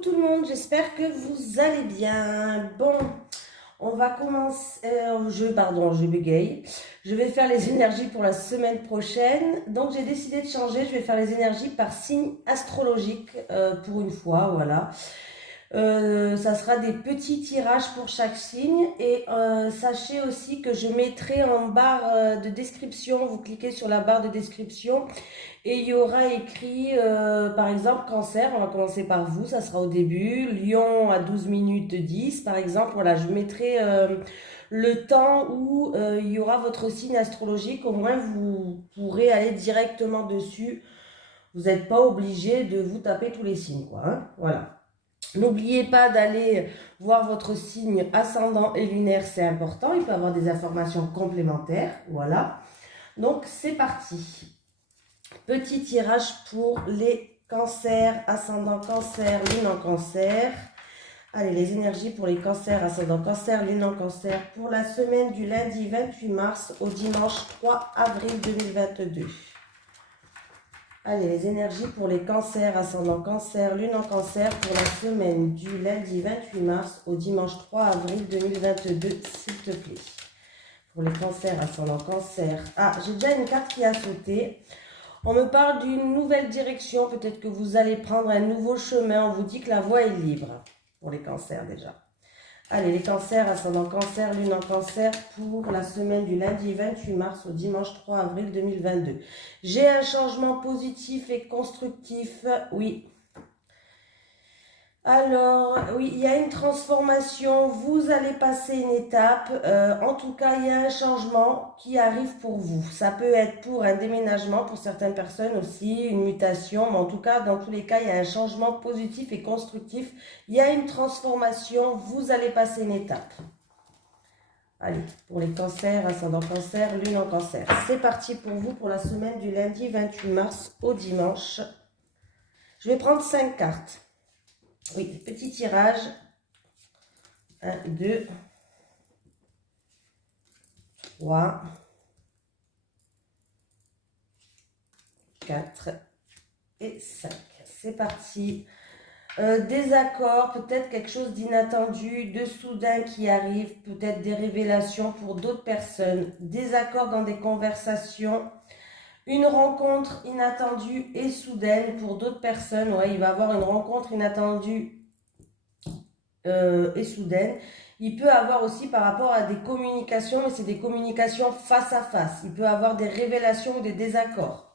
tout le monde, j'espère que vous allez bien. Bon, on va commencer, je bégaye. Je vais faire les énergies pour la semaine prochaine. Donc j'ai décidé de changer, je vais faire les énergies par signe astrologique pour une fois, voilà. Ça sera des petits tirages pour chaque signe et sachez aussi que je mettrai en barre de description, vous cliquez sur la barre de description et il y aura écrit par exemple Cancer, on va commencer par vous, ça sera au début, Lion à 12 minutes 10 par exemple, voilà, je mettrai le temps où il y aura votre signe astrologique, au moins vous pourrez aller directement dessus, vous n'êtes pas obligé de vous taper tous les signes, quoi, hein, voilà. N'oubliez pas d'aller voir votre signe ascendant et lunaire, c'est important. Il peut y avoir des informations complémentaires. Voilà. Donc, c'est parti. Petit tirage pour les cancers, ascendant cancer, lune en cancer. Allez, les énergies pour les cancers, ascendant cancer, lune en cancer pour la semaine du lundi 28 mars au dimanche 3 avril 2022. Allez, les énergies pour les cancers, ascendant cancer, lune en cancer pour la semaine du lundi 28 mars au dimanche 3 avril 2022, s'il te plaît. Pour les cancers, ascendant cancer. Ah, j'ai déjà une carte qui a sauté. On me parle d'une nouvelle direction. Peut-être que vous allez prendre un nouveau chemin. On vous dit que la voie est libre. Pour les cancers déjà. Allez, les cancers, ascendant cancer, lune en cancer pour la semaine du lundi 28 mars au dimanche 3 avril 2022. J'ai un changement positif et constructif, oui. Alors, oui, il y a une transformation, vous allez passer une étape. En tout cas, il y a un changement qui arrive pour vous. Ça peut être pour un déménagement, pour certaines personnes aussi, une mutation. Mais en tout cas, dans tous les cas, il y a un changement positif et constructif. Il y a une transformation, vous allez passer une étape. Allez, pour les cancers, ascendant cancer, lune en cancer. C'est parti pour vous pour la semaine du lundi 28 mars au dimanche. Je vais prendre 5 cartes. Oui, petit tirage. 1, 2, 3, 4 et 5. C'est parti. Désaccord, peut-être quelque chose d'inattendu, de soudain qui arrive, peut-être des révélations pour d'autres personnes. Désaccord dans des conversations. Une rencontre inattendue et soudaine pour d'autres personnes. Ouais, il va y avoir une rencontre inattendue et soudaine. Il peut avoir aussi par rapport à des communications, mais c'est des communications face à face. Il peut avoir des révélations ou des désaccords.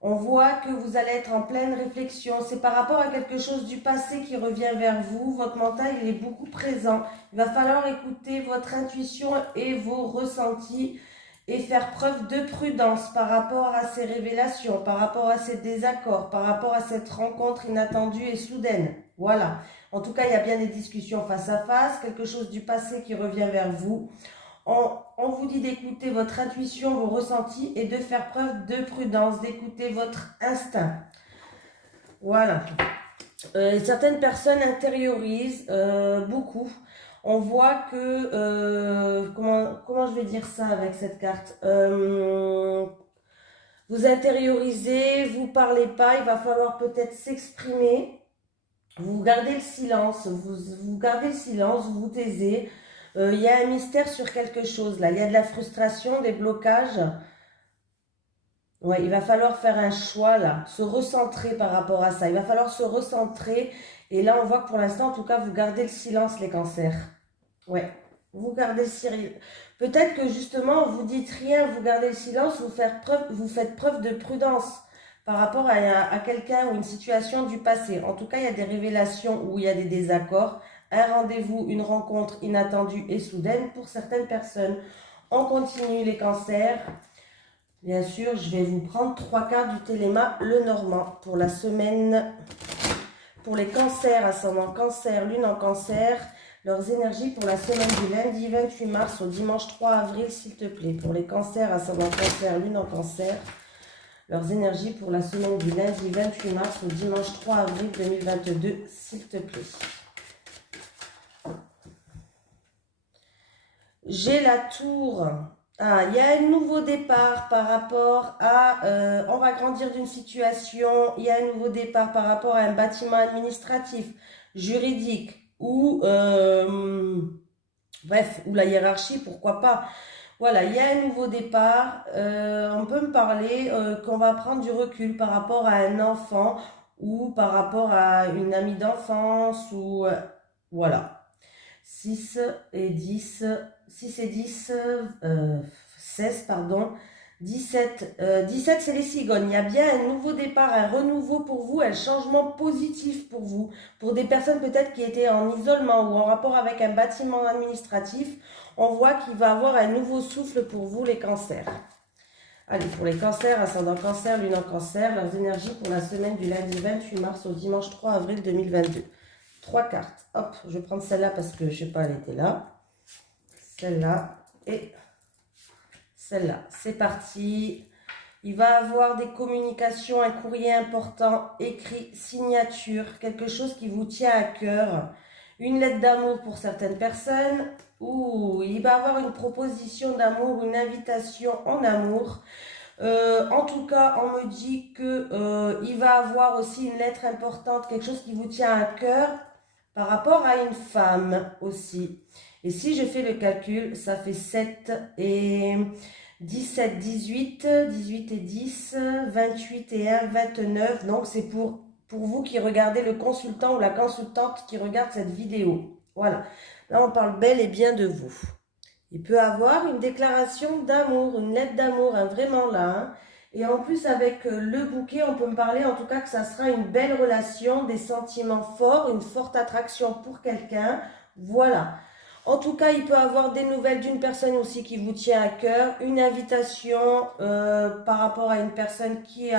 On voit que vous allez être en pleine réflexion. C'est par rapport à quelque chose du passé qui revient vers vous. Votre mental, il est beaucoup présent. Il va falloir écouter votre intuition et vos ressentis et faire preuve de prudence par rapport à ces révélations, par rapport à ces désaccords, par rapport à cette rencontre inattendue et soudaine. Voilà. En tout cas, il y a bien des discussions face à face, quelque chose du passé qui revient vers vous. On vous dit d'écouter votre intuition, vos ressentis et de faire preuve de prudence, d'écouter votre instinct. Voilà. Certaines personnes intériorisent beaucoup. On voit que, comment je vais dire ça avec cette carte, vous intériorisez, vous parlez pas, il va falloir peut-être s'exprimer, vous gardez le silence, vous gardez le silence, vous vous taisez. Il y a un mystère sur quelque chose là, il y a de la frustration, des blocages. Ouais, il va falloir faire un choix là, se recentrer par rapport à ça. Il va falloir se recentrer. Et là, on voit que pour l'instant, en tout cas, vous gardez le silence, les cancers. Ouais, vous gardez le silence. Peut-être que justement, vous dites rien, vous gardez le silence, vous faites preuve de prudence par rapport à quelqu'un ou une situation du passé. En tout cas, il y a des révélations où il y a des désaccords. Un rendez-vous, une rencontre inattendue et soudaine pour certaines personnes. On continue les cancers. Bien sûr, je vais vous prendre 3 cartes du Téléma Lenormand pour la semaine. Pour les cancers, ascendant cancer, lune en cancer, leurs énergies pour la semaine du lundi 28 mars au dimanche 3 avril, s'il te plaît. Pour les cancers, ascendant cancer, lune en cancer, leurs énergies pour la semaine du lundi 28 mars au dimanche 3 avril 2022, s'il te plaît. J'ai la tour Ah, il y a un nouveau départ par rapport à, on va grandir d'une situation, il y a un nouveau départ par rapport à un bâtiment administratif, juridique ou, bref, ou la hiérarchie, pourquoi pas. Voilà, il y a un nouveau départ. On peut me parler qu'on va prendre du recul par rapport à un enfant ou par rapport à une amie d'enfance ou, voilà. 6 et 10, 6 et 10, 16, pardon, 17, 17 c'est les cigognes. Il y a bien un nouveau départ, un renouveau pour vous, un changement positif pour vous, pour des personnes peut-être qui étaient en isolement ou en rapport avec un bâtiment administratif. On voit qu'il va avoir un nouveau souffle pour vous, les cancers. Allez, pour les cancers, ascendant cancer, lune en cancer, leurs énergies pour la semaine du lundi 28 mars au dimanche 3 avril 2022. Trois cartes. Hop, je vais prendre celle-là parce que je sais pas, elle était là. Celle-là et celle-là. C'est parti. Il va avoir des communications, un courrier important, écrit, signature, quelque chose qui vous tient à cœur. Une lettre d'amour pour certaines personnes. Ou il va avoir une proposition d'amour, une invitation en amour. En tout cas, on me dit que il va avoir aussi une lettre importante, quelque chose qui vous tient à cœur par rapport à une femme aussi. Et si je fais le calcul, ça fait 7 et 17, 18, 18 et 10, 28 et 1, 29. Donc c'est pour vous qui regardez, le consultant ou la consultante qui regarde cette vidéo. Voilà. Là, on parle bel et bien de vous. Il peut avoir une déclaration d'amour, une lettre d'amour, hein, vraiment là. Hein. Et en plus, avec le bouquet, on peut me parler en tout cas que ça sera une belle relation, des sentiments forts, une forte attraction pour quelqu'un. Voilà. En tout cas, il peut avoir des nouvelles d'une personne aussi qui vous tient à cœur, une invitation par rapport à une personne qui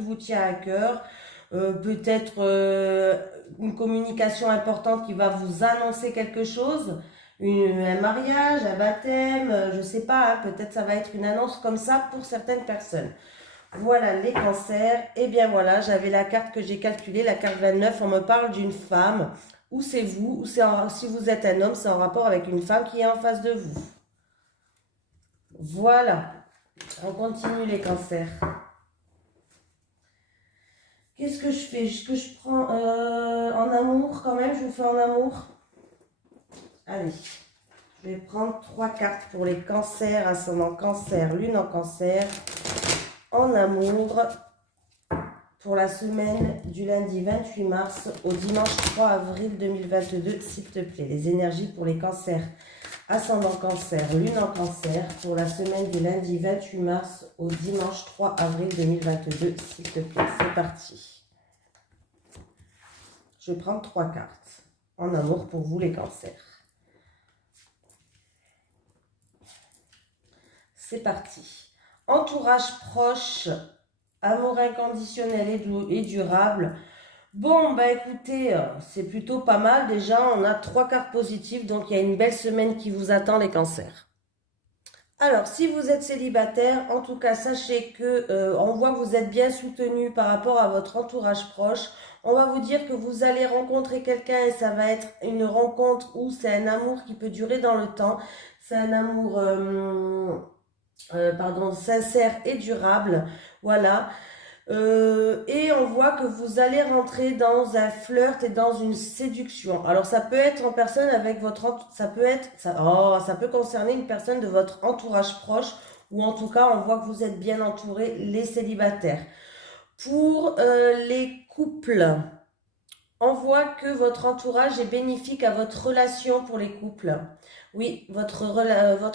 vous tient à cœur, peut-être une communication importante qui va vous annoncer quelque chose un mariage, un baptême, je sais pas, hein, peut-être ça va être une annonce comme ça pour certaines personnes. Voilà les cancers. Et bien voilà, j'avais la carte que j'ai calculée, la carte 29, on me parle d'une femme, ou c'est vous, ou si vous êtes un homme, c'est en rapport avec une femme qui est en face de vous. Voilà, on continue les cancers. Qu'est-ce que je fais? Est-ce que je prends en amour quand même? Je vous fais en amour. Allez. Je vais prendre 3 cartes pour les cancers, ascendant cancer, lune en cancer, en amour, pour la semaine du lundi 28 mars au dimanche 3 avril 2022, s'il te plaît. Les énergies pour les cancers, ascendant cancer, lune en cancer, pour la semaine du lundi 28 mars au dimanche 3 avril 2022, s'il te plaît. C'est parti. Je vais prendre 3 cartes en amour pour vous les cancers. C'est parti. Entourage proche, amour inconditionnel et durable. Bon, bah écoutez, c'est plutôt pas mal. Déjà, on a 3 cartes positives, donc il y a une belle semaine qui vous attend, les cancers. Alors, si vous êtes célibataire, en tout cas, sachez que on voit que vous êtes bien soutenu par rapport à votre entourage proche. On va vous dire que vous allez rencontrer quelqu'un et ça va être une rencontre où c'est un amour qui peut durer dans le temps. C'est un amour pardon, sincère et durable. Voilà. Et on voit que vous allez rentrer dans un flirt et dans une séduction. Alors ça peut être en personne avec ça peut être ça peut concerner une personne de votre entourage proche ou en tout cas on voit que vous êtes bien entouré les célibataires. Pour les couples, on voit que votre entourage est bénéfique à votre relation pour les couples. Oui, votre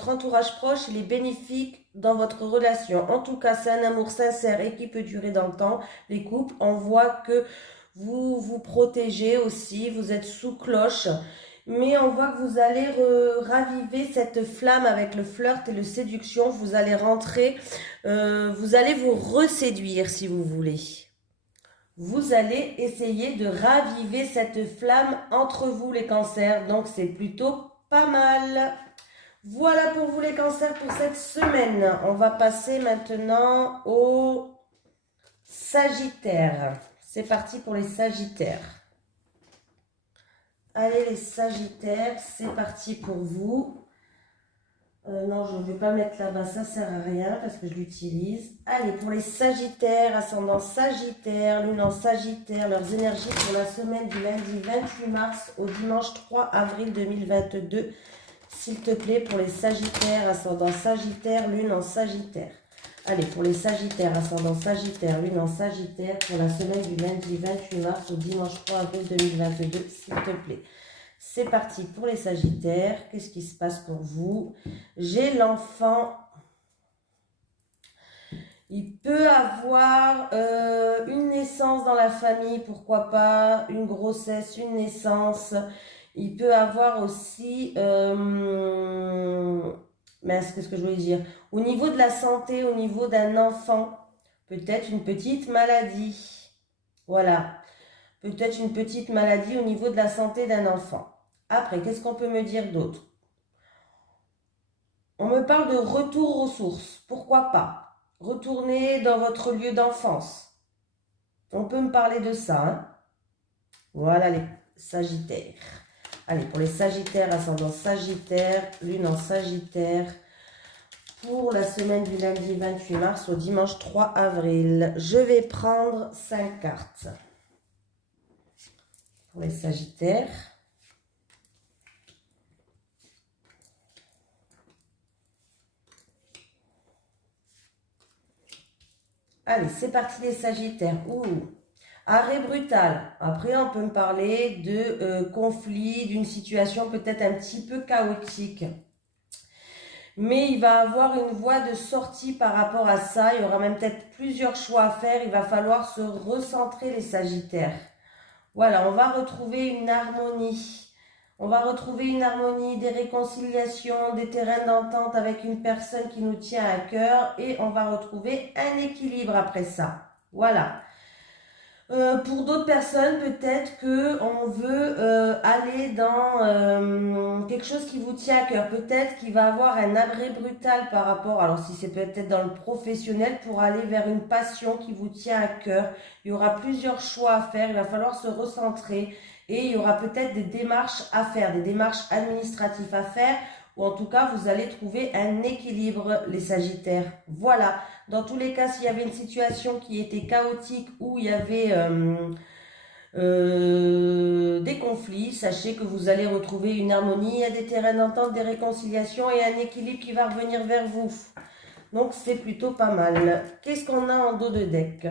entourage proche, il est bénéfique dans votre relation. En tout cas, c'est un amour sincère et qui peut durer dans le temps. Les couples, on voit que vous vous protégez aussi, vous êtes sous cloche. Mais on voit que vous allez raviver cette flamme avec le flirt et le séduction. Vous allez rentrer, vous allez vous reséduire si vous voulez. Vous allez essayer de raviver cette flamme entre vous les cancers. Donc c'est plutôt pas mal. Voilà pour vous les cancers pour cette semaine. On va passer maintenant aux Sagittaires. C'est parti pour les Sagittaires. Allez les Sagittaires, c'est parti pour vous. Non, je ne vais pas mettre là-bas, ça sert à rien parce que je l'utilise. Allez, pour les Sagittaires, ascendant Sagittaire, lune en Sagittaire, leurs énergies pour la semaine du lundi 28 mars au dimanche 3 avril 2022. S'il te plaît, pour les Sagittaires, ascendant Sagittaire, lune en Sagittaire. Allez, pour les Sagittaires, ascendant Sagittaire, lune en Sagittaire, pour la semaine du lundi 28 mars au dimanche 3 avril 2022, s'il te plaît. C'est parti pour les Sagittaires. Qu'est-ce qui se passe pour vous? J'ai l'enfant. Il peut avoir une naissance dans la famille, pourquoi pas, une grossesse, une naissance. Il peut avoir aussi, mince, qu'est-ce que je voulais dire? Au niveau de la santé, au niveau d'un enfant, peut-être une petite maladie. Voilà, peut-être une petite maladie au niveau de la santé d'un enfant. Après, qu'est-ce qu'on peut me dire d'autre? On me parle de retour aux sources, pourquoi pas? Retourner dans votre lieu d'enfance. On peut me parler de ça, hein? Voilà les Sagittaires. Allez, pour les Sagittaires, ascendant Sagittaire, lune en Sagittaire, pour la semaine du lundi 28 mars au dimanche 3 avril. Je vais prendre 5 cartes. Pour les Sagittaires. Allez, c'est parti les Sagittaires. Ouh, arrêt brutal. Après, on peut me parler de conflit, d'une situation peut-être un petit peu chaotique. Mais il va avoir une voie de sortie par rapport à ça. Il y aura même peut-être plusieurs choix à faire. Il va falloir se recentrer les Sagittaires. Voilà, on va retrouver une harmonie. On va retrouver une harmonie, des réconciliations, des terrains d'entente avec une personne qui nous tient à cœur. Et on va retrouver un équilibre après ça. Voilà. Pour d'autres personnes, peut-être qu'on veut aller dans quelque chose qui vous tient à cœur. Peut-être qu'il va avoir un arrêt brutal par rapport, alors si c'est peut-être dans le professionnel, pour aller vers une passion qui vous tient à cœur. Il y aura plusieurs choix à faire, il va falloir se recentrer et il y aura peut-être des démarches à faire, des démarches administratives à faire, ou en tout cas, vous allez trouver un équilibre, les Sagittaires. Voilà. Dans tous les cas, s'il y avait une situation qui était chaotique, où il y avait des conflits, sachez que vous allez retrouver une harmonie, il y a des terrains d'entente, des réconciliations et un équilibre qui va revenir vers vous. Donc, c'est plutôt pas mal. Qu'est-ce qu'on a en dos de deck?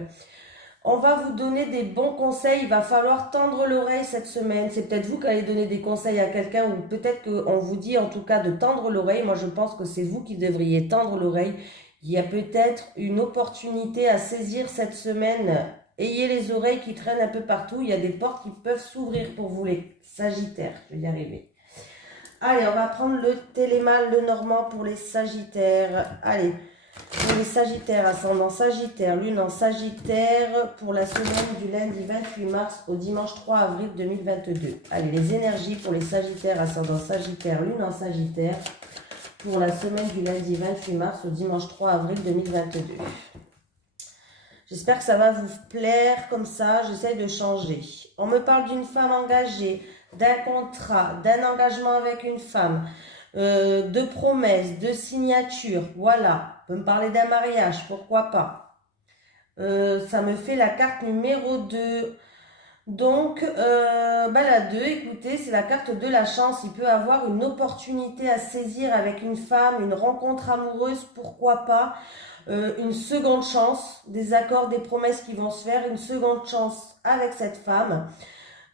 On va vous donner des bons conseils. Il va falloir tendre l'oreille cette semaine. C'est peut-être vous qui allez donner des conseils à quelqu'un ou peut-être qu'on vous dit en tout cas de tendre l'oreille. Moi, je pense que c'est vous qui devriez tendre l'oreille. Il y a peut-être une opportunité à saisir cette semaine. Ayez les oreilles qui traînent un peu partout. Il y a des portes qui peuvent s'ouvrir pour vous les Sagittaires. Je vais y arriver. Allez, on va prendre le Télémal, le Normand pour les Sagittaires. Allez. Pour les Sagittaires, ascendant Sagittaire, lune en Sagittaire, pour la semaine du lundi 28 mars au dimanche 3 avril 2022. Allez, les énergies pour les Sagittaires, ascendant Sagittaire, lune en Sagittaire, pour la semaine du lundi 28 mars au dimanche 3 avril 2022. J'espère que ça va vous plaire comme ça, j'essaye de changer. On me parle d'une femme engagée, d'un contrat, d'un engagement avec une femme, de promesses, de signatures, voilà. On peut me parler d'un mariage, pourquoi pas. Ça me fait la carte numéro 2. Donc, la 2, écoutez, c'est la carte de la chance. Il peut avoir une opportunité à saisir avec une femme, une rencontre amoureuse, pourquoi pas. Une seconde chance, des accords, des promesses qui vont se faire, une seconde chance avec cette femme,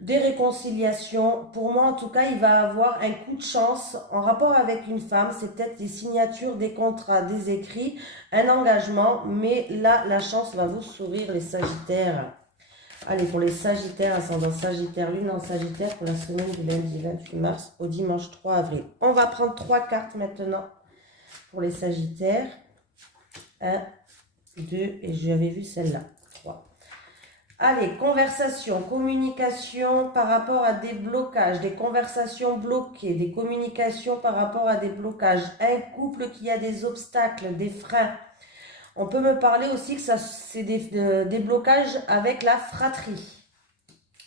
des réconciliations. Pour moi, en tout cas, il va avoir un coup de chance en rapport avec une femme. C'est peut-être des signatures, des contrats, des écrits, un engagement. Mais là, la chance va vous sourire, les Sagittaires. Allez, pour les Sagittaires, ascendant Sagittaire, lune en Sagittaire, pour la semaine du lundi 28 mars au dimanche 3 avril. On va prendre 3 cartes maintenant pour les Sagittaires. 1, 2, et j'avais vu celle-là. 3. Allez, conversation, communication par rapport à des blocages, des conversations bloquées, des communications par rapport à des blocages, un couple qui a des obstacles, des freins. On peut me parler aussi que c'est des blocages avec la fratrie.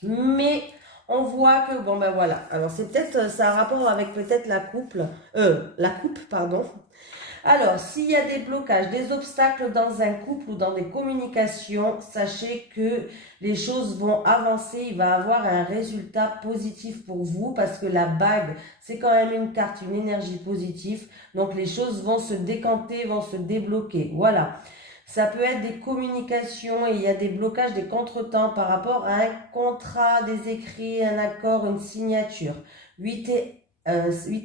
Mais On voit que, bon ben voilà, alors c'est peut-être, ça a un rapport avec peut-être la coupe, pardon. Alors, s'il y a des blocages, des obstacles dans un couple ou dans des communications, sachez que les choses vont avancer, il va avoir un résultat positif pour vous parce que la bague, c'est quand même une carte, une énergie positive. Donc, les choses vont se décanter, vont se débloquer. Voilà. Ça peut être des communications et il y a des blocages, des contretemps par rapport à un contrat, des écrits, un accord, une signature. 8 et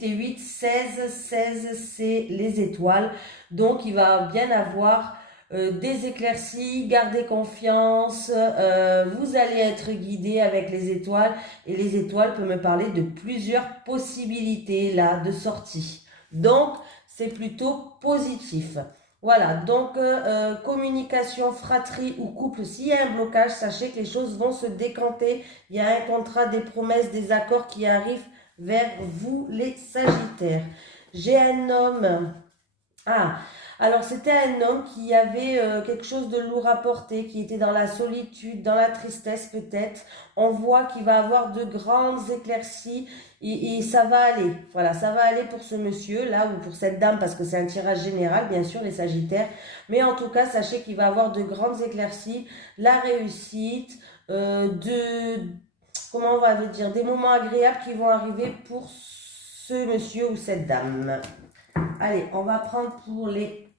8, 16, 16, c'est les étoiles. Donc, il va bien avoir des éclaircies, gardez confiance, vous allez être guidé avec les étoiles. Et les étoiles peuvent me parler de plusieurs possibilités là de sortie. Donc, c'est plutôt positif. Voilà, donc communication, fratrie ou couple, s'il y a un blocage, sachez que les choses vont se décanter. Il y a un contrat, des promesses, des accords qui arrivent vers vous les Sagittaires. J'ai un homme. Ah, alors c'était un homme qui avait quelque chose de lourd à porter, qui était dans la solitude, dans la tristesse peut-être. On voit qu'il va avoir de grandes éclaircies et ça va aller. Voilà, ça va aller pour ce monsieur là ou pour cette dame parce que c'est un tirage général, bien sûr, les Sagittaires. Mais en tout cas, sachez qu'il va avoir de grandes éclaircies, la réussite, comment on va dire, des moments agréables qui vont arriver pour ce monsieur ou cette dame. Allez, on va prendre pour les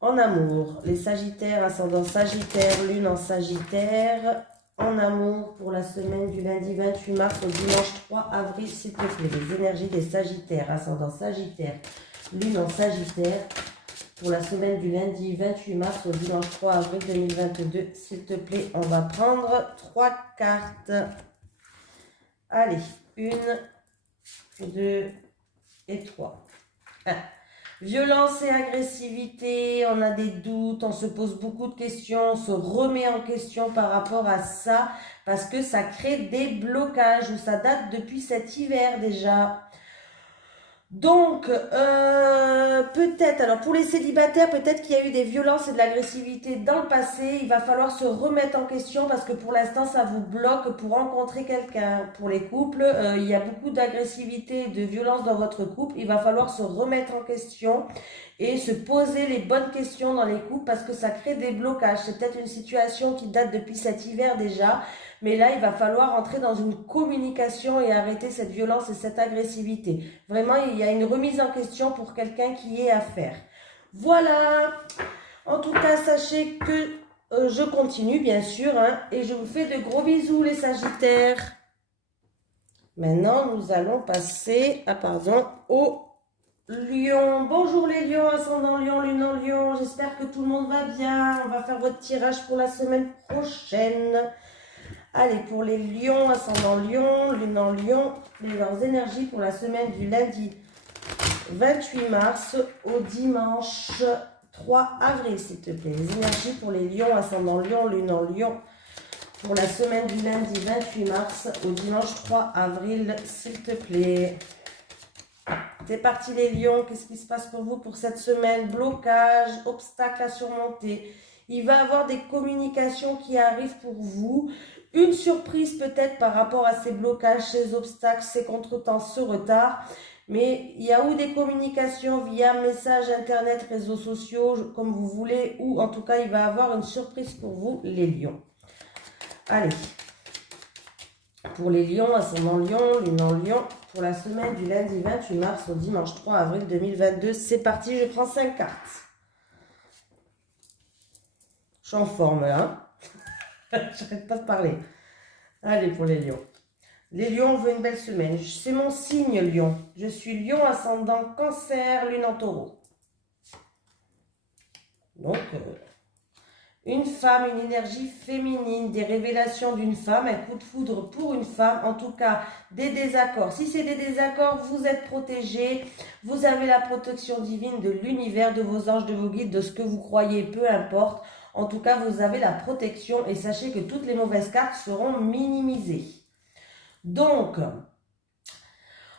en amour, les Sagittaires, ascendant Sagittaire, lune en Sagittaire, en amour pour la semaine du lundi 28 mars au dimanche 3 avril, s'il te plaît. Les énergies des Sagittaires, ascendant Sagittaire, lune en Sagittaire, pour la semaine du lundi 28 mars au dimanche 3 avril 2022, s'il te plaît. On va prendre 3 cartes. Allez, 1, 2 et 3. Violence et agressivité, on a des doutes, on se pose beaucoup de questions, on se remet en question par rapport à ça parce que ça crée des blocages ou ça date depuis cet hiver déjà. Donc, peut-être, alors pour les célibataires, peut-être qu'il y a eu des violences et de l'agressivité dans le passé. Il va falloir se remettre en question parce que pour l'instant, ça vous bloque pour rencontrer quelqu'un. Pour les couples, il y a beaucoup d'agressivité et de violence dans votre couple. Il va falloir se remettre en question et se poser les bonnes questions dans les couples parce que ça crée des blocages. C'est peut-être une situation qui date depuis cet hiver déjà. Mais là, il va falloir entrer dans une communication et arrêter cette violence et cette agressivité. Vraiment, il y a une remise en question pour quelqu'un qui est à faire. Voilà. En tout cas, sachez que je continue, bien sûr. Et je vous fais de gros bisous, les Sagittaires. Maintenant, nous allons passer, au Lion. Bonjour les Lions, ascendant Lion, lune en Lion. J'espère que tout le monde va bien. On va faire votre tirage pour la semaine prochaine. Allez, pour les lions, ascendant lion, lune en lion, leurs énergies pour la semaine du lundi 28 mars au dimanche 3 avril, s'il te plaît. Les énergies pour les lions, ascendant lion, lune en lion, pour la semaine du lundi 28 mars au dimanche 3 avril, s'il te plaît. C'est parti les lions, qu'est-ce qui se passe pour vous pour cette semaine? Blocage, obstacles à surmonter. Il va y avoir des communications qui arrivent pour vous. Une surprise peut-être par rapport à ces blocages, ces obstacles, ces contretemps, ce retard. Mais il y a ou des communications via messages, internet, réseaux sociaux, comme vous voulez. Ou en tout cas, il va y avoir une surprise pour vous, les lions. Allez. Pour les lions, ascendant lion, lune en lion. Pour la semaine du lundi 28 mars au dimanche 3 avril 2022. C'est parti, je prends 5 cartes. Je suis en forme là. J'arrête pas de parler. Allez pour les lions. Les lions, on veut une belle semaine. C'est mon signe lion. Je suis lion ascendant cancer, lune en taureau. Donc, une femme, une énergie féminine, des révélations d'une femme, un coup de foudre pour une femme, en tout cas des désaccords. Si c'est des désaccords, vous êtes protégés, vous avez la protection divine de l'univers, de vos anges, de vos guides, de ce que vous croyez, peu importe. En tout cas, vous avez la protection et sachez que toutes les mauvaises cartes seront minimisées. Donc,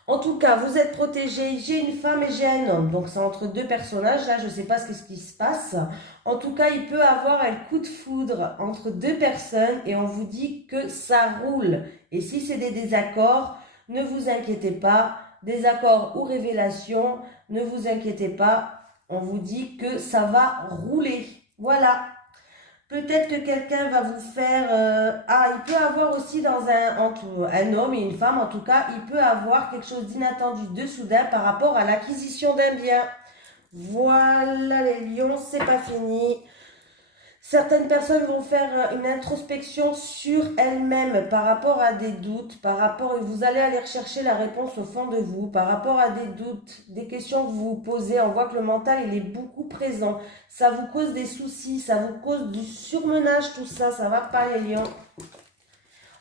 En tout cas, vous êtes protégés. J'ai une femme et j'ai un homme. Donc, c'est entre deux personnages. Là, je ne sais pas ce qui se passe. En tout cas, il peut avoir un coup de foudre entre deux personnes et on vous dit que ça roule. Et si c'est des désaccords, ne vous inquiétez pas. Désaccords ou révélations, ne vous inquiétez pas. On vous dit que ça va rouler. Voilà. Peut-être que quelqu'un va vous faire... il peut avoir aussi un homme et une femme, en tout cas, il peut avoir quelque chose d'inattendu de soudain par rapport à l'acquisition d'un bien. Voilà les lions, c'est pas fini. Certaines personnes vont faire une introspection sur elles-mêmes par rapport à des doutes, vous allez aller rechercher la réponse au fond de vous, par rapport à des doutes, des questions que vous vous posez. On voit que le mental, il est beaucoup présent. Ça vous cause des soucis, ça vous cause du surmenage, tout ça, ça va pas les lions.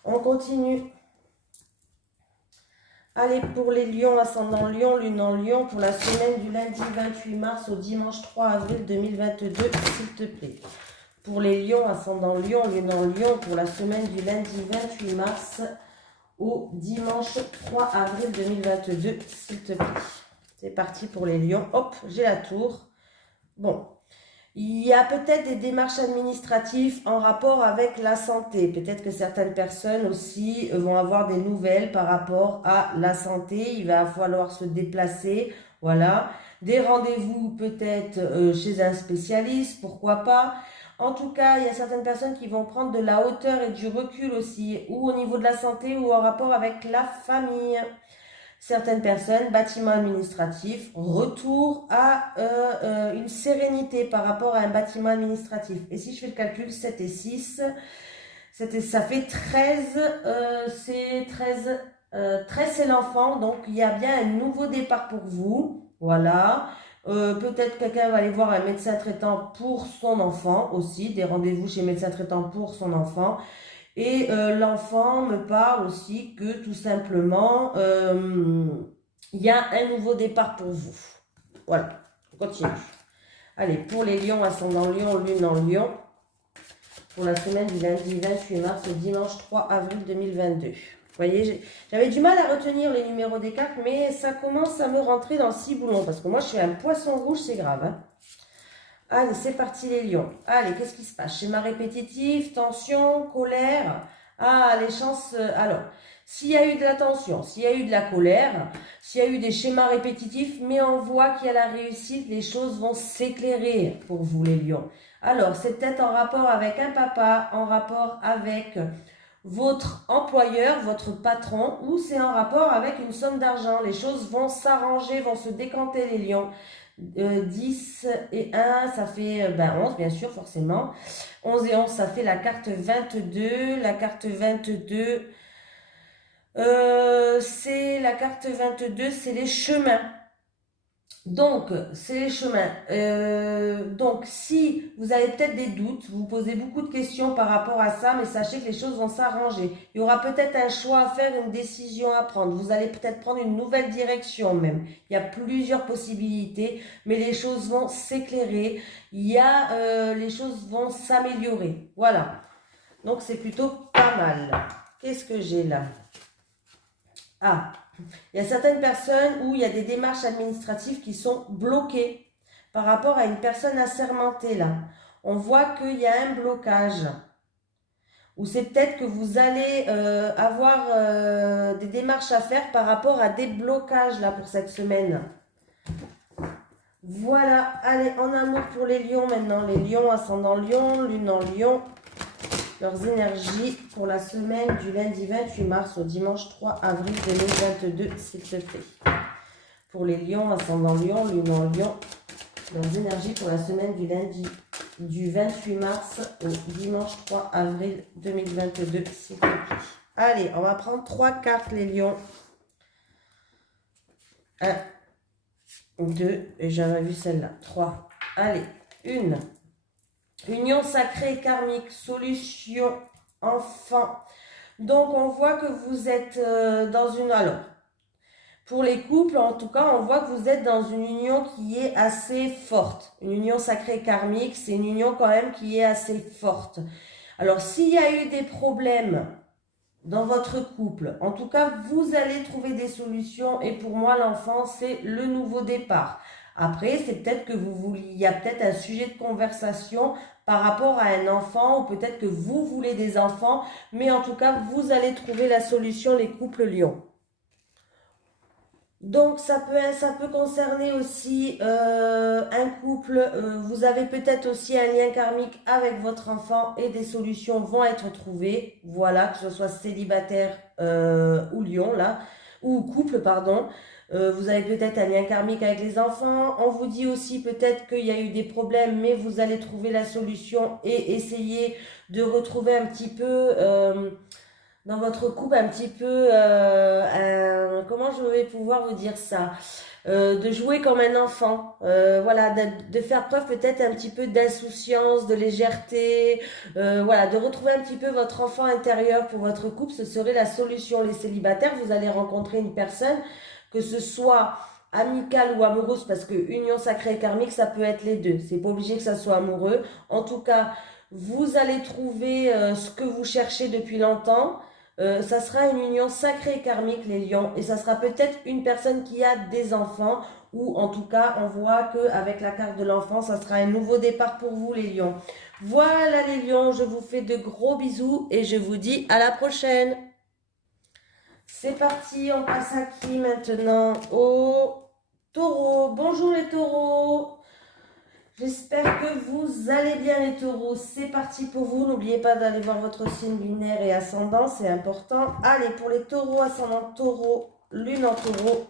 On continue. Allez, pour les lions, ascendant lion, lune en lion, pour la semaine du lundi 28 mars au dimanche 3 avril 2022, s'il te plaît. Pour les lions, ascendant lion, lune en lion, pour la semaine du lundi 28 mars au dimanche 3 avril 2022, s'il te plaît. C'est parti pour les lions. Hop, j'ai la tour. Bon, il y a peut-être des démarches administratives en rapport avec la santé. Peut-être que certaines personnes aussi vont avoir des nouvelles par rapport à la santé. Il va falloir se déplacer, voilà. Des rendez-vous peut-être chez un spécialiste, pourquoi pas. En tout cas, il y a certaines personnes qui vont prendre de la hauteur et du recul aussi, ou au niveau de la santé ou en rapport avec la famille. Certaines personnes, bâtiment administratif, retour à une sérénité par rapport à un bâtiment administratif. Et si je fais le calcul, 7 et 6, ça fait 13, c'est 13, 13 c'est l'enfant, donc il y a bien un nouveau départ pour vous, voilà. Peut-être quelqu'un va aller voir un médecin traitant pour son enfant aussi, des rendez-vous chez médecin traitant pour son enfant. Et l'enfant me parle aussi que tout simplement, il y a un nouveau départ pour vous. Voilà, on continue. Allez, pour les lions, ascendant lion, lune en lion, pour la semaine du lundi 28 mars au dimanche 3 avril 2022. Vous voyez, j'avais du mal à retenir les numéros des cartes, mais ça commence à me rentrer dans le ciboulon, parce que moi je suis un poisson rouge, c'est grave. Hein. Allez, c'est parti les lions. Allez, qu'est-ce qui se passe? Schéma répétitif, tension, colère. Ah, les chances... alors, s'il y a eu de la tension, s'il y a eu de la colère, s'il y a eu des schémas répétitifs, mais on voit qu'il y a la réussite, les choses vont s'éclairer pour vous les lions. Alors, c'est peut-être en rapport avec un papa, en rapport avec votre employeur, votre patron, ou c'est en rapport avec une somme d'argent. Les choses vont s'arranger, vont se décanter les lions. 10 et 1, ça fait 11, bien sûr, forcément. 11 et 11, ça fait la carte 22. La carte 22, c'est la carte 22, c'est les chemins. Donc, c'est les chemins. Donc, si vous avez peut-être des doutes, vous posez beaucoup de questions par rapport à ça, mais sachez que les choses vont s'arranger. Il y aura peut-être un choix à faire, une décision à prendre. Vous allez peut-être prendre une nouvelle direction même. Il y a plusieurs possibilités, mais les choses vont s'éclairer. Les choses vont s'améliorer. Voilà. Donc, c'est plutôt pas mal. Qu'est-ce que j'ai là? Ah, il y a certaines personnes où il y a des démarches administratives qui sont bloquées par rapport à une personne assermentée là. On voit qu'il y a un blocage. Ou c'est peut-être que vous allez avoir des démarches à faire par rapport à des blocages là pour cette semaine. Voilà, allez, en amour pour les lions maintenant. Les lions, ascendant lion, lune en lion. Leurs énergies pour la semaine du lundi 28 mars au dimanche 3 avril 2022, s'il te plaît. Pour les lions, ascendant lion, lune en lion, leurs énergies pour la semaine du lundi du 28 mars au dimanche 3 avril 2022, s'il te plaît. Allez, on va prendre 3 cartes, les lions. 1, 2, et j'avais vu celle-là. 3. Allez, 1. Union sacrée et karmique, solution, enfant. Donc, on voit que vous êtes dans une... Alors, pour les couples, en tout cas, on voit que vous êtes dans une union qui est assez forte. Une union sacrée et karmique, c'est une union quand même qui est assez forte. Alors, s'il y a eu des problèmes dans votre couple. En tout cas, vous allez trouver des solutions et pour moi, l'enfant, c'est le nouveau départ. Après, c'est peut-être que vous voulez, il y a peut-être un sujet de conversation par rapport à un enfant ou peut-être que vous voulez des enfants, mais en tout cas, vous allez trouver la solution, les couples lions. Donc, ça peut concerner aussi un couple. Vous avez peut-être aussi un lien karmique avec votre enfant et des solutions vont être trouvées. Voilà, que ce soit célibataire ou lion, là, ou couple, pardon. Vous avez peut-être un lien karmique avec les enfants. On vous dit aussi peut-être qu'il y a eu des problèmes, mais vous allez trouver la solution et essayer de retrouver un petit peu... dans votre couple un petit peu, comment je vais pouvoir vous dire ça, de jouer comme un enfant, voilà, de faire preuve peut-être un petit peu d'insouciance, de légèreté, voilà, de retrouver un petit peu votre enfant intérieur pour votre couple, ce serait la solution. Les célibataires, vous allez rencontrer une personne, que ce soit amicale ou amoureuse, parce que union sacrée et karmique, ça peut être les deux, c'est pas obligé que ça soit amoureux. En tout cas, vous allez trouver ce que vous cherchez depuis longtemps. Ça sera une union sacrée et karmique, les lions, et ça sera peut-être une personne qui a des enfants, ou en tout cas, on voit qu'avec la carte de l'enfant, ça sera un nouveau départ pour vous, les lions. Voilà, les lions, je vous fais de gros bisous et je vous dis à la prochaine. C'est parti, on passe à qui maintenant? Au taureau. Bonjour les taureaux. J'espère que vous allez bien les taureaux. C'est parti pour vous. N'oubliez pas d'aller voir votre signe lunaire et ascendant, c'est important. Allez, pour les taureaux, ascendant taureau, lune en taureau,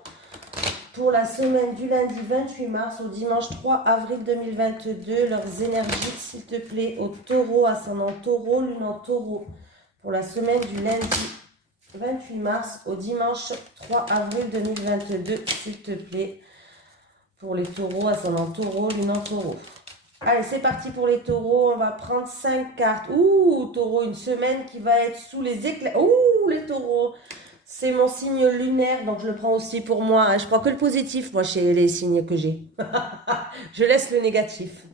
pour la semaine du lundi 28 mars au dimanche 3 avril 2022, leurs énergies, s'il te plaît, au taureau, ascendant taureau, lune en taureau, pour la semaine du lundi 28 mars au dimanche 3 avril 2022, s'il te plaît. Pour les taureaux, ascendant taureau, lune en taureau. Allez, c'est parti pour les taureaux. On va prendre 5 cartes. Ouh, taureau, une semaine qui va être sous les éclairs. Ouh, les taureaux. C'est mon signe lunaire, donc je le prends aussi pour moi. Je prends que le positif, moi, chez les signes que j'ai. Je laisse le négatif.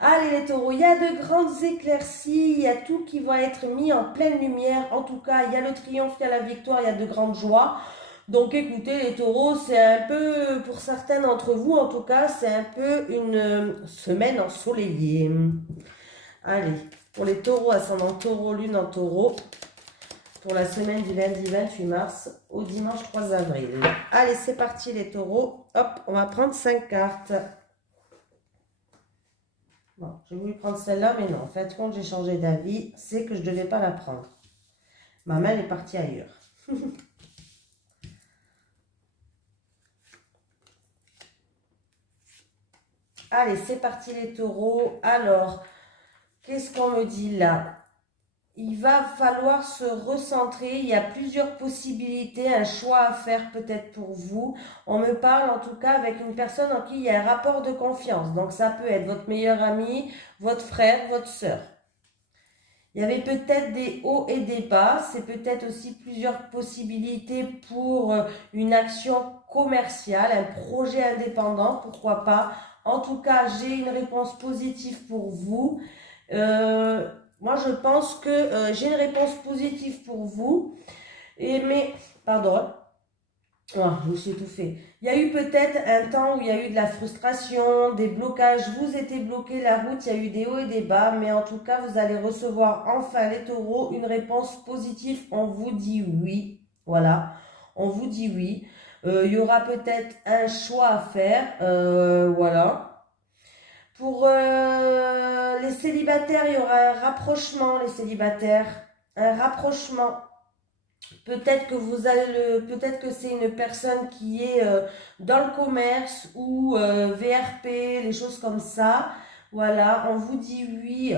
Allez, les taureaux, il y a de grandes éclaircies. Il y a tout qui va être mis en pleine lumière. En tout cas, il y a le triomphe, il y a la victoire, il y a de grandes joies. Donc écoutez les taureaux, c'est un peu, pour certains d'entre vous en tout cas, c'est un peu une semaine ensoleillée. Allez, pour les taureaux, ascendant taureau, lune en taureau, pour la semaine du lundi 28 mars au dimanche 3 avril. Allez, c'est parti les taureaux. Hop, on va prendre 5 cartes. Bon, j'ai voulu prendre celle-là, mais non, en fait, quand j'ai changé d'avis, c'est que je ne devais pas la prendre. Ma main est partie ailleurs. Allez, c'est parti les taureaux. Alors, qu'est-ce qu'on me dit là? Il va falloir se recentrer. Il y a plusieurs possibilités, un choix à faire peut-être pour vous. On me parle en tout cas avec une personne en qui il y a un rapport de confiance. Donc, ça peut être votre meilleur ami, votre frère, votre sœur. Il y avait peut-être des hauts et des bas. C'est peut-être aussi plusieurs possibilités pour une action commerciale, un projet indépendant, pourquoi pas. En tout cas, j'ai une réponse positive pour vous. Moi, je pense que j'ai une réponse positive pour vous. Mais, pardon, oh, je me suis étouffée. Il y a eu peut-être un temps où il y a eu de la frustration, des blocages. Vous étiez bloqué la route, il y a eu des hauts et des bas. Mais en tout cas, vous allez recevoir enfin les taureaux une réponse positive. On vous dit oui. Voilà, on vous dit oui. Il y aura peut-être un choix à faire. Voilà. Pour les célibataires, il y aura un rapprochement, les célibataires. Un rapprochement. Peut-être que peut-être que c'est une personne qui est dans le commerce ou VRP, les choses comme ça. Voilà, on vous dit oui.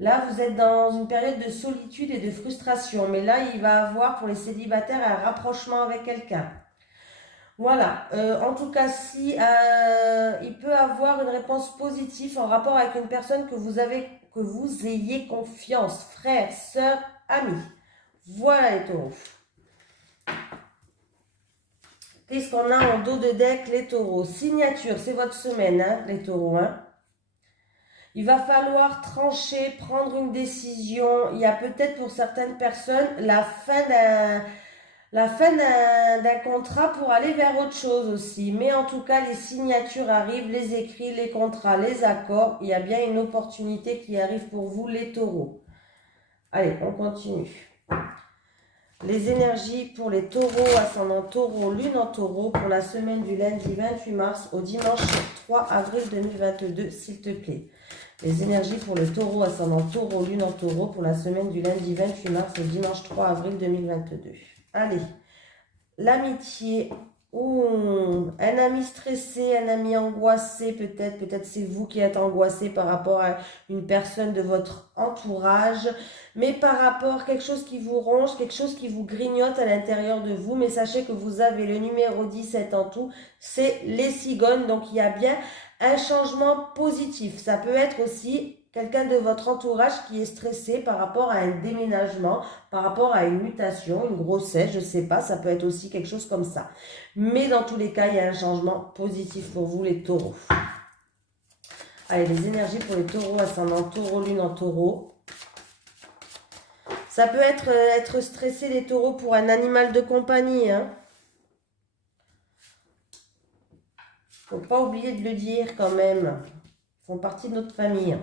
Là, vous êtes dans une période de solitude et de frustration. Mais là, il va avoir pour les célibataires un rapprochement avec quelqu'un. Voilà, en tout cas, si il peut avoir une réponse positive en rapport avec une personne que vous ayez confiance, frère, sœur, ami. Voilà les taureaux. Qu'est-ce qu'on a en dos de deck, les taureaux? Signature, c'est votre semaine, hein, les taureaux. Hein. Il va falloir trancher, prendre une décision. Il y a peut-être pour certaines personnes la fin d'un contrat pour aller vers autre chose aussi. Mais en tout cas, les signatures arrivent, les écrits, les contrats, les accords. Il y a bien une opportunité qui arrive pour vous, les taureaux. Allez, on continue. Les énergies pour les taureaux, ascendant taureau, lune en taureau, pour la semaine du lundi 28 mars au dimanche 3 avril 2022, s'il te plaît. Les énergies pour les taureaux, ascendant taureau, lune en taureau, pour la semaine du lundi 28 mars au dimanche 3 avril 2022. Allez, l'amitié. Un ami stressé, un ami angoissé, peut-être c'est vous qui êtes angoissé par rapport à une personne de votre entourage, mais par rapport à quelque chose qui vous ronge, quelque chose qui vous grignote à l'intérieur de vous, mais sachez que vous avez le numéro 17 en tout, c'est les cigognes, donc il y a bien un changement positif. Ça peut être aussi quelqu'un de votre entourage qui est stressé par rapport à un déménagement, par rapport à une mutation, une grossesse, je ne sais pas, ça peut être aussi quelque chose comme ça. Mais dans tous les cas, il y a un changement positif pour vous, les taureaux. Allez, les énergies pour les taureaux, ascendant taureau, lune en taureau. Ça peut être stressé, les taureaux, pour un animal de compagnie. Faut pas oublier de le dire quand même. Ils font partie de notre famille.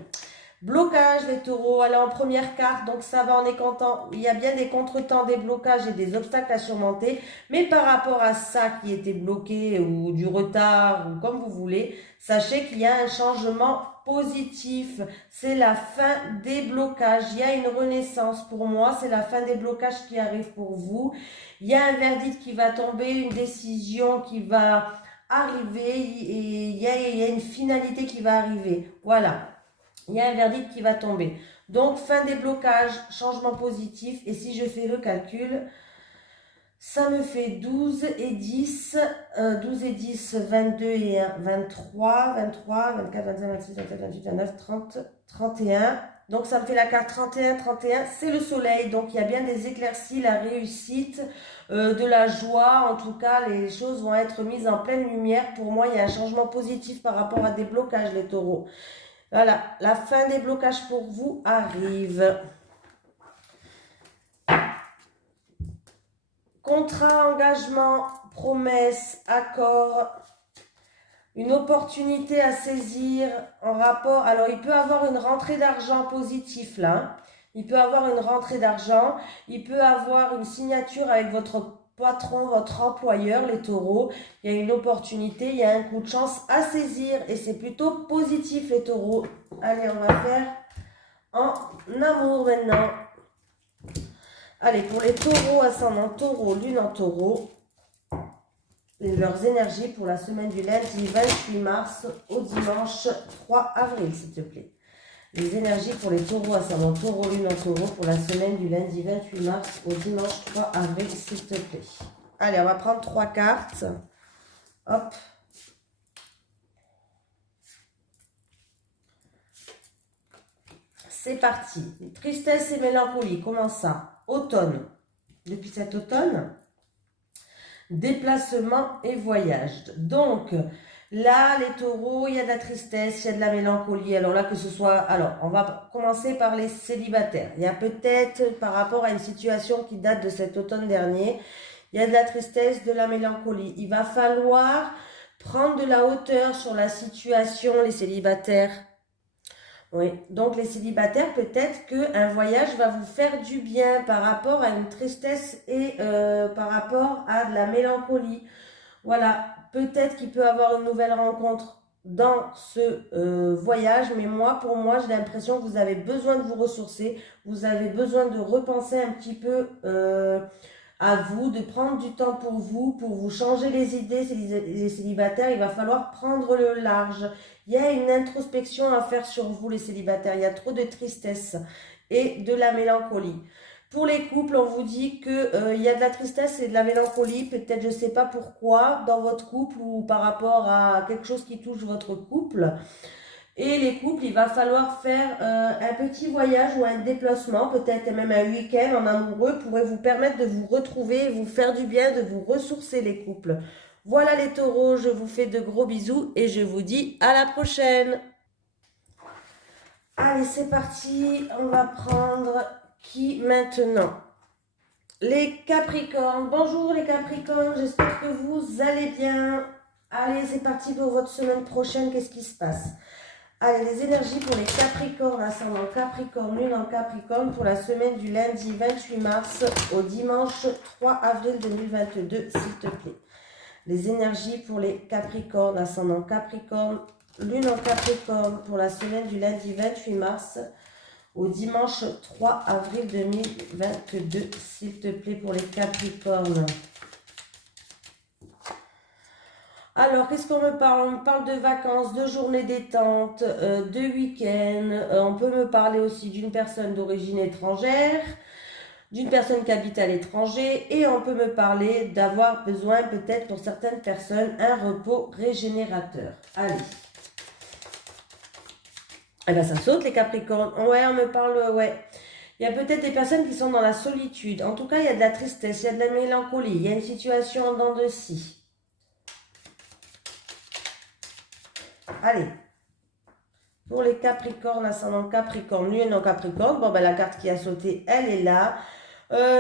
Blocage, les taureaux. Alors, en première carte, donc ça va, on est content. Il y a bien des contretemps, des blocages et des obstacles à surmonter. Mais par rapport à ça qui était bloqué ou du retard ou comme vous voulez, sachez qu'il y a un changement positif. C'est la fin des blocages. Il y a une renaissance pour moi. C'est la fin des blocages qui arrive pour vous. Il y a un verdict qui va tomber, une décision qui va arriver et il y a une finalité qui va arriver. Voilà. Il y a un verdict qui va tomber. Donc, fin des blocages, changement positif. Et si je fais le calcul, ça me fait 12 et 10, 12 et 10, 22 et 1, 23, 23, 24, 25, 26, 27, 28, 29, 30, 31. Donc, ça me fait la carte 31, 31. C'est le soleil. Donc, il y a bien des éclaircies, la réussite, de la joie. En tout cas, les choses vont être mises en pleine lumière. Pour moi, il y a un changement positif par rapport à des blocages, les taureaux. Voilà, la fin des blocages pour vous arrive. Contrat, engagement, promesse, accord, une opportunité à saisir en rapport. Alors, il peut avoir une rentrée d'argent positive là. Il peut avoir une rentrée d'argent. Il peut avoir une signature avec votre patron, votre employeur, les taureaux. Il y a une opportunité, il y a un coup de chance à saisir et c'est plutôt positif, les taureaux. Allez, on va faire en amour maintenant. Allez, pour les taureaux, ascendant taureau, lune en taureau, leurs énergies pour la semaine du lundi 28 mars au dimanche 3 avril, s'il te plaît. Les énergies pour les taureaux, ascendant taureau, lune en taureau, pour la semaine du lundi 28 mars au dimanche 3 avril, s'il te plaît. Allez, on va prendre 3 cartes. Hop. C'est parti. Tristesse et mélancolie. Comment ça? Automne. Depuis cet automne, déplacement et voyage. Donc, là, les taureaux, il y a de la tristesse, il y a de la mélancolie. Alors là, que ce soit... Alors, on va commencer par les célibataires. Il y a peut-être, par rapport à une situation qui date de cet automne dernier, il y a de la tristesse, de la mélancolie. Il va falloir prendre de la hauteur sur la situation, les célibataires. Oui, donc les célibataires, peut-être qu'un voyage va vous faire du bien par rapport à une tristesse et par rapport à de la mélancolie. Voilà, peut-être qu'il peut avoir une nouvelle rencontre dans ce voyage, mais pour moi, j'ai l'impression que vous avez besoin de vous ressourcer, vous avez besoin de repenser un petit peu à vous, de prendre du temps pour vous changer les idées, les célibataires, il va falloir prendre le large. Il y a une introspection à faire sur vous, les célibataires. Il y a trop de tristesse et de la mélancolie. Pour les couples, on vous dit que il y a de la tristesse et de la mélancolie, peut-être je ne sais pas pourquoi, dans votre couple ou par rapport à quelque chose qui touche votre couple. Et les couples, il va falloir faire un petit voyage ou un déplacement, peut-être même un week-end en amoureux, pourrait vous permettre de vous retrouver, vous faire du bien, de vous ressourcer, les couples. Voilà les taureaux, je vous fais de gros bisous et je vous dis à la prochaine. Allez, c'est parti. On va prendre qui maintenant? Les Capricornes. Bonjour les Capricornes, j'espère que vous allez bien. Allez, c'est parti pour votre semaine prochaine. Qu'est-ce qui se passe? Allez, les énergies pour les Capricornes, ascendant Capricorne, lune en Capricorne, pour la semaine du lundi 28 mars au dimanche 3 avril 2022, s'il te plaît. Les énergies pour les Capricornes, ascendant Capricorne, lune en Capricorne, pour la semaine du lundi 28 mars au dimanche 3 avril 2022, s'il te plaît, pour les Capricornes. Alors, qu'est-ce qu'on me parle? On me parle de vacances, de journées détente, de week-end. On peut me parler aussi d'une personne d'origine étrangère, d'une personne qui habite à l'étranger. Et on peut me parler d'avoir besoin, peut-être pour certaines personnes, un repos régénérateur. Allez. Eh bien, ça saute les Capricornes. Ouais, on me parle, ouais. Il y a peut-être des personnes qui sont dans la solitude. En tout cas, il y a de la tristesse, il y a de la mélancolie. Il y a une situation en dents de scie. Allez, pour les Capricornes, ascendant Capricorne, lune en Capricorne, bon ben la carte qui a sauté, elle est là.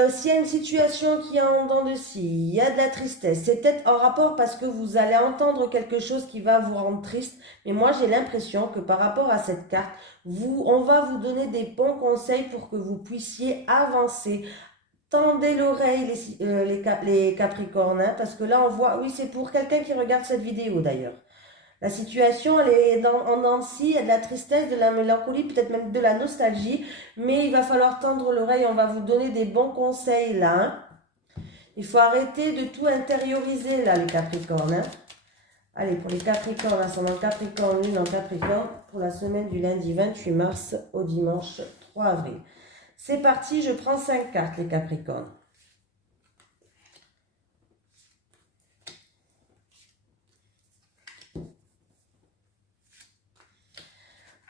S'il y a une situation qui est en dents de scie, il y a de la tristesse, c'est peut-être en rapport parce que vous allez entendre quelque chose qui va vous rendre triste. Mais moi, j'ai l'impression que par rapport à cette carte, on va vous donner des bons conseils pour que vous puissiez avancer. Tendez l'oreille les Capricornes, hein, parce que là, on voit, oui, c'est pour quelqu'un qui regarde cette vidéo d'ailleurs. La situation, elle est en dents de scie, il y a de la tristesse, de la mélancolie, peut-être même de la nostalgie. Mais il va falloir tendre l'oreille, on va vous donner des bons conseils là. Hein. Il faut arrêter de tout intérioriser là, les Capricornes. Hein. Allez, pour les Capricornes, ascendant Capricorne, lune en Capricorne, pour la semaine du lundi 28 mars au dimanche 3 avril. C'est parti, je prends 5 cartes, les Capricornes.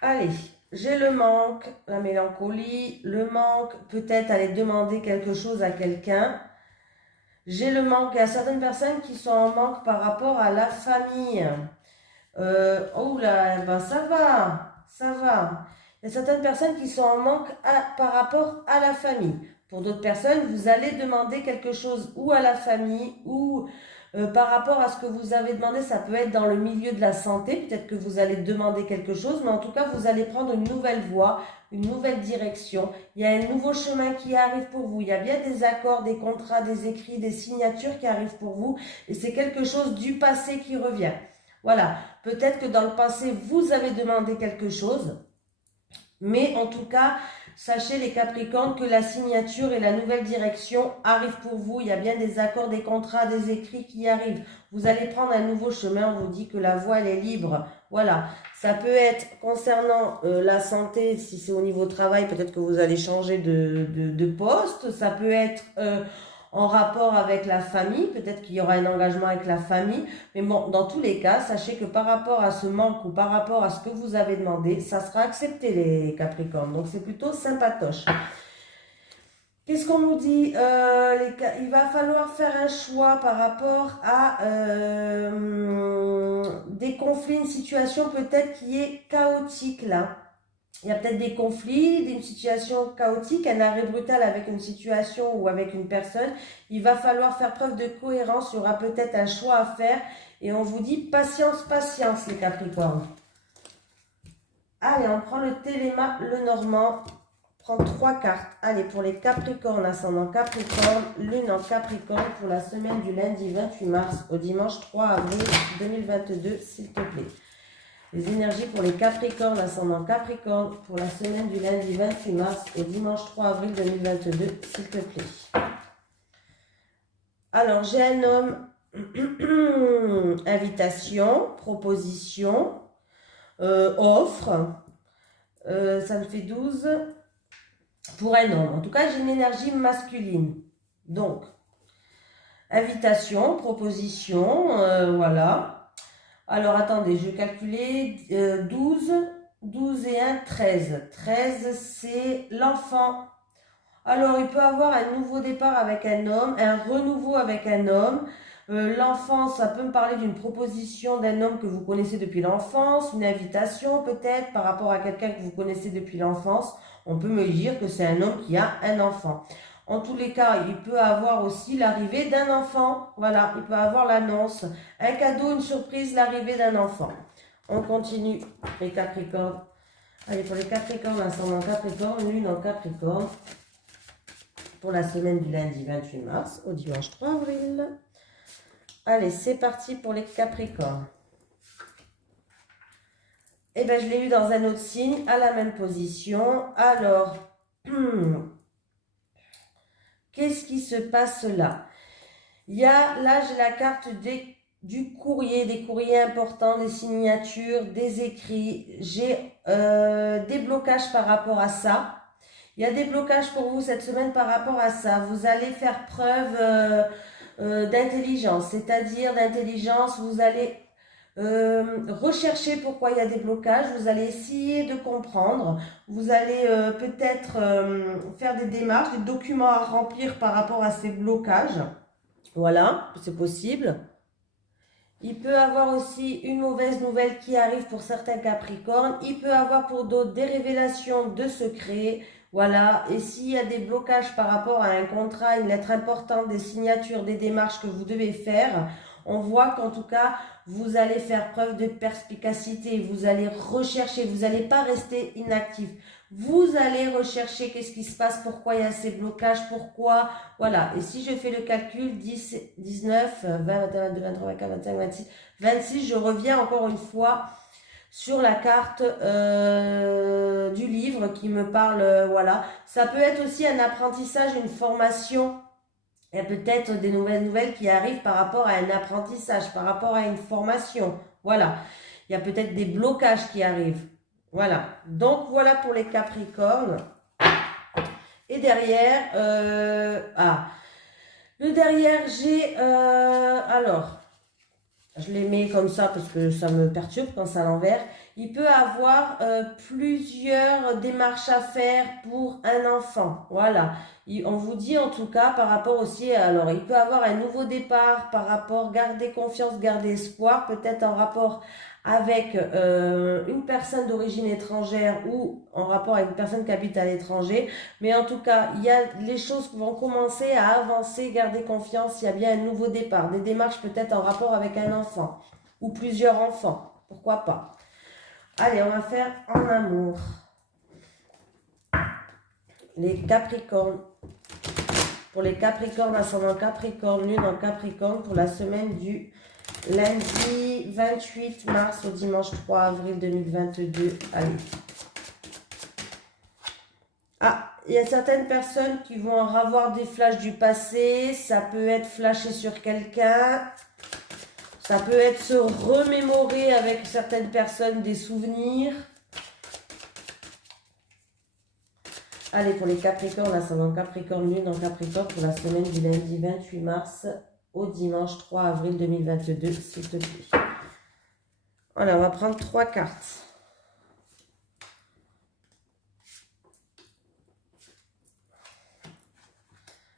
Allez, j'ai le manque, la mélancolie, le manque, peut-être aller demander quelque chose à quelqu'un. J'ai le manque, il y a certaines personnes qui sont en manque par rapport à la famille. Oh là, ben ça va, ça va. Il y a certaines personnes qui sont en manque par rapport à la famille. Pour d'autres personnes, vous allez demander quelque chose ou à la famille ou par rapport à ce que vous avez demandé. Ça peut être dans le milieu de la santé. Peut-être que vous allez demander quelque chose, mais en tout cas, vous allez prendre une nouvelle voie, une nouvelle direction. Il y a un nouveau chemin qui arrive pour vous. Il y a bien des accords, des contrats, des écrits, des signatures qui arrivent pour vous. Et c'est quelque chose du passé qui revient. Voilà. Peut-être que dans le passé, vous avez demandé quelque chose. Mais en tout cas, sachez les Capricornes que la signature et la nouvelle direction arrivent pour vous. Il y a bien des accords, des contrats, des écrits qui arrivent. Vous allez prendre un nouveau chemin. On vous dit que la voie, elle est libre. Voilà. Ça peut être concernant la santé, si c'est au niveau travail, peut-être que vous allez changer de poste. Ça peut être en rapport avec la famille. Peut-être qu'il y aura un engagement avec la famille. Mais bon, dans tous les cas, sachez que par rapport à ce manque ou par rapport à ce que vous avez demandé, ça sera accepté les Capricornes. Donc, c'est plutôt sympatoche. Qu'est-ce qu'on nous dit? Il va falloir faire un choix par rapport à des conflits, une situation peut-être qui est chaotique là. Il y a peut-être des conflits, une situation chaotique, un arrêt brutal avec une situation ou avec une personne. Il va falloir faire preuve de cohérence. Il y aura peut-être un choix à faire. Et on vous dit patience, patience, les Capricornes. Allez, on prend le Téléma, le Normand. On prend 3 cartes. Allez, pour les Capricornes, ascendant Capricorne, lune en Capricorne, pour la semaine du lundi 28 mars au dimanche 3 avril 2022, s'il te plaît. Les énergies pour les Capricornes, ascendant Capricorne, pour la semaine du lundi 28 mars au dimanche 3 avril 2022, s'il te plaît. Alors, j'ai un homme, invitation, proposition, offre, ça me fait 12 pour un homme. En tout cas, j'ai une énergie masculine. Donc, invitation, proposition, voilà. Alors, attendez, je vais calculer 12 et 1, 13. 13, c'est l'enfant. Alors, il peut avoir un nouveau départ avec un homme, un renouveau avec un homme. L'enfant, ça peut me parler d'une proposition d'un homme que vous connaissez depuis l'enfance, une invitation peut-être par rapport à quelqu'un que vous connaissez depuis l'enfance. On peut me dire que c'est un homme qui a un enfant. En tous les cas, il peut avoir aussi l'arrivée d'un enfant. Voilà, il peut avoir l'annonce, un cadeau, une surprise, l'arrivée d'un enfant. On continue les Capricornes. Allez, pour les Capricornes, ascendant Capricorne, lune en Capricorne. Pour la semaine du lundi 28 mars au dimanche 3 avril. Allez, c'est parti pour les Capricornes. Eh bien, je l'ai eu dans un autre signe, à la même position. Alors, qu'est-ce qui se passe là? Là, j'ai la carte du courrier, des courriers importants, des signatures, des écrits. J'ai des blocages par rapport à ça. Il y a des blocages pour vous cette semaine par rapport à ça. Vous allez faire preuve d'intelligence, c'est-à-dire d'intelligence, vous allez rechercher pourquoi il y a des blocages, vous allez essayer de comprendre, vous allez peut-être faire des démarches, des documents à remplir par rapport à ces blocages. Voilà, c'est possible. Il peut avoir aussi une mauvaise nouvelle qui arrive pour certains Capricornes. Il peut avoir pour d'autres des révélations de secrets. Voilà, et s'il y a des blocages par rapport à un contrat, une lettre importante, des signatures, des démarches que vous devez faire, on voit qu'en tout cas, vous allez faire preuve de perspicacité, vous allez rechercher, vous n'allez pas rester inactif. Vous allez rechercher qu'est-ce qui se passe, pourquoi il y a ces blocages, pourquoi, voilà. Et si je fais le calcul, 10, 19, 20, 21, 22, 23, 24, 25, 26, 26, je reviens encore une fois sur la carte du livre qui me parle, voilà. Ça peut être aussi un apprentissage, une formation. Il y a peut-être des nouvelles qui arrivent par rapport à un apprentissage, par rapport à une formation. Voilà. Il y a peut-être des blocages qui arrivent. Voilà. Donc, voilà pour les Capricornes. Et derrière, le derrière, j'ai, alors, je les mets comme ça parce que ça me perturbe quand c'est à l'envers. Il peut avoir plusieurs démarches à faire pour un enfant. Voilà. On vous dit en tout cas par rapport aussi, alors il peut avoir un nouveau départ par rapport, garder confiance, garder espoir, peut-être en rapport avec une personne d'origine étrangère ou en rapport avec une personne qui habite à l'étranger. Mais en tout cas, il y a les choses qui vont commencer à avancer, garder confiance, il y a bien un nouveau départ. Des démarches peut-être en rapport avec un enfant ou plusieurs enfants, pourquoi pas. Allez, on va faire en amour. Les Capricornes. Pour les Capricornes, ascendant Capricorne, lune en Capricorne, pour la semaine du lundi 28 mars au dimanche 3 avril 2022. Allez. Ah, il y a certaines personnes qui vont avoir des flashs du passé. Ça peut être flashé sur quelqu'un. Ça peut être se remémorer avec certaines personnes des souvenirs. Allez, pour les Capricornes, ascendant Capricorne, lune en Capricorne, pour la semaine du lundi 28 mars au dimanche 3 avril 2022, s'il te plaît. Voilà, on va prendre 3 cartes.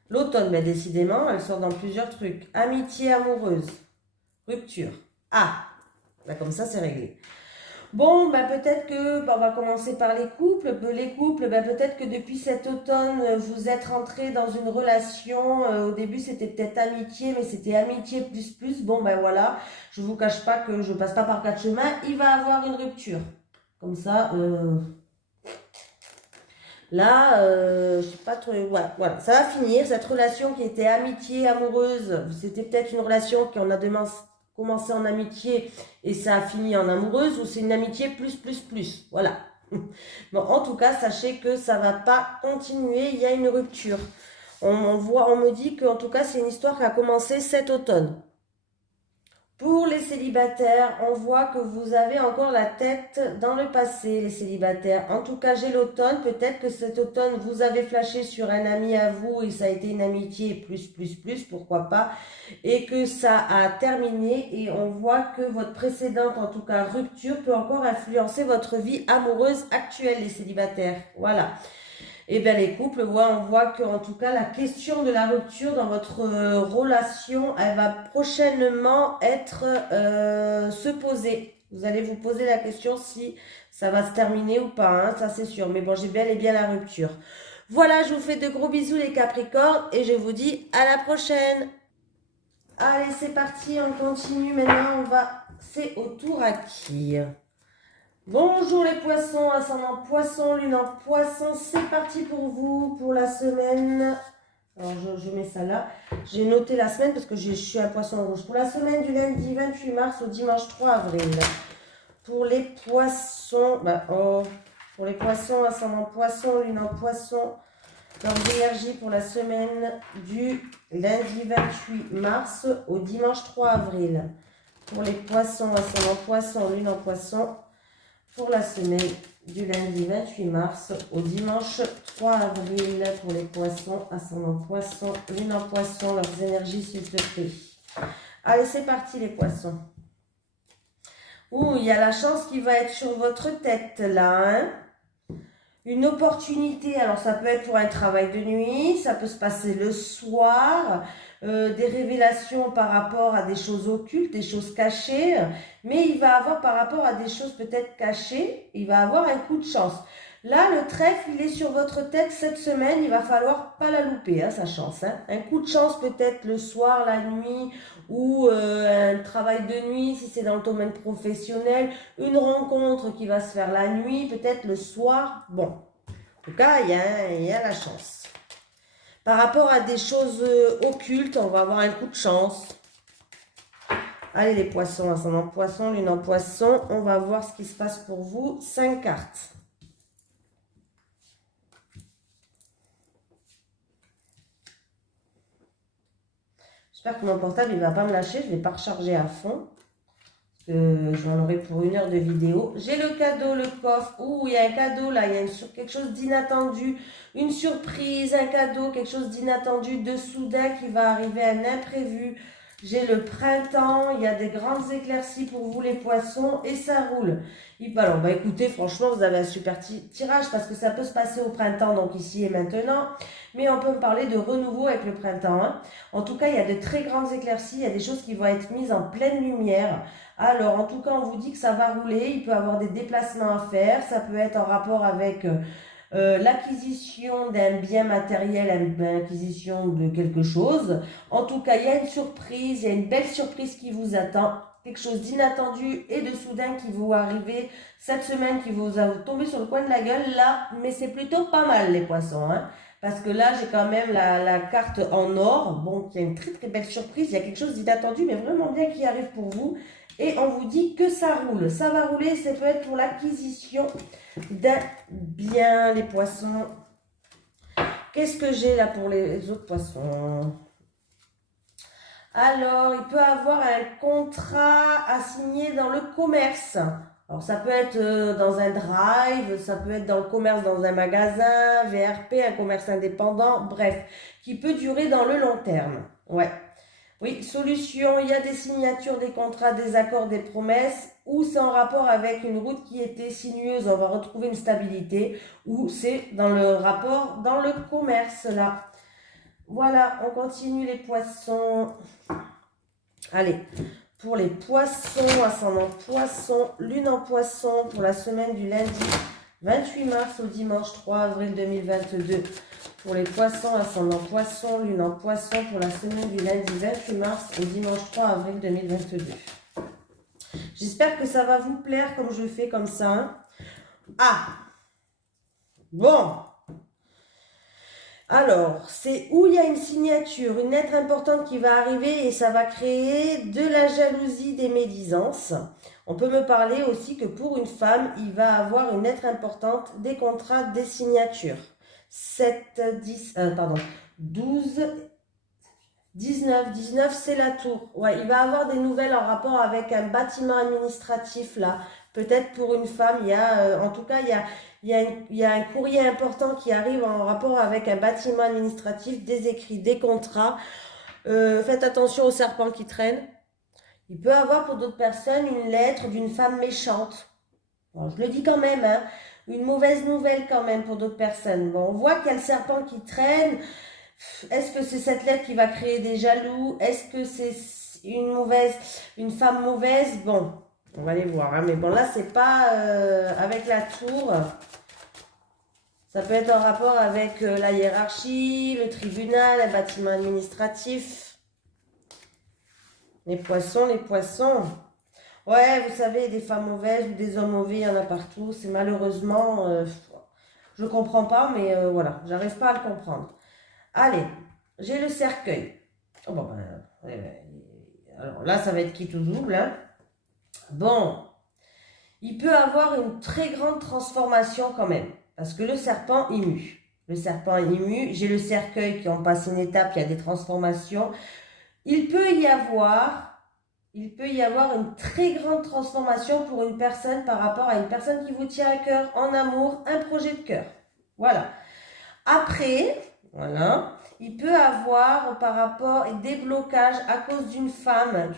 L'automne, mais décidément, elle sort dans plusieurs trucs. Amitié amoureuse. Rupture. Ah, là, comme ça, c'est réglé. Bon, bah, peut-être que, on va commencer par les couples. Les couples, bah, peut-être que depuis cet automne, vous êtes rentrés dans une relation. Au début, c'était peut-être amitié, mais c'était amitié plus plus. Bon, ben voilà, je vous cache pas que je passe pas par 4 chemins. Il va avoir une rupture. Comme ça, là, je sais pas trop. Voilà, ça va finir. Cette relation qui était amitié, amoureuse, c'était peut-être une relation qu'on a commencé en amitié et ça a fini en amoureuse, ou c'est une amitié plus plus plus. Voilà. Bon, en tout cas, sachez que ça va pas continuer. Il y a une rupture. On me dit que en tout cas, c'est une histoire qui a commencé cet automne. Pour les célibataires, on voit que vous avez encore la tête dans le passé, les célibataires. En tout cas, j'ai l'automne. Peut-être que cet automne, vous avez flashé sur un ami à vous et ça a été une amitié plus, plus, plus, pourquoi pas. Et que ça a terminé et on voit que votre précédente, en tout cas rupture, peut encore influencer votre vie amoureuse actuelle, les célibataires. Voilà. Et bien les couples, ouais, on voit qu'en tout cas la question de la rupture dans votre relation, elle va prochainement être se poser. Vous allez vous poser la question si ça va se terminer ou pas, hein, ça c'est sûr. Mais bon, j'ai bel et bien la rupture. Voilà, je vous fais de gros bisous les Capricornes et je vous dis à la prochaine. Allez, c'est parti, on continue maintenant, c'est au tour à qui? Bonjour les poissons, ascendant poisson, lune en poisson, c'est parti pour vous, pour la semaine. Alors je mets ça là, j'ai noté la semaine parce que je suis un poisson rouge. Pour la semaine du lundi 28 mars au dimanche 3 avril. Pour les poissons, pour les poissons, ascendant poisson, lune en poisson, leurs énergies pour la semaine du lundi 28 mars au dimanche 3 avril. Pour les poissons, ascendant poisson, lune en poisson, pour la semaine du lundi 28 mars au dimanche 3 avril. Pour les poissons, ascendant poisson, lune en poisson, leurs énergies s'il te plaît. Allez, c'est parti les poissons. Ouh, il y a la chance qui va être sur votre tête là, hein. Une opportunité, alors ça peut être pour un travail de nuit, ça peut se passer le soir, des révélations par rapport à des choses occultes, des choses cachées, mais il va avoir par rapport à des choses peut-être cachées, il va avoir un coup de chance. Là, le trèfle, il est sur votre tête cette semaine, il va falloir pas la louper, hein, sa chance. Hein. Un coup de chance peut-être le soir, la nuit, ou un travail de nuit si c'est dans le domaine professionnel, une rencontre qui va se faire la nuit, peut-être le soir. Bon, en tout cas, il y a la chance. Par rapport à des choses occultes, on va avoir un coup de chance. Allez les poissons, ascendant poisson, lune en poisson, on va voir ce qui se passe pour vous. 5 cartes. J'espère que mon portable, il ne va pas me lâcher. Je ne l'ai pas rechargé à fond. J'en aurai pour 1 heure de vidéo. J'ai le cadeau, le coffre. Ouh, il y a un cadeau là. Il y a quelque chose d'inattendu. Une surprise, un cadeau, quelque chose d'inattendu, de soudain qui va arriver, un imprévu. J'ai le printemps. Il y a des grandes éclaircies pour vous les poissons. Et ça roule. Alors, bah écoutez, franchement, vous avez un super tirage parce que ça peut se passer au printemps, donc ici et maintenant. Mais on peut me parler de renouveau avec le printemps. Hein. En tout cas, il y a de très grandes éclaircies. Il y a des choses qui vont être mises en pleine lumière. Alors, en tout cas, on vous dit que ça va rouler. Il peut y avoir des déplacements à faire. Ça peut être en rapport avec l'acquisition d'un bien matériel, l'acquisition de quelque chose. En tout cas, il y a une surprise. Il y a une belle surprise qui vous attend. Quelque chose d'inattendu et de soudain qui vous arrive cette semaine, qui vous a tombé sur le coin de la gueule là. Mais c'est plutôt pas mal les poissons. Hein. Parce que là, j'ai quand même la carte en or. Bon, il y a une très très belle surprise. Il y a quelque chose d'inattendu, mais vraiment bien qui arrive pour vous. Et on vous dit que ça roule. Ça va rouler, ça peut être pour l'acquisition d'un bien, les poissons. Qu'est-ce que j'ai là pour les autres poissons? Alors, il peut avoir un contrat à signer dans le commerce. Alors, ça peut être dans un drive, ça peut être dans le commerce, dans un magasin, VRP, un commerce indépendant, bref, qui peut durer dans le long terme. Ouais. Oui, solution, il y a des signatures, des contrats, des accords, des promesses, ou c'est en rapport avec une route qui était sinueuse, on va retrouver une stabilité, ou c'est dans le rapport, dans le commerce, là. Voilà, on continue les poissons. Allez, pour les poissons, ascendant poisson, lune en poisson, pour la semaine du lundi 28 mars au dimanche 3 avril 2022. Pour les poissons, ascendant poisson, lune en poisson, pour la semaine du lundi 28 mars au dimanche 3 avril 2022. J'espère que ça va vous plaire comme je fais comme ça. Hein. Ah, bon. Alors, c'est où il y a une signature, une lettre importante qui va arriver et ça va créer de la jalousie, des médisances. On peut me parler aussi que pour une femme, il va avoir une lettre importante, des contrats, des signatures. 12, 19, c'est la tour. Ouais, il va avoir des nouvelles en rapport avec un bâtiment administratif là. Peut-être pour une femme, il y a, en tout cas, il y a un courrier important qui arrive en rapport avec un bâtiment administratif, des écrits, des contrats. Faites attention aux serpents qui traînent. Il peut avoir pour d'autres personnes une lettre d'une femme méchante. Bon, je le dis quand même, hein. une mauvaise nouvelle quand même pour d'autres personnes. Bon, on voit qu'il y a le serpent qui traîne. Est-ce que c'est cette lettre qui va créer des jaloux? Est-ce que c'est une femme mauvaise? Bon, on va aller voir. Hein. Mais bon, là, c'est pas avec la tour. Ça peut être en rapport avec la hiérarchie, le tribunal, un bâtiment administratif. Les poissons, les poissons. Ouais, vous savez, des femmes mauvaises ou des hommes mauvais, il y en a partout. C'est malheureusement, je comprends pas, mais voilà, j'arrive pas à le comprendre. Allez, j'ai le cercueil. Oh, bon, alors là, ça va être qui tout double. Hein. Bon, il peut avoir une très grande transformation quand même, parce que le serpent, il mue. Le serpent, il mue. J'ai le cercueil qui en passe une étape, il y a des transformations. Il peut y avoir une très grande transformation pour une personne par rapport à une personne qui vous tient à cœur, en amour, un projet de cœur. Voilà. Après, voilà, il peut avoir par rapport des blocages à cause d'une femme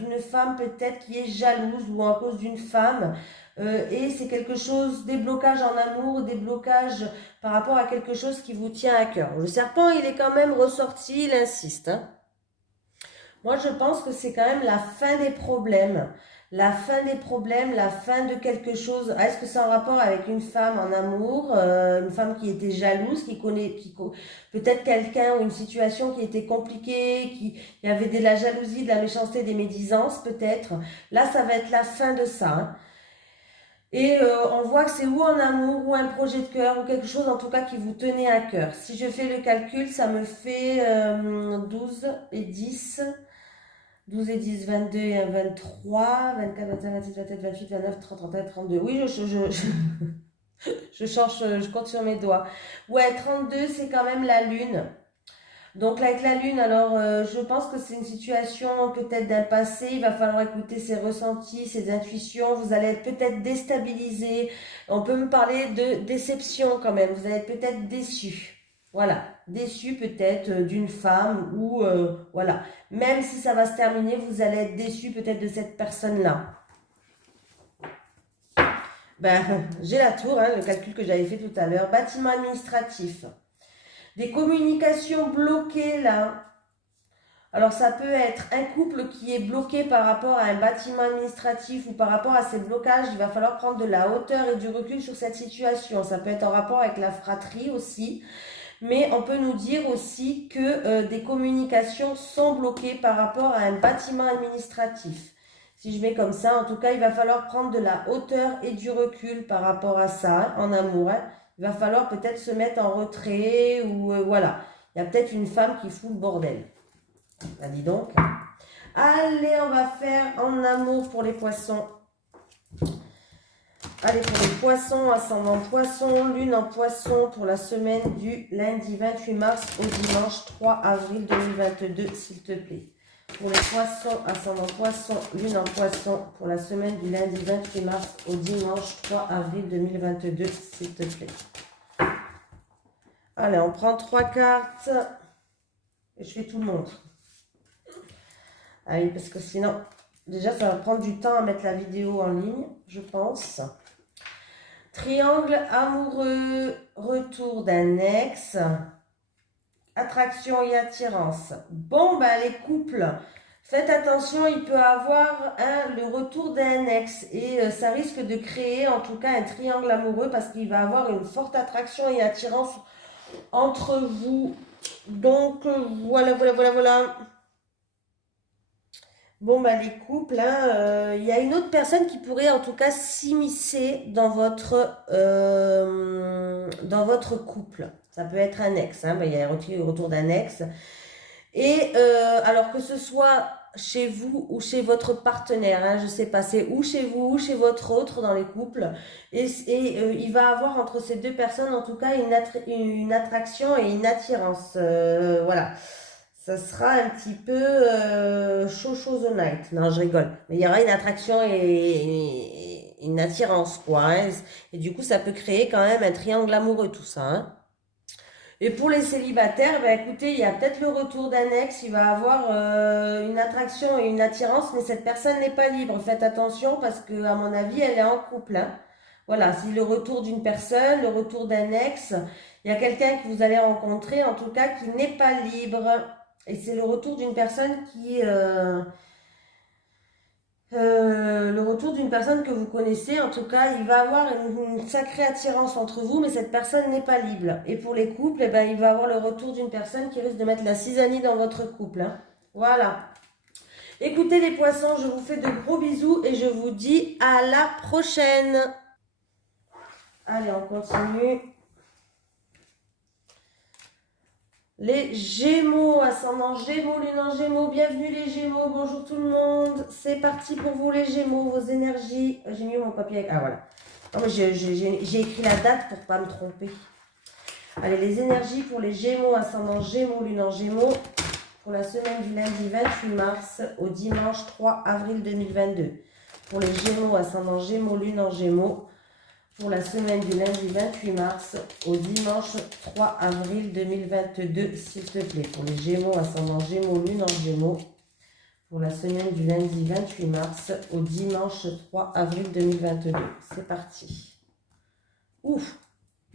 peut-être qui est jalouse ou à cause d'une femme. Et c'est quelque chose, des blocages en amour, des blocages par rapport à quelque chose qui vous tient à cœur. Le serpent, il est quand même ressorti, il insiste. Hein. Moi, je pense que c'est quand même la fin des problèmes. La fin des problèmes, la fin de quelque chose. Est-ce que c'est en rapport avec une femme en amour, une femme qui était jalouse, peut-être quelqu'un ou une situation qui était compliquée, il y avait de la jalousie, de la méchanceté, des médisances peut-être. Là, ça va être la fin de ça. Hein. Et on voit que c'est ou en amour, ou un projet de cœur, ou quelque chose en tout cas qui vous tenait à cœur. Si je fais le calcul, ça me fait 12 et 10. 12 et 10, 22 et 1, 23, 24, 25, 26, 27, 28, 29, 30, 31, 32. Oui, je compte sur mes doigts. Ouais, 32, c'est quand même la lune. Donc avec la lune, alors je pense que c'est une situation peut-être d'un passé. Il va falloir écouter ses ressentis, ses intuitions. Vous allez être peut-être déstabilisé. On peut me parler de déception quand même. Vous allez être peut-être déçu. Voilà, déçu peut-être d'une femme ou voilà. Même si ça va se terminer, vous allez être déçu peut-être de cette personne-là. Ben, j'ai la tour, hein, le calcul que j'avais fait tout à l'heure. Bâtiment administratif. Des communications bloquées là. Alors ça peut être un couple qui est bloqué par rapport à un bâtiment administratif ou par rapport à ces blocages. Il va falloir prendre de la hauteur et du recul sur cette situation. Ça peut être en rapport avec la fratrie aussi. Mais on peut nous dire aussi que des communications sont bloquées par rapport à un bâtiment administratif. Si je mets comme ça, en tout cas, il va falloir prendre de la hauteur et du recul par rapport à ça, hein, en amour. Hein. Il va falloir peut-être se mettre en retrait ou voilà. Il y a peut-être une femme qui fout le bordel. Ah, dis donc. Allez, on va faire en amour pour les poissons. Allez, pour les poissons, ascendant poisson, lune en poisson pour la semaine du lundi 28 mars au dimanche 3 avril 2022, s'il te plaît. Pour les poissons, ascendant poisson, lune en poisson pour la semaine du lundi 28 mars au dimanche 3 avril 2022, s'il te plaît. Allez, on prend 3 cartes et je fais tout le monde. Ah oui, parce que sinon, déjà, ça va prendre du temps à mettre la vidéo en ligne, je pense. Triangle amoureux, retour d'un ex, attraction et attirance. Bon, ben les couples, faites attention, il peut avoir le retour d'un ex et ça risque de créer en tout cas un triangle amoureux parce qu'il va avoir une forte attraction et attirance entre vous. Donc, voilà. Bon, bah, les couples, hein, il y a une autre personne qui pourrait en tout cas s'immiscer dans votre couple. Ça peut être un ex, hein, bah, il y a le retour d'un ex. Et alors que ce soit chez vous ou chez votre partenaire, hein, je sais pas, c'est ou chez vous ou chez votre autre dans les couples. Et il va avoir entre ces deux personnes en tout cas une attraction et une attirance. Voilà. Ça sera un petit peu chaud the night. Non, je rigole. Mais il y aura une attraction et une attirance, quoi. Hein. Et du coup, ça peut créer quand même un triangle amoureux, tout ça. Hein. Et pour les célibataires, ben, écoutez, il y a peut-être le retour d'un ex. Il va avoir une attraction et une attirance, mais cette personne n'est pas libre. Faites attention parce que, à mon avis, elle est en couple. Hein. Voilà, c'est le retour d'une personne, le retour d'un ex. Il y a quelqu'un que vous allez rencontrer, en tout cas, qui n'est pas libre. Et c'est le retour d'une personne qui... le retour d'une personne que vous connaissez, en tout cas, il va avoir une sacrée attirance entre vous, mais cette personne n'est pas libre. Et pour les couples, eh ben, il va avoir le retour d'une personne qui risque de mettre la cisanie dans votre couple. Hein. Voilà. Écoutez les poissons, je vous fais de gros bisous et je vous dis à la prochaine. Allez, on continue. Les Gémeaux, ascendant Gémeaux, lune en Gémeaux, bienvenue les Gémeaux, bonjour tout le monde. C'est parti pour vous les Gémeaux, vos énergies. J'ai mis mon papier avec... Ah voilà. Non, mais j'ai écrit la date pour ne pas me tromper. Allez, les énergies pour les Gémeaux, ascendant Gémeaux, lune en Gémeaux, pour la semaine du lundi 28 mars au dimanche 3 avril 2022. Pour les Gémeaux, ascendant Gémeaux, lune en Gémeaux, pour la semaine du lundi 28 mars au dimanche 3 avril 2022, s'il te plaît. Pour les Gémeaux, ascendant Gémeaux, lune en Gémeaux, pour la semaine du lundi 28 mars au dimanche 3 avril 2022. C'est parti. Ouf,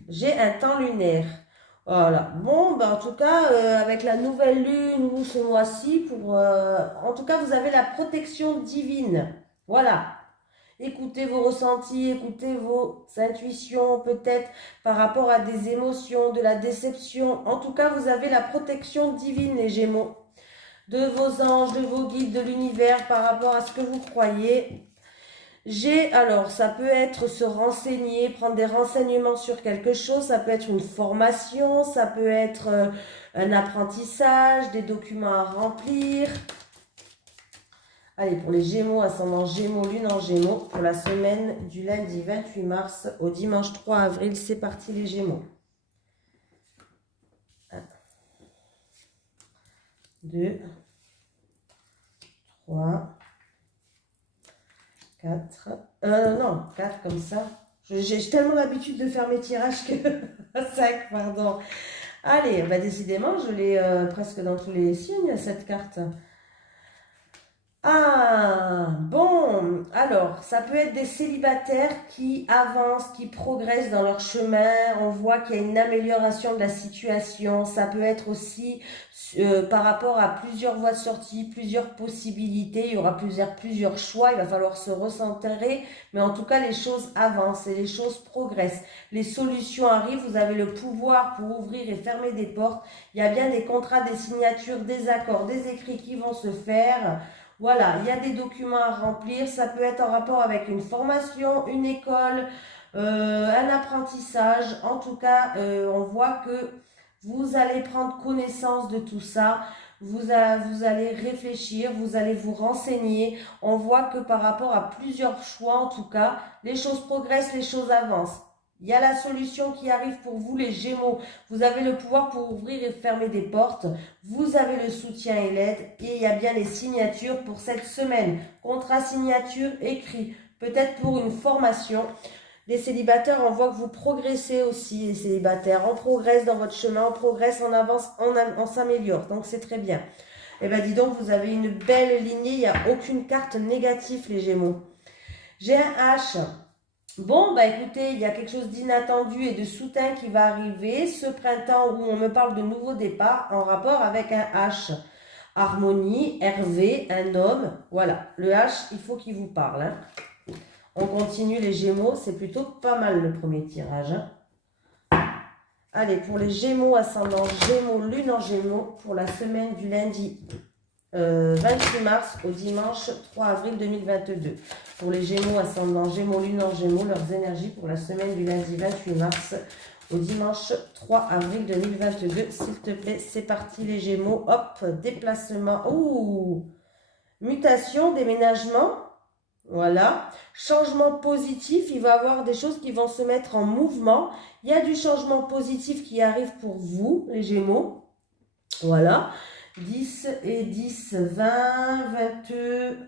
j'ai un temps lunaire. Voilà. Bon, ben, en tout cas, avec la nouvelle lune ou ce mois-ci, en tout cas, vous avez la protection divine. Voilà. Écoutez vos ressentis, écoutez vos intuitions, peut-être par rapport à des émotions, de la déception. En tout cas, vous avez la protection divine, les Gémeaux, de vos anges, de vos guides, de l'univers par rapport à ce que vous croyez. Alors, ça peut être se renseigner, prendre des renseignements sur quelque chose, ça peut être une formation, ça peut être un apprentissage, des documents à remplir. Allez, pour les Gémeaux, ascendant Gémeaux, lune en Gémeaux, pour la semaine du lundi 28 mars au dimanche 3 avril, c'est parti les Gémeaux. 1, 2, 3, 4, non, 4 comme ça. J'ai tellement l'habitude de faire mes tirages que 5, pardon. Allez, bah décidément, je l'ai presque dans tous les signes, cette carte. Ah, bon, alors, ça peut être des célibataires qui avancent, qui progressent dans leur chemin. On voit qu'il y a une amélioration de la situation. Ça peut être aussi par rapport à plusieurs voies de sortie, plusieurs possibilités. Il y aura plusieurs choix. Il va falloir se recentrer. Mais en tout cas, les choses avancent et les choses progressent. Les solutions arrivent. Vous avez le pouvoir pour ouvrir et fermer des portes. Il y a bien des contrats, des signatures, des accords, des écrits qui vont se faire. Voilà, il y a des documents à remplir, ça peut être en rapport avec une formation, une école, un apprentissage. En tout cas, on voit que vous allez prendre connaissance de tout ça, vous allez réfléchir, vous allez vous renseigner. On voit que par rapport à plusieurs choix, en tout cas, les choses progressent, les choses avancent. Il y a la solution qui arrive pour vous les Gémeaux. Vous avez le pouvoir pour ouvrir et fermer des portes. Vous avez le soutien et l'aide. Et il y a bien les signatures pour cette semaine. Contrat, signature, écrit. Peut-être pour une formation. Les célibataires, on voit que vous progressez aussi, les célibataires. On progresse dans votre chemin, on progresse, on avance, on s'améliore. Donc c'est très bien. Eh bien dis donc, vous avez une belle lignée. Il n'y a aucune carte négative les Gémeaux. J'ai un H. Bon, bah écoutez, il y a quelque chose d'inattendu et de soudain qui va arriver ce printemps où on me parle de nouveaux départs en rapport avec un H. Harmonie, Hervé, un homme. Voilà, le H, il faut qu'il vous parle. Hein. On continue les Gémeaux, c'est plutôt pas mal le premier tirage. Hein. Allez, pour les Gémeaux, ascendant Gémeaux, lune en Gémeaux, pour la semaine du lundi 28 mars au dimanche 3 avril 2022. Pour les Gémeaux, ascendant Gémeaux, lune en Gémeaux, leurs énergies pour la semaine du lundi 28 mars au dimanche 3 avril 2022. S'il te plaît, c'est parti les Gémeaux. Hop, déplacement. Ouh, mutation, déménagement. Voilà. Changement positif. Il va y avoir des choses qui vont se mettre en mouvement. Il y a du changement positif qui arrive pour vous, les Gémeaux. Voilà. 10 et 10, 20, 22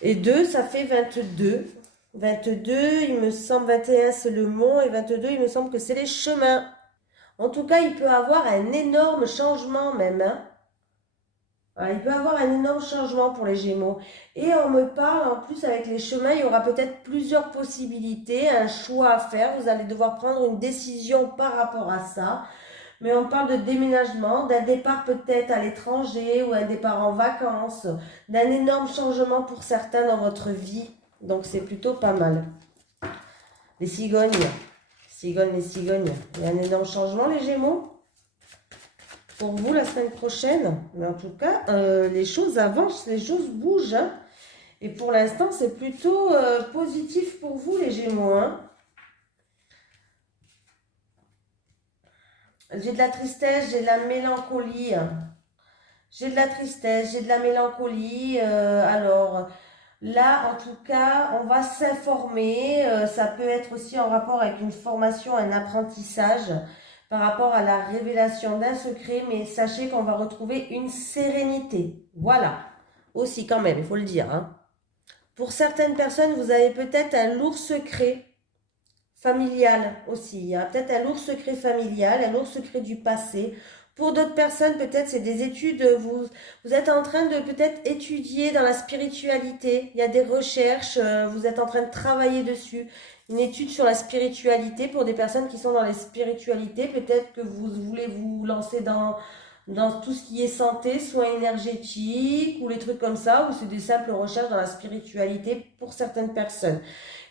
et 2, ça fait 22. 22, il me semble, 21 c'est le mont et 22, il me semble que c'est les chemins. En tout cas, il peut avoir un énorme changement même. Hein. Voilà, il peut y avoir un énorme changement pour les Gémeaux. Et on me parle, en plus, avec les chemins, il y aura peut-être plusieurs possibilités, un choix à faire. Vous allez devoir prendre une décision par rapport à ça. Mais on parle de déménagement, d'un départ peut-être à l'étranger ou un départ en vacances, d'un énorme changement pour certains dans votre vie. Donc c'est plutôt pas mal. Les cigognes, les cigognes. Il y a un énorme changement, les Gémeaux pour vous la semaine prochaine. Mais en tout cas, les choses avancent, les choses bougent. Hein. Et pour l'instant, c'est plutôt positif pour vous, les Gémeaux. Hein. J'ai de la tristesse, j'ai de la mélancolie. J'ai de la tristesse, j'ai de la mélancolie. Alors, là, en tout cas, on va s'informer. Ça peut être aussi en rapport avec une formation, un apprentissage par rapport à la révélation d'un secret. Mais sachez qu'on va retrouver une sérénité. Voilà. Aussi, quand même, il faut le dire. Hein. Pour certaines personnes, vous avez peut-être un lourd secret familial aussi. Il y a peut-être un lourd secret familial, un lourd secret du passé. Pour d'autres personnes, peut-être c'est des études, vous êtes en train de peut-être étudier dans la spiritualité. Il y a des recherches, vous êtes en train de travailler dessus. Une étude sur la spiritualité pour des personnes qui sont dans les spiritualités. Peut-être que vous voulez vous lancer dans tout ce qui est santé, soins énergétiques ou les trucs comme ça, ou c'est des simples recherches dans la spiritualité pour certaines personnes.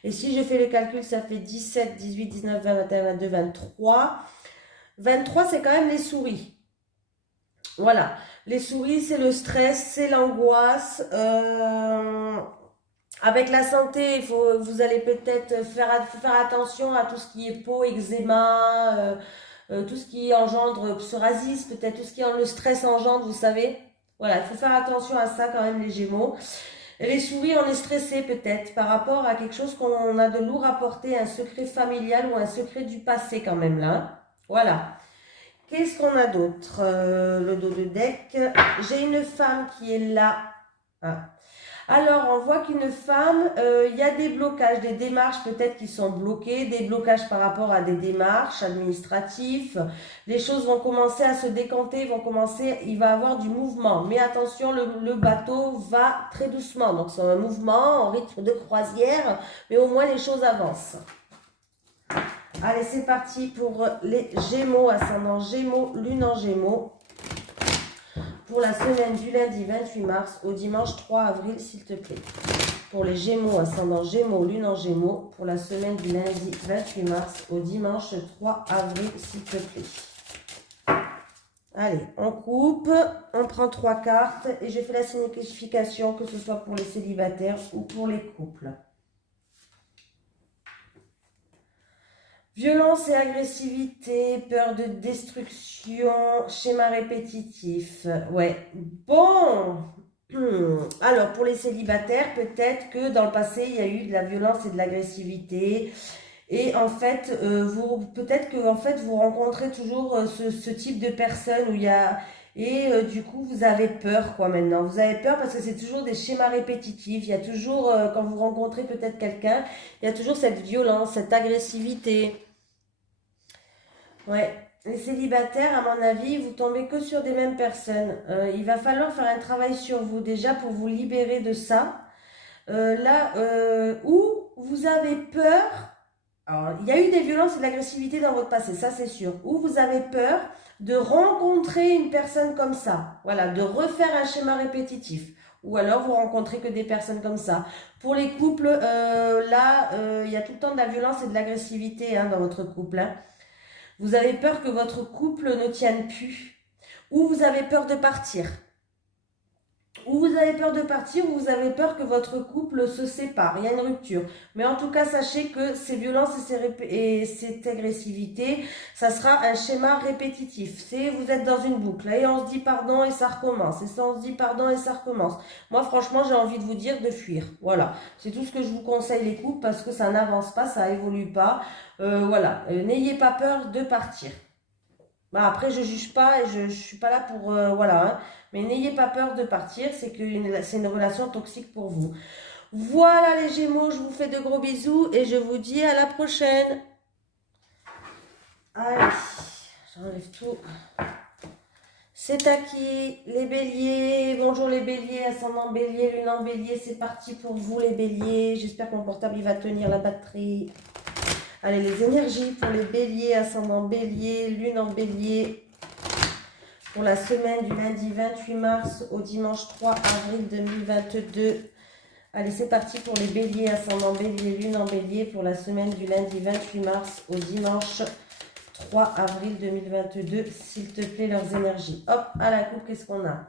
Et si j'ai fait le calcul, ça fait 17, 18, 19, 20, 21, 22, 23. 23, c'est quand même les souris. Voilà. Les souris, c'est le stress, c'est l'angoisse. Avec la santé, vous allez peut-être faire attention à tout ce qui est peau, eczéma, tout ce qui engendre psoriasis, peut-être tout ce qui le stress engendre, vous savez. Voilà, il faut faire attention à ça quand même, les Gémeaux. Et les souris, on est stressé peut-être par rapport à quelque chose qu'on a de lourd à porter, un secret familial ou un secret du passé quand même là. Voilà. Qu'est-ce qu'on a d'autre le dos de deck. J'ai une femme qui est là. Ah. Alors, on voit qu'une femme, il y a des blocages, des démarches peut-être qui sont bloquées, des blocages par rapport à des démarches administratives. Les choses vont commencer à se décanter, il va y avoir du mouvement. Mais attention, le bateau va très doucement. Donc, c'est un mouvement en rythme de croisière, mais au moins les choses avancent. Allez, c'est parti pour les Gémeaux, ascendant Gémeaux, lune en Gémeaux. Pour la semaine du lundi 28 mars au dimanche 3 avril, s'il te plaît. Pour les Gémeaux, ascendant Gémeaux, lune en Gémeaux. Pour la semaine du lundi 28 mars au dimanche 3 avril, s'il te plaît. Allez, on coupe, on prend 3 cartes et je fais la signification, que ce soit pour les célibataires ou pour les couples. Violence et agressivité, peur de destruction, schéma répétitif. Ouais, bon. Alors, pour les célibataires, peut-être que dans le passé, il y a eu de la violence et de l'agressivité. Et en fait, peut-être que en fait, vous rencontrez toujours ce type de personne où il y a... Et du coup, vous avez peur, quoi, maintenant. Vous avez peur parce que c'est toujours des schémas répétitifs. Il y a toujours, quand vous rencontrez peut-être quelqu'un, il y a toujours cette violence, cette agressivité. Ouais, les célibataires, à mon avis, vous tombez que sur des mêmes personnes. Il va falloir faire un travail sur vous déjà pour vous libérer de ça. Où vous avez peur, alors il y a eu des violences et de l'agressivité dans votre passé, ça c'est sûr. Où vous avez peur de rencontrer une personne comme ça. Voilà, de refaire un schéma répétitif. Ou alors vous rencontrez que des personnes comme ça. Pour les couples, il y a tout le temps de la violence et de l'agressivité dans votre couple. Hein. Vous avez peur que votre couple ne tienne plus. Ou vous avez peur de partir. Ou vous avez peur de partir, ou vous avez peur que votre couple se sépare. Il y a une rupture. Mais en tout cas, sachez que ces violences et cette agressivité, ça sera un schéma répétitif. Vous êtes dans une boucle. Et on se dit pardon et ça recommence. Et ça, on se dit pardon et ça recommence. Moi, franchement, j'ai envie de vous dire de fuir. Voilà. C'est tout ce que je vous conseille les couples parce que ça n'avance pas, ça évolue pas. Voilà. N'ayez pas peur de partir. Bah, après, je juge pas et je suis pas là pour... voilà. Hein. Mais n'ayez pas peur de partir, c'est une relation toxique pour vous. Voilà les Gémeaux, je vous fais de gros bisous et je vous dis à la prochaine. Allez, j'enlève tout. C'est à qui? Les béliers. Bonjour les béliers, ascendant bélier, lune en bélier. C'est parti pour vous les béliers. J'espère que mon portable il va tenir la batterie. Allez, les énergies pour les béliers, ascendant bélier, lune en bélier. Pour la semaine du lundi 28 mars au dimanche 3 avril 2022. Allez, c'est parti pour les béliers, ascendant bélier, lune en bélier. Pour la semaine du lundi 28 mars au dimanche 3 avril 2022, s'il te plaît, leurs énergies. Hop, à la coupe, qu'est-ce qu'on a?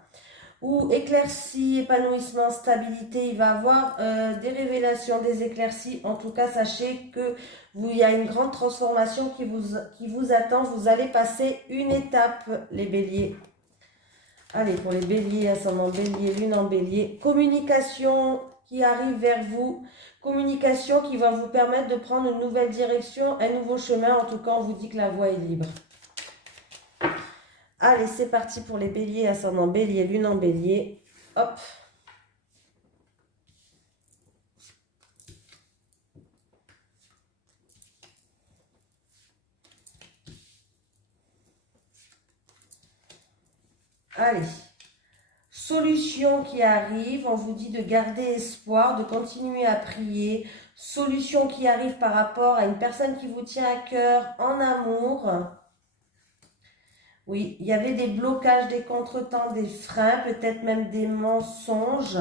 Ou éclaircie, épanouissement, stabilité, il va avoir des révélations, des éclaircies. En tout cas, sachez que il y a une grande transformation qui vous attend. Vous allez passer une étape, les béliers. Allez, pour les béliers, ascendant bélier, lune en bélier. Communication qui arrive vers vous. Communication qui va vous permettre de prendre une nouvelle direction, un nouveau chemin. En tout cas, on vous dit que la voie est libre. Allez, c'est parti pour les béliers, ascendant bélier, lune en bélier. Hop. Allez. Solution qui arrive, on vous dit de garder espoir, de continuer à prier. Solution qui arrive par rapport à une personne qui vous tient à cœur en amour. Oui, il y avait des blocages, des contretemps, des freins, peut-être même des mensonges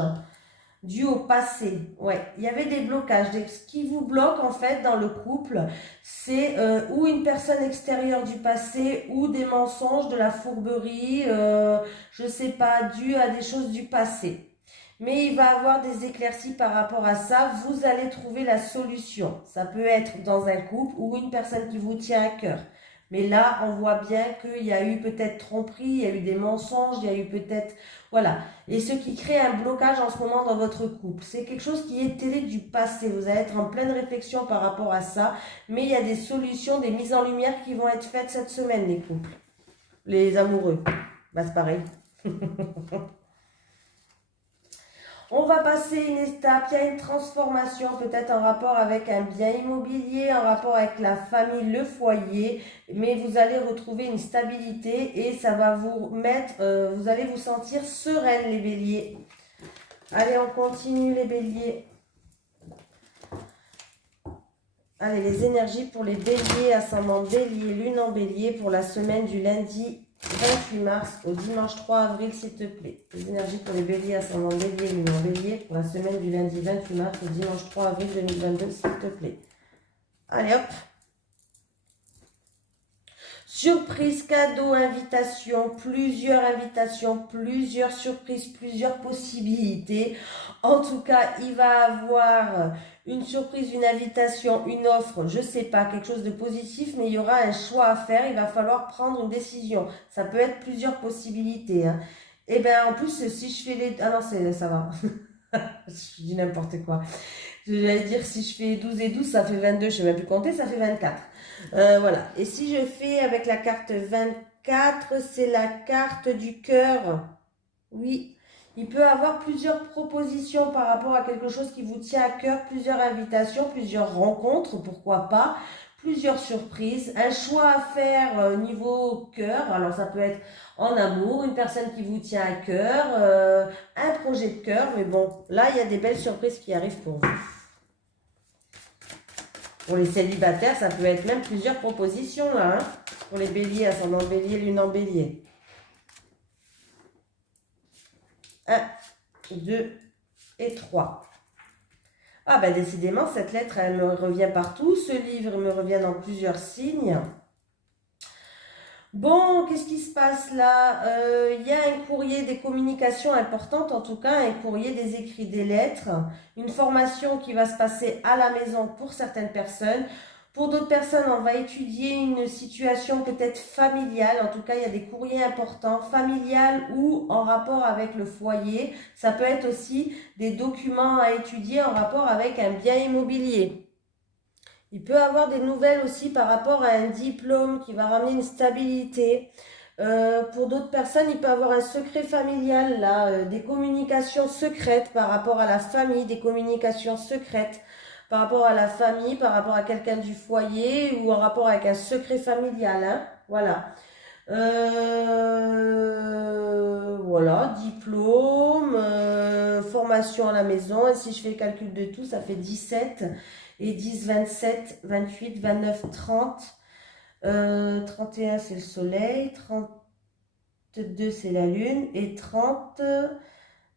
dus au passé. Ouais, il y avait des blocages. Ce qui vous bloque en fait dans le couple, c'est ou une personne extérieure du passé ou des mensonges, de la fourberie, je sais pas, dû à des choses du passé. Mais il va avoir des éclaircies par rapport à ça. Vous allez trouver la solution. Ça peut être dans un couple ou une personne qui vous tient à cœur. Mais là, on voit bien qu'il y a eu peut-être tromperie, il y a eu des mensonges, il y a eu peut-être... Voilà. Et ce qui crée un blocage en ce moment dans votre couple, c'est quelque chose qui est télé du passé. Vous allez être en pleine réflexion par rapport à ça. Mais il y a des solutions, des mises en lumière qui vont être faites cette semaine, les couples. Les amoureux. Bah, c'est pareil. On va passer une étape, il y a une transformation peut-être en rapport avec un bien immobilier, en rapport avec la famille, le foyer, mais vous allez retrouver une stabilité et ça va vous mettre, vous allez vous sentir sereine les béliers. Allez, on continue les béliers. Allez, les énergies pour les béliers, ascendant bélier, lune en bélier pour la semaine du lundi 28 mars au dimanche 3 avril, s'il te plaît. Les énergies pour les béliers, ascendant bélier, lune en bélier pour la semaine du lundi 28 mars au dimanche 3 avril 2022, s'il te plaît. Allez, hop. Surprise, cadeau, invitation, plusieurs surprises, plusieurs possibilités. En tout cas, il va avoir une surprise, une invitation, une offre, je sais pas, quelque chose de positif, mais il y aura un choix à faire, il va falloir prendre une décision. Ça peut être plusieurs possibilités. Hein. Et bien, en plus, si je fais les... Ah non, ça va. Je dis n'importe quoi. J'allais dire, si je fais 12 et 12, ça fait 22, je ne sais même plus compter, ça fait 24. Voilà. Et si je fais avec la carte 24, c'est la carte du cœur. Oui. Il peut avoir plusieurs propositions par rapport à quelque chose qui vous tient à cœur, plusieurs invitations, plusieurs rencontres, pourquoi pas, plusieurs surprises, un choix à faire niveau cœur. Alors ça peut être en amour, une personne qui vous tient à cœur, un projet de cœur. Mais bon, là, il y a des belles surprises qui arrivent pour vous. Pour les célibataires, ça peut être même plusieurs propositions là. Hein, pour les béliers, ascendant bélier, lune en bélier. 1, 2 et 3. Ah ben décidément, cette lettre, elle me revient partout. Ce livre me revient dans plusieurs signes. Bon, qu'est-ce qui se passe là? Il y a un courrier, des communications importantes, en tout cas, un courrier, des écrits, des lettres, une formation qui va se passer à la maison pour certaines personnes. Pour d'autres personnes, on va étudier une situation peut-être familiale. En tout cas, il y a des courriers importants, familiales ou en rapport avec le foyer. Ça peut être aussi des documents à étudier en rapport avec un bien immobilier. Il peut avoir des nouvelles aussi par rapport à un diplôme qui va ramener une stabilité. Pour d'autres personnes, il peut avoir un secret familial, là, des communications secrètes par rapport à la famille, des communications secrètes par rapport à la famille, par rapport à quelqu'un du foyer ou en rapport avec un secret familial. Hein, voilà. Voilà, diplôme, formation à la maison. Et si je fais le calcul de tout, ça fait 17 et 10, 27, 28, 29, 30. 31, c'est le soleil. 32, c'est la lune. Et 30,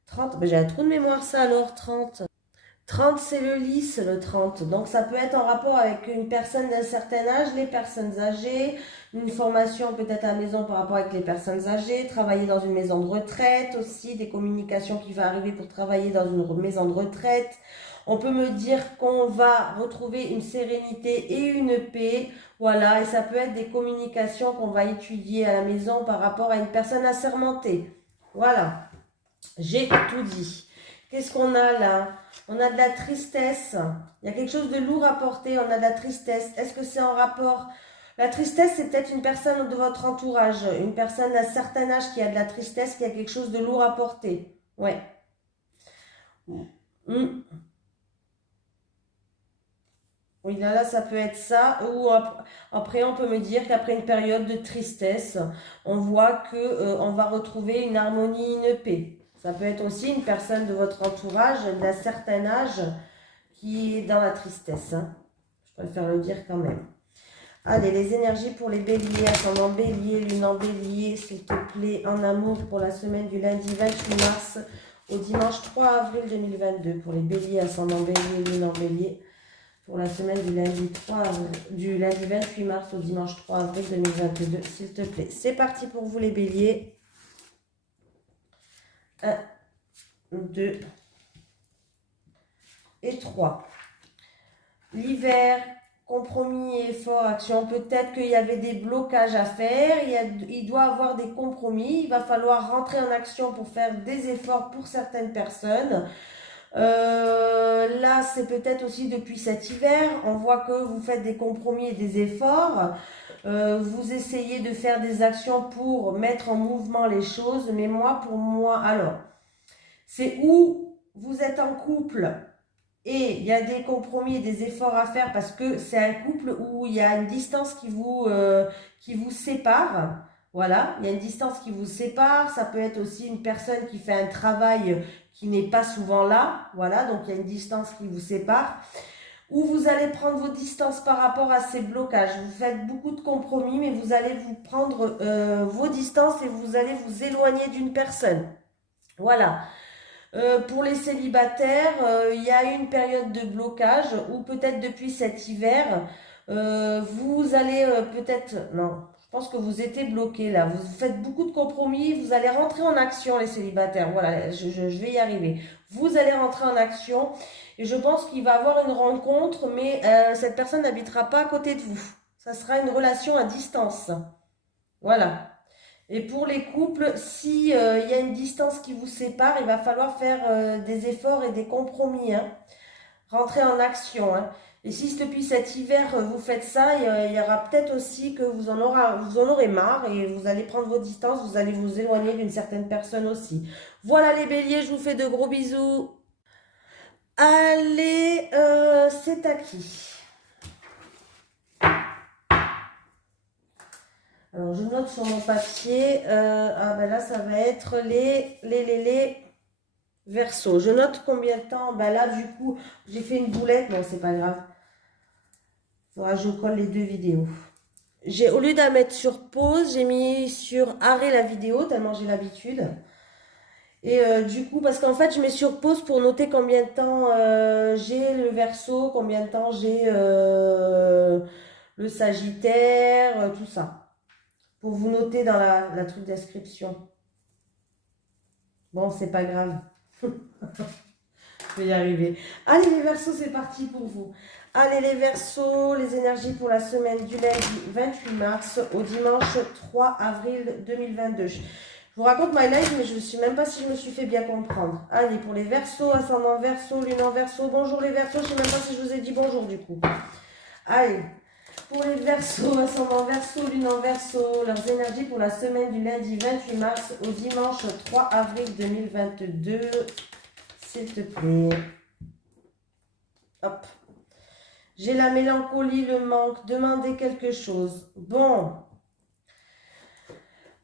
30, ben j'ai un trou de mémoire ça alors, 30. 30, c'est le lys, le 30. Donc, ça peut être en rapport avec une personne d'un certain âge, les personnes âgées, une formation peut-être à la maison par rapport avec les personnes âgées, travailler dans une maison de retraite aussi, des communications qui vont arriver pour travailler dans une maison de retraite. On peut me dire qu'on va retrouver une sérénité et une paix. Voilà, et ça peut être des communications qu'on va étudier à la maison par rapport à une personne assermentée. Voilà, j'ai tout dit. Qu'est-ce qu'on a là? On a de la tristesse. Il y a quelque chose de lourd à porter. On a de la tristesse. Est-ce que c'est en rapport? La tristesse, c'est peut-être une personne de votre entourage. Une personne d'un certain âge qui a de la tristesse, qui a quelque chose de lourd à porter. Ouais. Hmm. Oui, là, ça peut être ça. Ou après, on peut me dire qu'après une période de tristesse, on voit que on va retrouver une harmonie, une paix. Ça peut être aussi une personne de votre entourage d'un certain âge qui est dans la tristesse, hein. Je préfère le dire quand même. Allez, les énergies pour les béliers, ascendant bélier, lune en bélier, s'il te plaît, en amour pour la semaine du lundi 28 mars au dimanche 3 avril 2022. Pour les béliers, ascendant bélier, lune en bélier, pour la semaine du lundi 28 mars au dimanche 3 avril 2022, s'il te plaît. C'est parti pour vous les béliers. 1, 2 et 3. L'hiver, compromis et effort, action. Peut-être qu'il y avait des blocages à faire. Il doit y avoir des compromis. Il va falloir rentrer en action pour faire des efforts pour certaines personnes. Là, c'est peut-être aussi depuis cet hiver. On voit que vous faites des compromis et des efforts. Vous essayez de faire des actions pour mettre en mouvement les choses. Mais moi, pour moi, alors, c'est où vous êtes en couple et il y a des compromis et des efforts à faire parce que c'est un couple où il y a une distance qui vous sépare. Voilà, il y a une distance qui vous sépare. Ça peut être aussi une personne qui fait un travail qui n'est pas souvent là. Voilà, donc il y a une distance qui vous sépare. Où vous allez prendre vos distances par rapport à ces blocages. Vous faites beaucoup de compromis, mais vous allez vous prendre vos distances et vous allez vous éloigner d'une personne. Voilà. Pour les célibataires, il y a eu une période de blocage ou peut-être depuis cet hiver, vous allez peut-être, non, je pense que vous étiez bloqué là, vous faites beaucoup de compromis, vous allez rentrer en action les célibataires, voilà, je vais y arriver. Vous allez rentrer en action et je pense qu'il va y avoir une rencontre, mais cette personne n'habitera pas à côté de vous. Ça sera une relation à distance. Voilà. Et pour les couples, si il y a une distance qui vous sépare, il va falloir faire des efforts et des compromis, hein. Rentrer en action, hein. Et si depuis cet hiver vous faites ça, il y aura peut-être aussi que vous en aurez marre et vous allez prendre vos distances, vous allez vous éloigner d'une certaine personne aussi. Voilà les béliers, je vous fais de gros bisous. Allez, c'est à qui? Alors, je note sur mon papier. Ah ben là, ça va être les Verseaux. Je note combien de temps. Ben là, du coup, j'ai fait une boulette. Bon, c'est pas grave. Faudra que je colle les deux vidéos. Au lieu de la mettre sur pause, j'ai mis sur arrêt la vidéo, tellement j'ai l'habitude. Et du coup, parce qu'en fait, je mets sur pause pour noter combien de temps j'ai le Verseau, combien de temps j'ai le Sagittaire, tout ça. Pour vous noter dans la truc d'inscription. Bon, c'est pas grave. Je vais y arriver. Allez les Verseaux, c'est parti pour vous. Allez les Verseaux, les énergies pour la semaine du lundi 28 mars au dimanche 3 avril 2022. Je vous raconte my life, mais je ne sais même pas si je me suis fait bien comprendre. Allez, pour les Verseaux, ascendant Verseau, lune en Verseau. Bonjour les Verseaux, je ne sais même pas si je vous ai dit bonjour du coup. Allez. Pour les Verseaux, ascendant Verseau, lune en Verseau, leurs énergies pour la semaine du lundi 28 mars au dimanche 3 avril 2022, s'il te plaît. Hop. J'ai la mélancolie, le manque, demander quelque chose. Bon.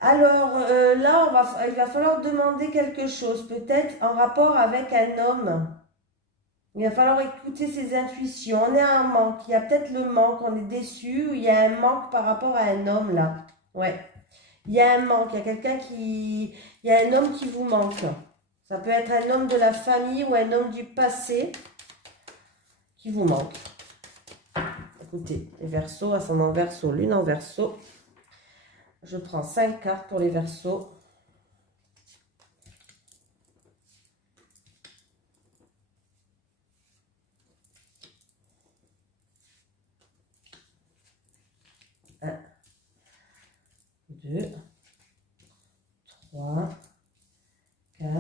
Alors là, il va falloir demander quelque chose, peut-être en rapport avec un homme. Il va falloir écouter ses intuitions. On est à un manque. Il y a peut-être le manque, on est déçu. Ou il y a un manque par rapport à un homme là. Ouais. Il y a un manque. Il y a quelqu'un qui. Il y a un homme qui vous manque. Ça peut être un homme de la famille ou un homme du passé qui vous manque. Écoutez, les Verseaux, ascendant Verseau, lune en Verseau. Je prends 5 cartes pour les Verseaux. Un, 2, 3, 4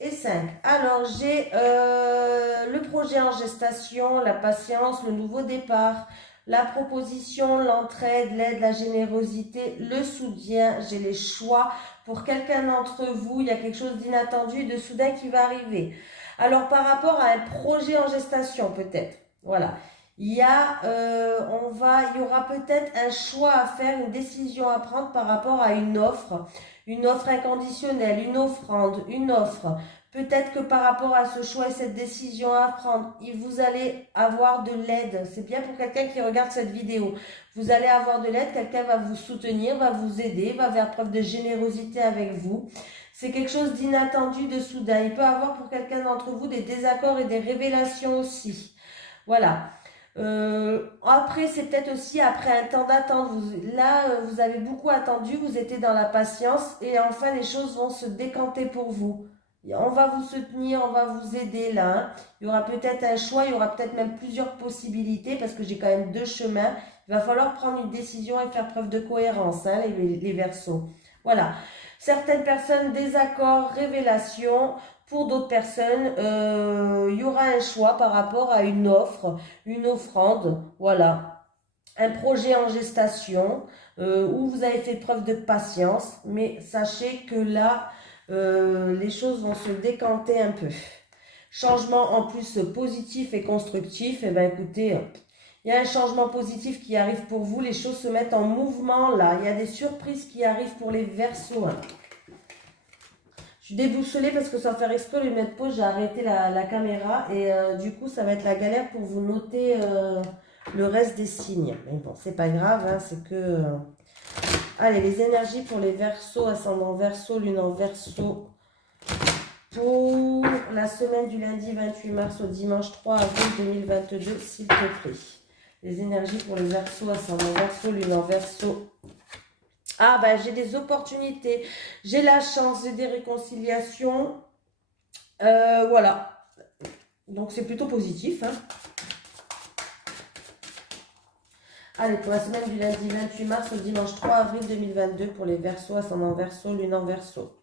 et 5. Alors, j'ai le projet en gestation, la patience, le nouveau départ, la proposition, l'entraide, l'aide, la générosité, le soutien. J'ai les choix. Pour quelqu'un d'entre vous, il y a quelque chose d'inattendu et de soudain qui va arriver. Alors, par rapport à un projet en gestation, peut-être. Voilà. Il y aura peut-être un choix à faire, une décision à prendre par rapport à une offre inconditionnelle, une offrande, une offre. Peut-être que par rapport à ce choix et cette décision à prendre, vous allez avoir de l'aide. C'est bien pour quelqu'un qui regarde cette vidéo. Vous allez avoir de l'aide, quelqu'un va vous soutenir, va vous aider, va faire preuve de générosité avec vous. C'est quelque chose d'inattendu, de soudain. Il peut y avoir pour quelqu'un d'entre vous des désaccords et des révélations aussi. Voilà. Après, c'est peut-être aussi après un temps d'attente. Vous avez beaucoup attendu, vous étiez dans la patience et enfin les choses vont se décanter pour vous. On va vous soutenir, on va vous aider là. Hein. Il y aura peut-être un choix, il y aura peut-être même plusieurs possibilités parce que j'ai quand même 2 chemins. Il va falloir prendre une décision et faire preuve de cohérence, hein, les Verseaux. Voilà. Certaines personnes, désaccords, révélations. Pour d'autres personnes, il y aura un choix par rapport à une offre, une offrande, voilà. Un projet en gestation où vous avez fait preuve de patience, mais sachez que là, les choses vont se décanter un peu. Changement en plus positif et constructif, et bien écoutez, il y a un changement positif qui arrive pour vous, les choses se mettent en mouvement là, il y a des surprises qui arrivent pour les Verseaux. Hein. Je suis déboussolée parce que sans faire exprès, le mettre pause, j'ai arrêté la caméra et du coup, ça va être la galère pour vous noter le reste des signes. Mais bon, c'est pas grave, hein, c'est que... Allez, les énergies pour les Verseaux, ascendant Verseau, lune en Verseau, pour la semaine du lundi 28 mars au dimanche 3 avril 2022, s'il te plaît. Les énergies pour les Verseaux, ascendant Verseau, lune en Verseau. Ah ben j'ai des opportunités, j'ai la chance, j'ai des réconciliations, voilà. Donc c'est plutôt positif. Hein. Allez, pour la semaine du lundi 28 mars au dimanche 3 avril 2022 pour les Verseaux, ascendant Verseau, lune en Verseau.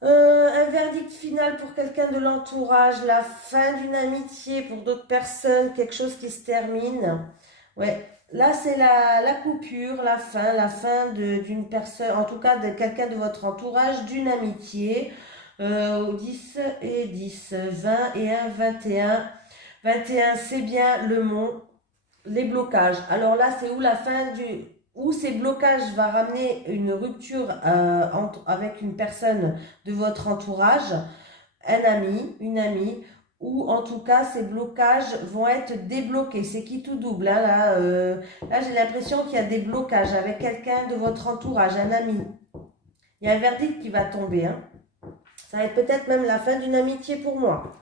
Un verdict final pour quelqu'un de l'entourage, la fin d'une amitié pour d'autres personnes, quelque chose qui se termine. Ouais, là c'est la coupure, la fin d'une personne, en tout cas de quelqu'un de votre entourage, d'une amitié. 10 et 10, 20 et 1, 21. 21, c'est bien le mont, les blocages. Alors là, c'est où la fin du... Où ces blocages va ramener une rupture avec une personne de votre entourage, un ami, une amie, ou en tout cas ces blocages vont être débloqués. C'est qui tout double. Hein, là j'ai l'impression qu'il y a des blocages avec quelqu'un de votre entourage, un ami. Il y a un verdict qui va tomber. Hein. Ça va être peut-être même la fin d'une amitié pour moi.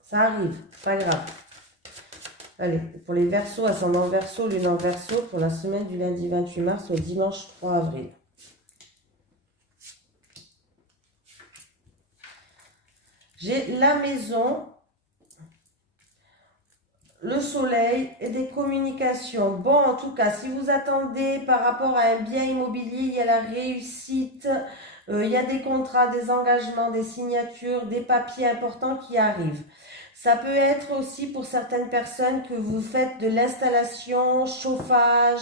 Ça arrive, pas grave. Allez, pour les Verseaux, ascendant Verseau, lune en Verseau, pour la semaine du lundi 28 mars au dimanche 3 avril. J'ai la maison, le soleil et des communications. Bon, en tout cas, si vous attendez par rapport à un bien immobilier, il y a la réussite, il y a des contrats, des engagements, des signatures, des papiers importants qui arrivent. Ça peut être aussi pour certaines personnes que vous faites de l'installation, chauffage,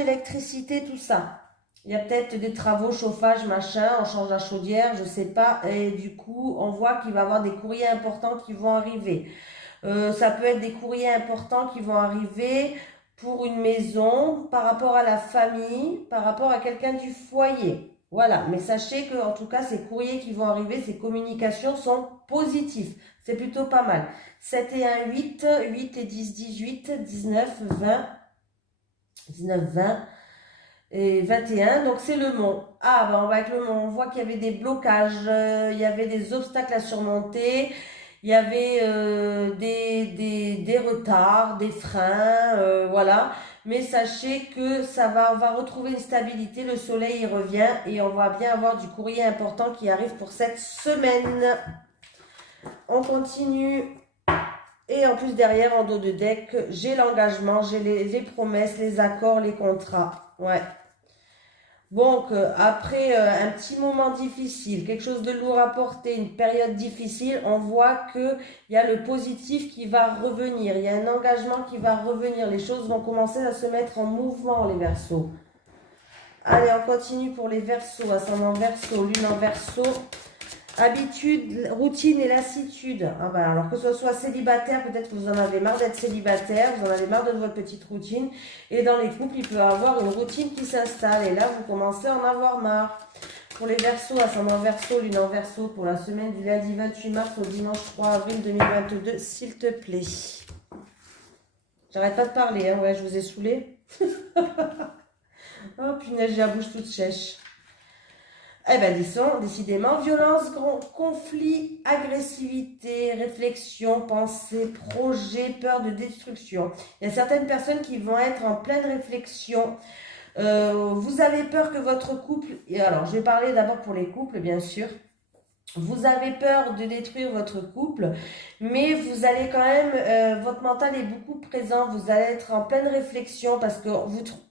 électricité, tout ça. Il y a peut-être des travaux, chauffage, machin, on change la chaudière, je sais pas. Et du coup, on voit qu'il va y avoir des courriers importants qui vont arriver. Ça peut être des courriers importants qui vont arriver pour une maison, par rapport à la famille, par rapport à quelqu'un du foyer. Voilà, mais sachez que en tout cas, ces courriers qui vont arriver, ces communications sont positifs. C'est plutôt pas mal. 7 et 1, 8, 8 et 10, 18, 19, 20, 19, 20 et 21. Donc c'est le mont. Ah, ben on va avec le mont. On voit qu'il y avait des blocages, il y avait des obstacles à surmonter. Il y avait des retards, des freins, voilà. Mais sachez que on va retrouver une stabilité, le soleil y revient et on va bien avoir du courrier important qui arrive pour cette semaine. On continue. Et en plus derrière, en dos de deck, j'ai l'engagement, j'ai les promesses, les accords, les contrats. Ouais. Donc, après un petit moment difficile, quelque chose de lourd à porter, une période difficile, on voit qu'il y a le positif qui va revenir, il y a un engagement qui va revenir, les choses vont commencer à se mettre en mouvement, les Verseaux. Allez, on continue pour les Verseaux, ascendant Verseau, lune en Verseau. Habitude, routine et lassitude. Ah ben, alors que ce soit célibataire, peut-être que vous en avez marre d'être célibataire, vous en avez marre de votre petite routine. Et dans les couples, il peut y avoir une routine qui s'installe. Et là, vous commencez à en avoir marre. Pour les Verseaux, ascendant Verseau, lune en Verseau, pour la semaine du lundi 28 mars au dimanche 3 avril 2022, s'il te plaît. J'arrête pas de parler, hein. Ouais, je vous ai saoulé. Oh punaise, j'ai la bouche toute sèche. Eh bien, décidément, violence, conflit, agressivité, réflexion, pensée, projet, peur de destruction. Il y a certaines personnes qui vont être en pleine réflexion. Vous avez peur que votre couple... Alors, je vais parler d'abord pour les couples, bien sûr. Vous avez peur de détruire votre couple, mais vous allez quand même, votre mental est beaucoup présent, vous allez être en pleine réflexion parce que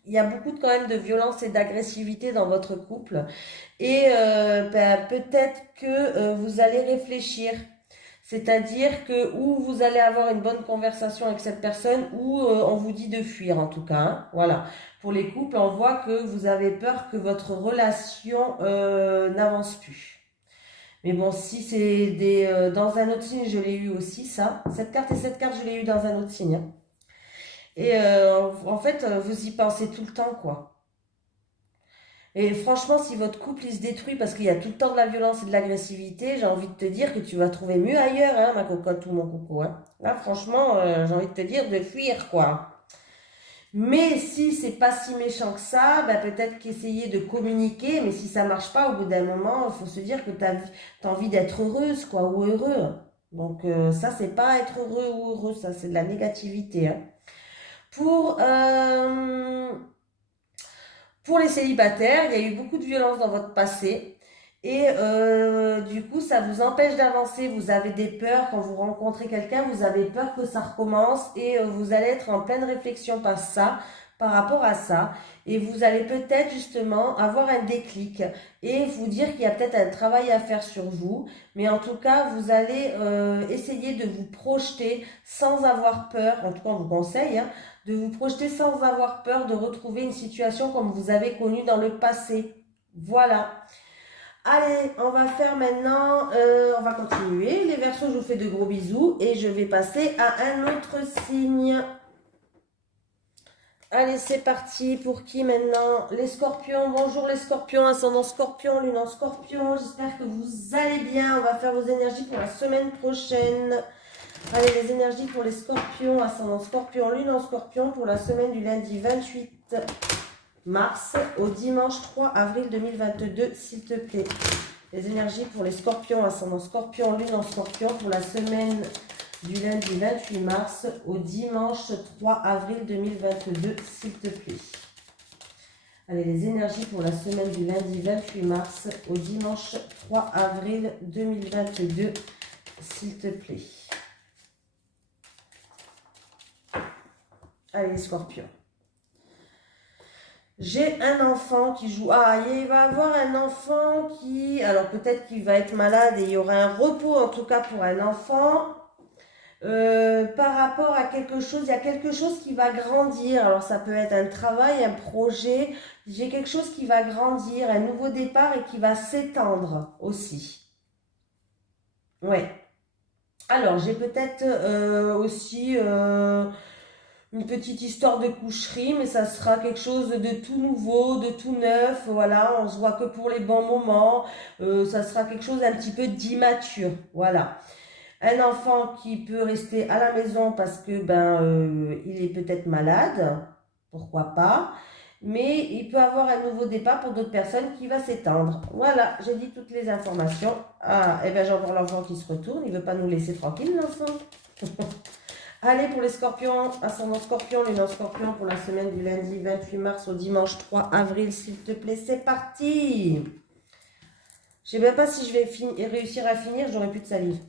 il y a beaucoup quand même de violence et d'agressivité dans votre couple. Et peut-être que vous allez réfléchir. C'est-à-dire que ou vous allez avoir une bonne conversation avec cette personne ou on vous dit de fuir en tout cas. Hein. Voilà. Pour les couples, on voit que vous avez peur que votre relation n'avance plus. Mais bon, si c'est dans un autre signe, je l'ai eu aussi, ça. Cette carte et cette carte, je l'ai eu dans un autre signe. Hein. Et en fait, vous y pensez tout le temps, quoi. Et franchement, si votre couple il se détruit parce qu'il y a tout le temps de la violence et de l'agressivité, j'ai envie de te dire que tu vas trouver mieux ailleurs, hein, ma cocotte ou mon coco. Hein. Là, franchement, j'ai envie de te dire de fuir, quoi. Mais si c'est pas si méchant que ça, bah peut-être qu'essayer de communiquer, mais si ça marche pas, au bout d'un moment, il faut se dire que tu as envie d'être heureuse, quoi, ou heureux. Donc ça, c'est pas être heureux ou heureux, ça, c'est de la négativité. Hein. Pour, euh, pour les célibataires, il y a eu beaucoup de violence dans votre passé. Et du coup, ça vous empêche d'avancer. Vous avez des peurs quand vous rencontrez quelqu'un, vous avez peur que ça recommence et vous allez être en pleine réflexion par rapport à ça. Et vous allez peut-être justement avoir un déclic et vous dire qu'il y a peut-être un travail à faire sur vous. Mais en tout cas, vous allez essayer de vous projeter sans avoir peur. En tout cas, on vous conseille de vous projeter sans avoir peur de retrouver une situation comme vous avez connue dans le passé. Voilà. Allez, on va faire maintenant, on va continuer. Les Verseaux, je vous fais de gros bisous et je vais passer à un autre signe. Allez, c'est parti. Pour qui maintenant? Les Scorpions. Bonjour les Scorpions, ascendant Scorpion, lune en Scorpion. J'espère que vous allez bien. On va faire vos énergies pour la semaine prochaine. Allez, les énergies pour les Scorpions, ascendant Scorpion, lune en Scorpion pour la semaine du lundi 28 mars au dimanche 3 avril 2022, s'il te plaît. Les énergies pour les Scorpions, ascendant Scorpion, lune en Scorpion pour la semaine du lundi 28 mars au dimanche 3 avril 2022, s'il te plaît. Allez, les énergies pour la semaine du lundi 28 mars au dimanche 3 avril 2022, s'il te plaît. Allez, les Scorpions. J'ai un enfant qui joue. Ah, il va avoir un enfant qui... Alors peut-être qu'il va être malade et il y aura un repos en tout cas pour un enfant. Par rapport à quelque chose, il y a quelque chose qui va grandir. Alors ça peut être un travail, un projet. J'ai quelque chose qui va grandir, un nouveau départ et qui va s'étendre aussi. Ouais. Alors j'ai peut-être aussi... une petite histoire de coucherie, mais ça sera quelque chose de tout nouveau, de tout neuf. Voilà, on se voit que pour les bons moments. Ça sera quelque chose un petit peu d'immature. Voilà. Un enfant qui peut rester à la maison parce que il est peut-être malade, pourquoi pas. Mais il peut avoir un nouveau départ pour d'autres personnes qui va s'étendre. Voilà, j'ai dit toutes les informations. Ah, et bien j'ai encore l'enfant qui se retourne. Il ne veut pas nous laisser tranquille, l'enfant. Allez, pour les scorpions, ascendant scorpion, lune en scorpion, pour la semaine du lundi 28 mars au dimanche 3 avril, s'il te plaît, c'est parti. Je sais même pas si je vais réussir à finir, j'aurai plus de salive.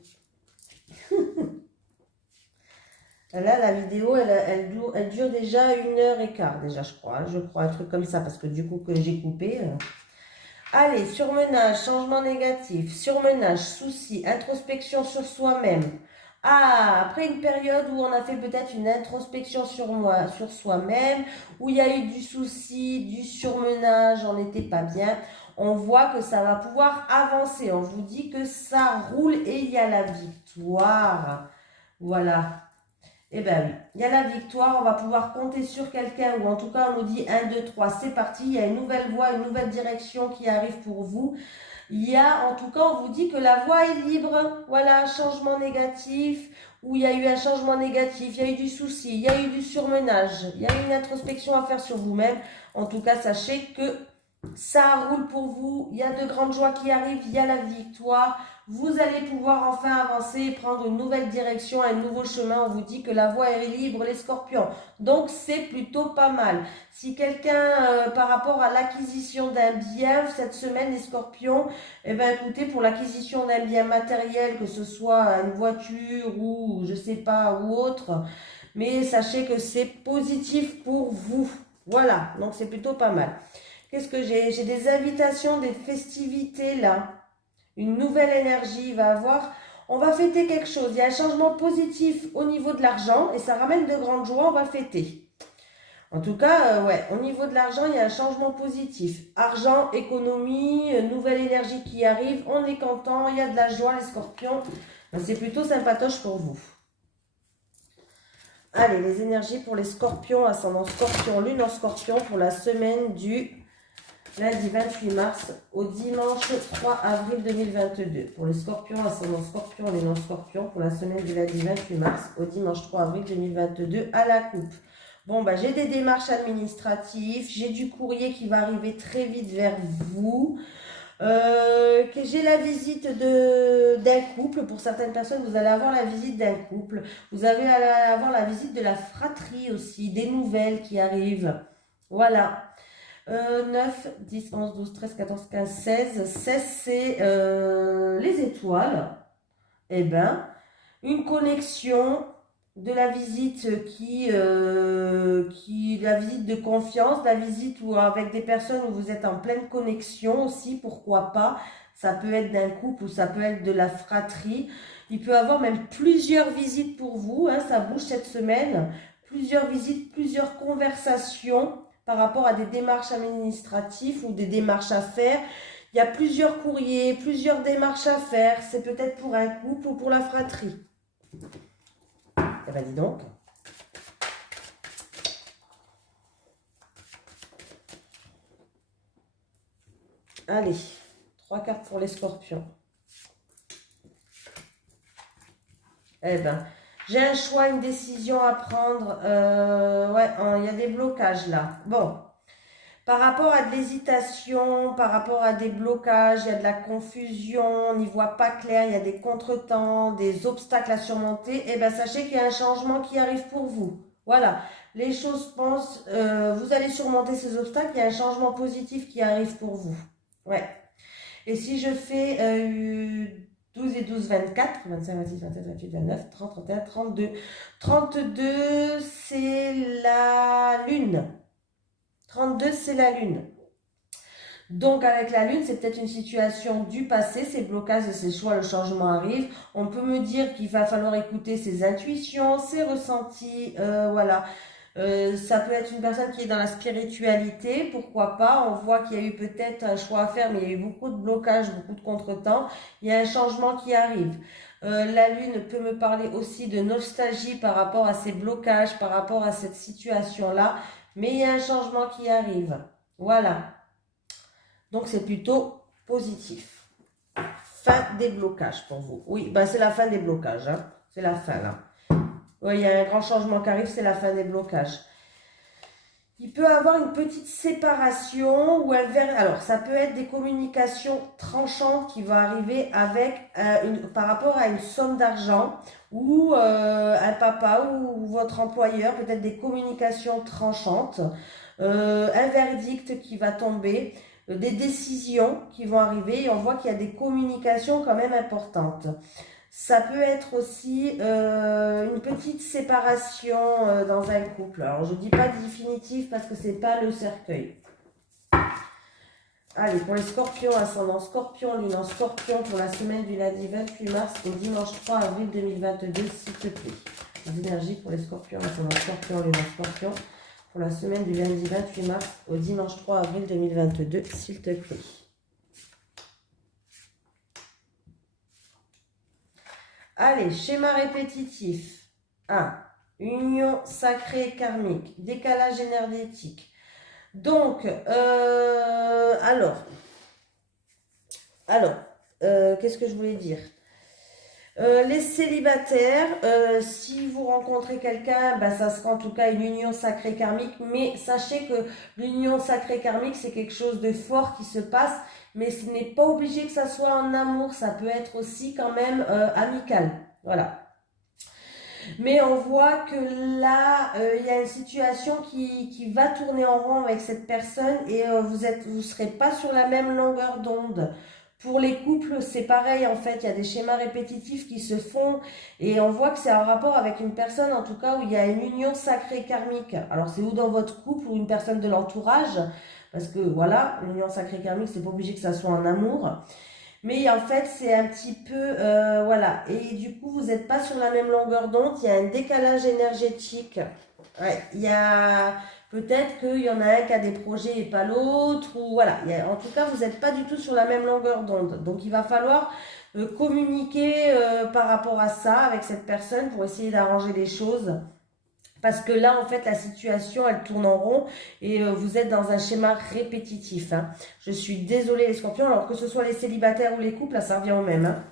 Là, la vidéo, elle dure déjà 1h15, déjà, je crois. Je crois, un truc comme ça, parce que du coup, que j'ai coupé. Allez, surmenage, changement négatif, surmenage, souci, introspection sur soi-même. Ah, après une période où on a fait peut-être une introspection sur soi-même, où il y a eu du souci, du surmenage, on n'était pas bien, on voit que ça va pouvoir avancer. On vous dit que ça roule et il y a la victoire. Voilà. Eh bien oui, il y a la victoire, on va pouvoir compter sur quelqu'un, ou en tout cas on nous dit 1, 2, 3, c'est parti, il y a une nouvelle voie, une nouvelle direction qui arrive pour vous. Il y a, en tout cas, on vous dit que la voie est libre, voilà, changement négatif, où il y a eu un changement négatif, il y a eu du souci, il y a eu du surmenage, il y a eu une introspection à faire sur vous-même. En tout cas, sachez que ça roule pour vous, il y a de grandes joies qui arrivent, il y a la victoire. Vous allez pouvoir enfin avancer et prendre une nouvelle direction, un nouveau chemin. On vous dit que la voie est libre, les scorpions. Donc, c'est plutôt pas mal. Si quelqu'un, par rapport à l'acquisition d'un bien, cette semaine, les scorpions, eh bien, écoutez, pour l'acquisition d'un bien matériel, que ce soit une voiture ou, je sais pas, ou autre, mais sachez que c'est positif pour vous. Voilà, donc c'est plutôt pas mal. Qu'est-ce que j'ai? J'ai des invitations, des festivités là. Une nouvelle énergie va avoir. On va fêter quelque chose. Il y a un changement positif au niveau de l'argent et ça ramène de grandes joies. On va fêter. En tout cas, ouais, au niveau de l'argent, il y a un changement positif. Argent, économie, nouvelle énergie qui arrive. On est content. Il y a de la joie, les scorpions. C'est plutôt sympatoche pour vous. Allez, les énergies pour les scorpions, ascendant scorpion, lune en scorpion pour la semaine du lundi 28 mars au dimanche 3 avril 2022. Pour les scorpions, ascendant scorpion, les non-scorpions, pour la semaine du lundi 28 mars au dimanche 3 avril 2022 à la coupe. Bon, j'ai des démarches administratives, j'ai du courrier qui va arriver très vite vers vous. Que j'ai la visite d'un couple. Pour certaines personnes, vous allez avoir la visite d'un couple. Vous allez avoir la visite de la fratrie aussi, des nouvelles qui arrivent. Voilà. 9, 10, 11, 12, 13, 14, 15, 16. 16, c'est les étoiles. Eh ben, une connexion de la visite la visite de confiance, la visite où avec des personnes où vous êtes en pleine connexion aussi, pourquoi pas. Ça peut être d'un couple ou ça peut être de la fratrie. Il peut y avoir même plusieurs visites pour vous, hein, ça bouge cette semaine. Plusieurs visites, plusieurs conversations par rapport à des démarches administratives ou des démarches à faire. Il y a plusieurs courriers, plusieurs démarches à faire. C'est peut-être pour un couple ou pour la fratrie. Eh bien, dis donc. Allez, 3 cartes pour les scorpions. Eh bien, j'ai un choix, une décision à prendre. Ouais, il y a des blocages là. Bon, par rapport à de l'hésitation, par rapport à des blocages, il y a de la confusion, on n'y voit pas clair, il y a des contretemps, des obstacles à surmonter. Eh bien, sachez qu'il y a un changement qui arrive pour vous. Voilà, les choses pensent, vous allez surmonter ces obstacles, il y a un changement positif qui arrive pour vous. Ouais. Et si je fais 12 et 12, 24, 25, 26, 27, 28, 29, 30, 31, 32. 32, c'est la lune. 32, c'est la lune. Donc, avec la lune, c'est peut-être une situation du passé, ces blocages et ces choix, le changement arrive. On peut me dire qu'il va falloir écouter ses intuitions, ses ressentis, voilà. Ça peut être une personne qui est dans la spiritualité, pourquoi pas. On voit qu'il y a eu peut-être un choix à faire, mais il y a eu beaucoup de blocages, beaucoup de contretemps. Il y a un changement qui arrive. La lune peut me parler aussi de nostalgie par rapport à ces blocages, par rapport à cette situation-là, mais il y a un changement qui arrive. Voilà. Donc c'est plutôt positif. Fin des blocages pour vous. Oui, ben c'est la fin des blocages, hein. C'est la fin là. Oui, il y a un grand changement qui arrive, c'est la fin des blocages. Il peut avoir une petite séparation ou alors ça peut être des communications tranchantes qui vont arriver avec par rapport à une somme d'argent ou un papa ou votre employeur, peut-être des communications tranchantes, un verdict qui va tomber, des décisions qui vont arriver et on voit qu'il y a des communications quand même importantes. Ça peut être aussi une petite séparation dans un couple. Alors, je ne dis pas définitif parce que ce n'est pas le cercueil. Allez, pour les scorpions, ascendant scorpion, lune en scorpion, pour la semaine du lundi 28 mars au dimanche 3 avril 2022, s'il te plaît. Les énergies pour les scorpions, ascendant scorpion, lune en scorpion, pour la semaine du lundi 28 mars au dimanche 3 avril 2022, s'il te plaît. Allez, schéma répétitif. 1. Union sacrée karmique. Décalage énergétique. Donc, qu'est-ce que je voulais dire? Les célibataires, si vous rencontrez quelqu'un, ben, ça sera en tout cas une union sacrée karmique. Mais sachez que l'union sacrée karmique, c'est quelque chose de fort qui se passe. Mais ce n'est pas obligé que ça soit en amour, ça peut être aussi quand même amical. Voilà. Mais on voit que là, il y a une situation qui va tourner en rond avec cette personne et vous serez pas sur la même longueur d'onde. Pour les couples, c'est pareil en fait, il y a des schémas répétitifs qui se font et on voit que c'est en rapport avec une personne en tout cas où il y a une union sacrée karmique. Alors c'est ou dans votre couple ou une personne de l'entourage. Parce que voilà, l'union sacrée karmique, c'est pas obligé que ça soit un amour. Mais en fait, c'est un petit peu, voilà. Et du coup, vous n'êtes pas sur la même longueur d'onde. Il y a un décalage énergétique. Ouais, il y a peut-être qu'il y en a un qui a des projets et pas l'autre. Ou voilà. En tout cas, vous n'êtes pas du tout sur la même longueur d'onde. Donc, il va falloir communiquer par rapport à ça avec cette personne pour essayer d'arranger les choses. Parce que là, en fait, la situation, elle tourne en rond et vous êtes dans un schéma répétitif. Hein. Je suis désolée les scorpions, alors que ce soit les célibataires ou les couples, là, ça revient au même. Hein.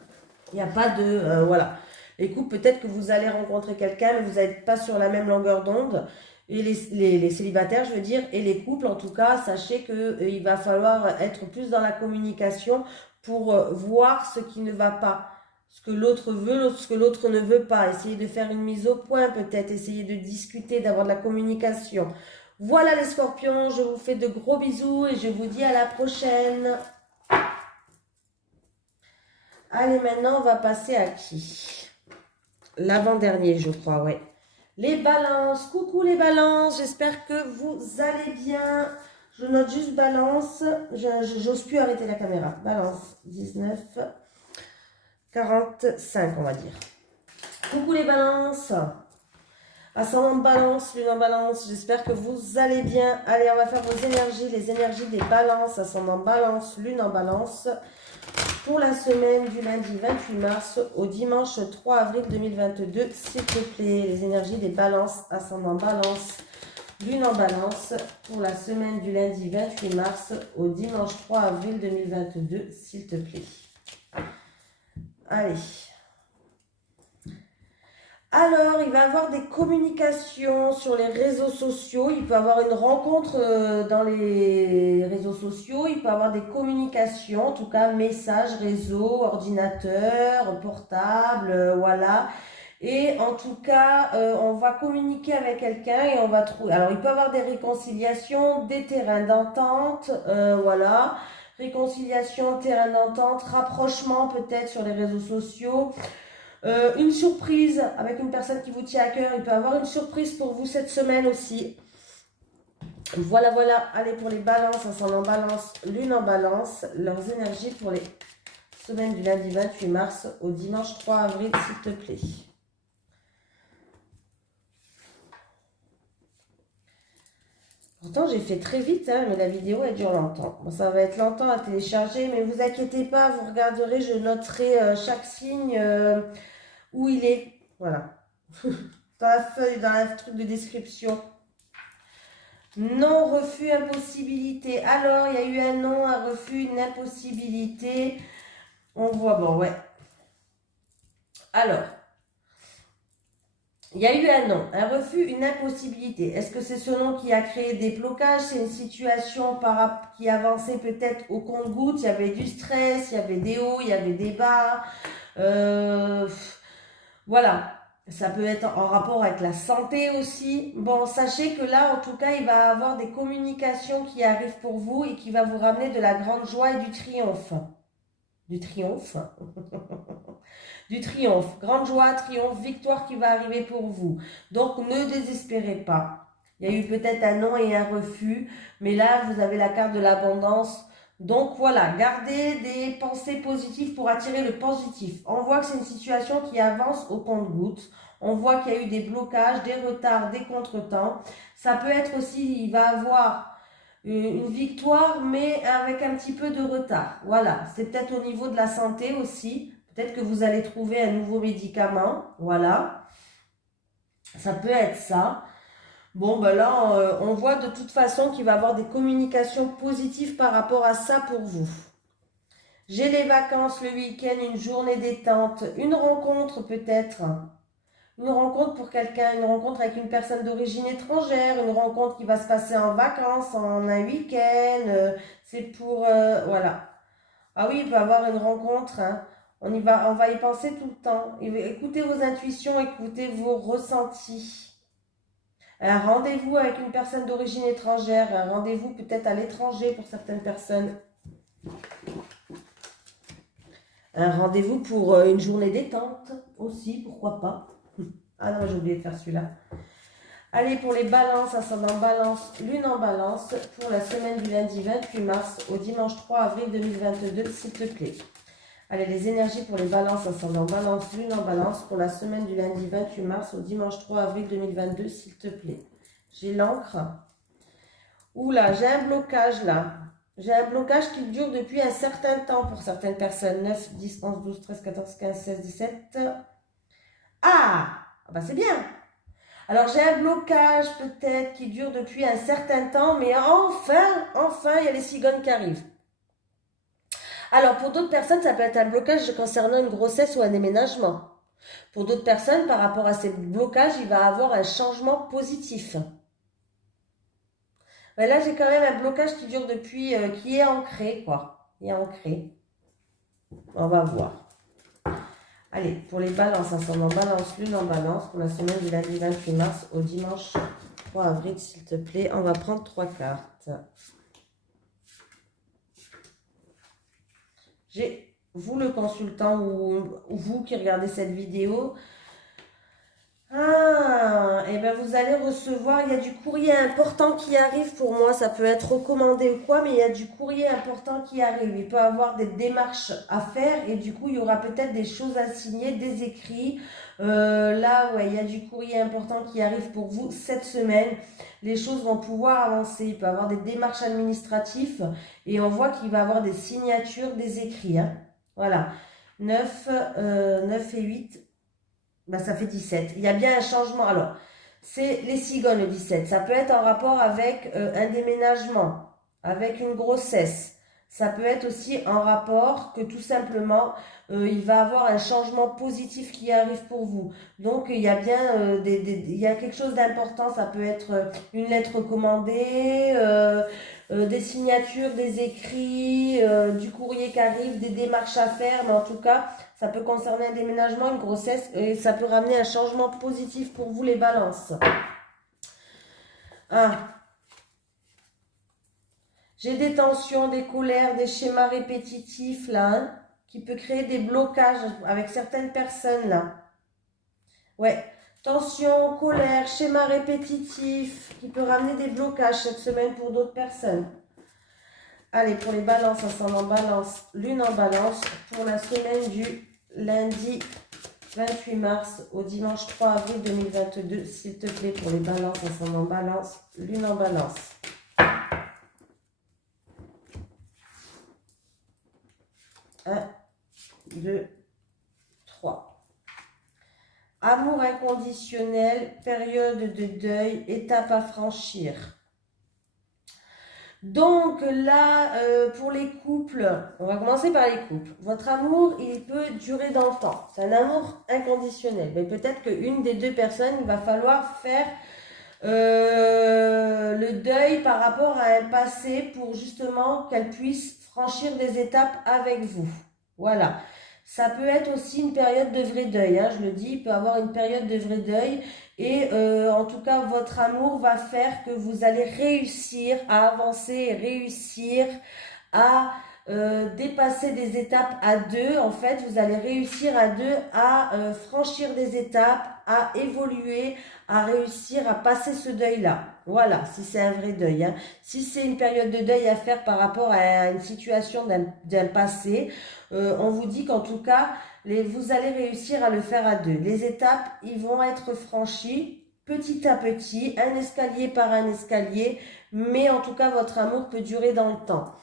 Il n'y a pas de... voilà. Les couples, peut-être que vous allez rencontrer quelqu'un, mais vous n'êtes pas sur la même longueur d'onde. Et les célibataires, je veux dire, et les couples, en tout cas, sachez qu'il va falloir être plus dans la communication pour voir ce qui ne va pas. Ce que l'autre veut, ce que l'autre ne veut pas. Essayer de faire une mise au point peut-être, essayer de discuter, d'avoir de la communication. Voilà les scorpions, je vous fais de gros bisous et je vous dis à la prochaine. Allez, maintenant on va passer à qui? L'avant-dernier, je crois, ouais. Les balances, coucou les balances, j'espère que vous allez bien. Je note juste balance, j'ose plus arrêter la caméra. Balance, 19... 45, on va dire. Coucou les balances. Ascendant balance, lune en balance. J'espère que vous allez bien. Allez, on va faire vos énergies, les énergies des balances. Ascendant balance, lune en balance. Pour la semaine du lundi 28 mars au dimanche 3 avril 2022. S'il te plaît, les énergies des balances. Ascendant balance, lune en balance. Pour la semaine du lundi 28 mars au dimanche 3 avril 2022. S'il te plaît. Allez. Alors, il va y avoir des communications sur les réseaux sociaux. Il peut y avoir une rencontre dans les réseaux sociaux. Il peut y avoir des communications, en tout cas, messages, réseaux, ordinateur, portable, voilà. Et en tout cas, on va communiquer avec quelqu'un et on va trouver... Alors, il peut y avoir des réconciliations, des terrains d'entente, voilà. Réconciliation, terrain d'entente, rapprochement peut-être sur les réseaux sociaux. Une surprise avec une personne qui vous tient à cœur. Il peut y avoir une surprise pour vous cette semaine aussi. Voilà, voilà. Allez, pour les balances, ascendant balance, lune en balance. Leurs énergies pour les semaines du lundi 28 mars au dimanche 3 avril, s'il te plaît. Pourtant, j'ai fait très vite, hein, mais la vidéo, elle dure longtemps. Bon, ça va être longtemps à télécharger, mais vous inquiétez pas, vous regarderez, je noterai chaque signe où il est. Voilà. Dans la feuille, dans le truc de description. Non, refus, impossibilité. Alors, il y a eu un non, un refus, une impossibilité. On voit, bon, ouais. Alors, il y a eu un non, un refus, une impossibilité. Est-ce que c'est ce non qui a créé des blocages? C'est une situation qui avançait peut-être au compte-gouttes. Il y avait du stress, il y avait des hauts, il y avait des bas. Voilà. Ça peut être en rapport avec la santé aussi. Bon, sachez que là, en tout cas, il va y avoir des communications qui arrivent pour vous et qui va vous ramener de la grande joie et du triomphe. Du triomphe. Du triomphe. Grande joie, triomphe, victoire qui va arriver pour vous. Donc, ne désespérez pas. Il y a eu peut-être un non et un refus, mais là, vous avez la carte de l'abondance. Donc, voilà, gardez des pensées positives pour attirer le positif. On voit que c'est une situation qui avance au compte-gouttes. On voit qu'il y a eu des blocages, des retards, des contretemps. Ça peut être aussi, il va avoir une victoire, mais avec un petit peu de retard. Voilà, c'est peut-être au niveau de la santé aussi. Peut-être que vous allez trouver un nouveau médicament. Voilà, ça peut être ça. Bon, ben là, on voit de toute façon qu'il va y avoir des communications positives par rapport à ça pour vous. J'ai les vacances, le week-end, une journée détente, une rencontre peut-être. Une rencontre pour quelqu'un, une rencontre avec une personne d'origine étrangère, une rencontre qui va se passer en vacances, en un week-end. C'est pour... voilà. Ah oui, il peut y avoir une rencontre. Hein. On va y penser tout le temps. Écoutez vos intuitions, écoutez vos ressentis. Un rendez-vous avec une personne d'origine étrangère, un rendez-vous peut-être à l'étranger pour certaines personnes. Un rendez-vous pour une journée détente aussi, pourquoi pas. Ah non, j'ai oublié de faire celui-là. Allez, pour les balances, ascendant balance, lune en balance, pour la semaine du lundi 28 mars au dimanche 3 avril 2022, s'il te plaît. Allez, les énergies pour les balances, ascendant balance, lune en balance, pour la semaine du lundi 28 mars au dimanche 3 avril 2022, s'il te plaît. J'ai l'encre. Oula, j'ai un blocage là. J'ai un blocage qui dure depuis un certain temps pour certaines personnes. 9, 10, 11, 12, 13, 14, 15, 16, 17. Ah, bah c'est bien. Alors j'ai un blocage peut-être qui dure depuis un certain temps, mais enfin, il y a les cigognes qui arrivent. Alors pour d'autres personnes, ça peut être un blocage concernant une grossesse ou un déménagement. Pour d'autres personnes, par rapport à ces blocages, il va y avoir un changement positif. Mais là, j'ai quand même un blocage qui dure depuis, qui est ancré, quoi. Il est ancré. On va voir. Allez, pour les balances, ascendant balance, lune en balance, pour la semaine du lundi 28 mars au dimanche 3 avril, s'il te plaît. On va prendre 3 cartes. J'ai, vous le consultant ou vous qui regardez cette vidéo, et bien vous allez recevoir, il y a du courrier important qui arrive pour moi, ça peut être recommandé ou quoi, mais il y a du courrier important qui arrive. Il peut y avoir des démarches à faire et du coup, il y aura peut-être des choses à signer, des écrits. Là, ouais, il y a du courrier important qui arrive pour vous cette semaine. Les choses vont pouvoir avancer. Il peut y avoir des démarches administratives et on voit qu'il va y avoir des signatures, des écrits. Hein. Voilà. 9 et 8. Ben, ça fait 17. Il y a bien un changement. Alors, c'est les cigognes, le 17. Ça peut être en rapport avec un déménagement, avec une grossesse. Ça peut être aussi en rapport que tout simplement, il va y avoir un changement positif qui arrive pour vous. Donc, il y a bien il y a quelque chose d'important. Ça peut être une lettre recommandée, des signatures, des écrits, du courrier qui arrive, des démarches à faire. Mais en tout cas, ça peut concerner un déménagement, une grossesse, et ça peut ramener un changement positif pour vous, les balances. Ah. J'ai des tensions, des colères, des schémas répétitifs, là, hein, qui peut créer des blocages avec certaines personnes, là. Ouais. Tension, colère, schéma répétitif, qui peut ramener des blocages cette semaine pour d'autres personnes. Allez, pour les balances, ascendant balance, lune en balance, pour la semaine du lundi 28 mars au dimanche 3 avril 2022, s'il te plaît, pour les balances, ascendant balance, lune en balance. 2, 3. Amour inconditionnel, période de deuil, étape à franchir. Donc là, pour les couples, on va commencer par les couples. Votre amour, il peut durer dans le temps. C'est un amour inconditionnel. Mais peut-être qu'une des deux personnes, il va falloir faire le deuil par rapport à un passé pour justement qu'elle puisse franchir des étapes avec vous. Voilà. Ça peut être aussi une période de vrai deuil, hein, je le dis, il peut y avoir une période de vrai deuil et en tout cas votre amour va faire que vous allez réussir à avancer, réussir à dépasser des étapes à deux. En fait, vous allez réussir à deux à franchir des étapes, à évoluer, à réussir à passer ce deuil-là. Voilà, si c'est un vrai deuil. Hein. Si c'est une période de deuil à faire par rapport à une situation d'un passé, on vous dit qu'en tout cas, vous allez réussir à le faire à deux. Les étapes, ils vont être franchies petit à petit, un escalier par un escalier, mais en tout cas, votre amour peut durer dans le temps.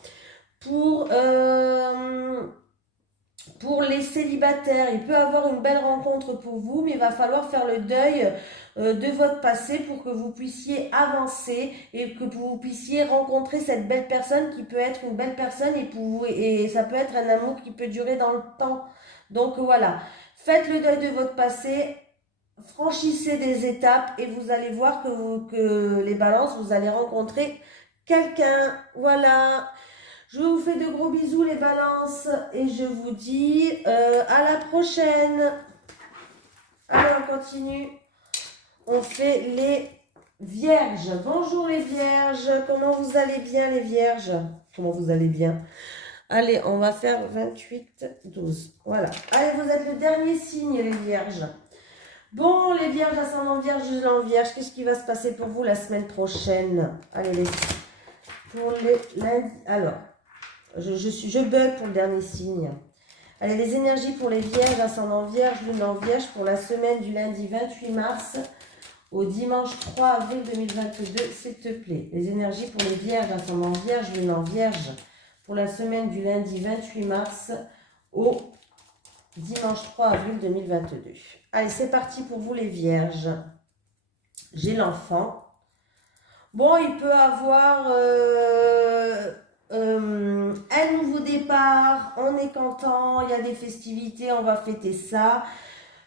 Pour les célibataires, il peut avoir une belle rencontre pour vous, mais il va falloir faire le deuil de votre passé pour que vous puissiez avancer et que vous puissiez rencontrer cette belle personne qui peut être une belle personne et ça peut être un amour qui peut durer dans le temps. Donc voilà, faites le deuil de votre passé, franchissez des étapes et vous allez voir que les balances, vous allez rencontrer quelqu'un. Voilà. Je vous fais de gros bisous les balances et je vous dis à la prochaine. Allez, on continue. On fait les vierges. Bonjour les vierges. Comment vous allez bien les vierges? Comment vous allez bien? Allez, on va faire 28, 12. Voilà. Allez, vous êtes le dernier signe les vierges. Bon, les vierges, ascendant vierge, en vierge, qu'est-ce qui va se passer pour vous la semaine prochaine? Allez, pour les lundis. Alors. Je bug pour le dernier signe. Allez, les énergies pour les vierges, ascendant vierge, lune en vierge, pour la semaine du lundi 28 mars au dimanche 3 avril 2022, s'il te plaît. Les énergies pour les vierges, ascendant vierge, lune en vierge, pour la semaine du lundi 28 mars au dimanche 3 avril 2022. Allez, c'est parti pour vous les vierges. J'ai l'enfant. Bon, il peut avoir... un nouveau départ, on est content, il y a des festivités, on va fêter ça.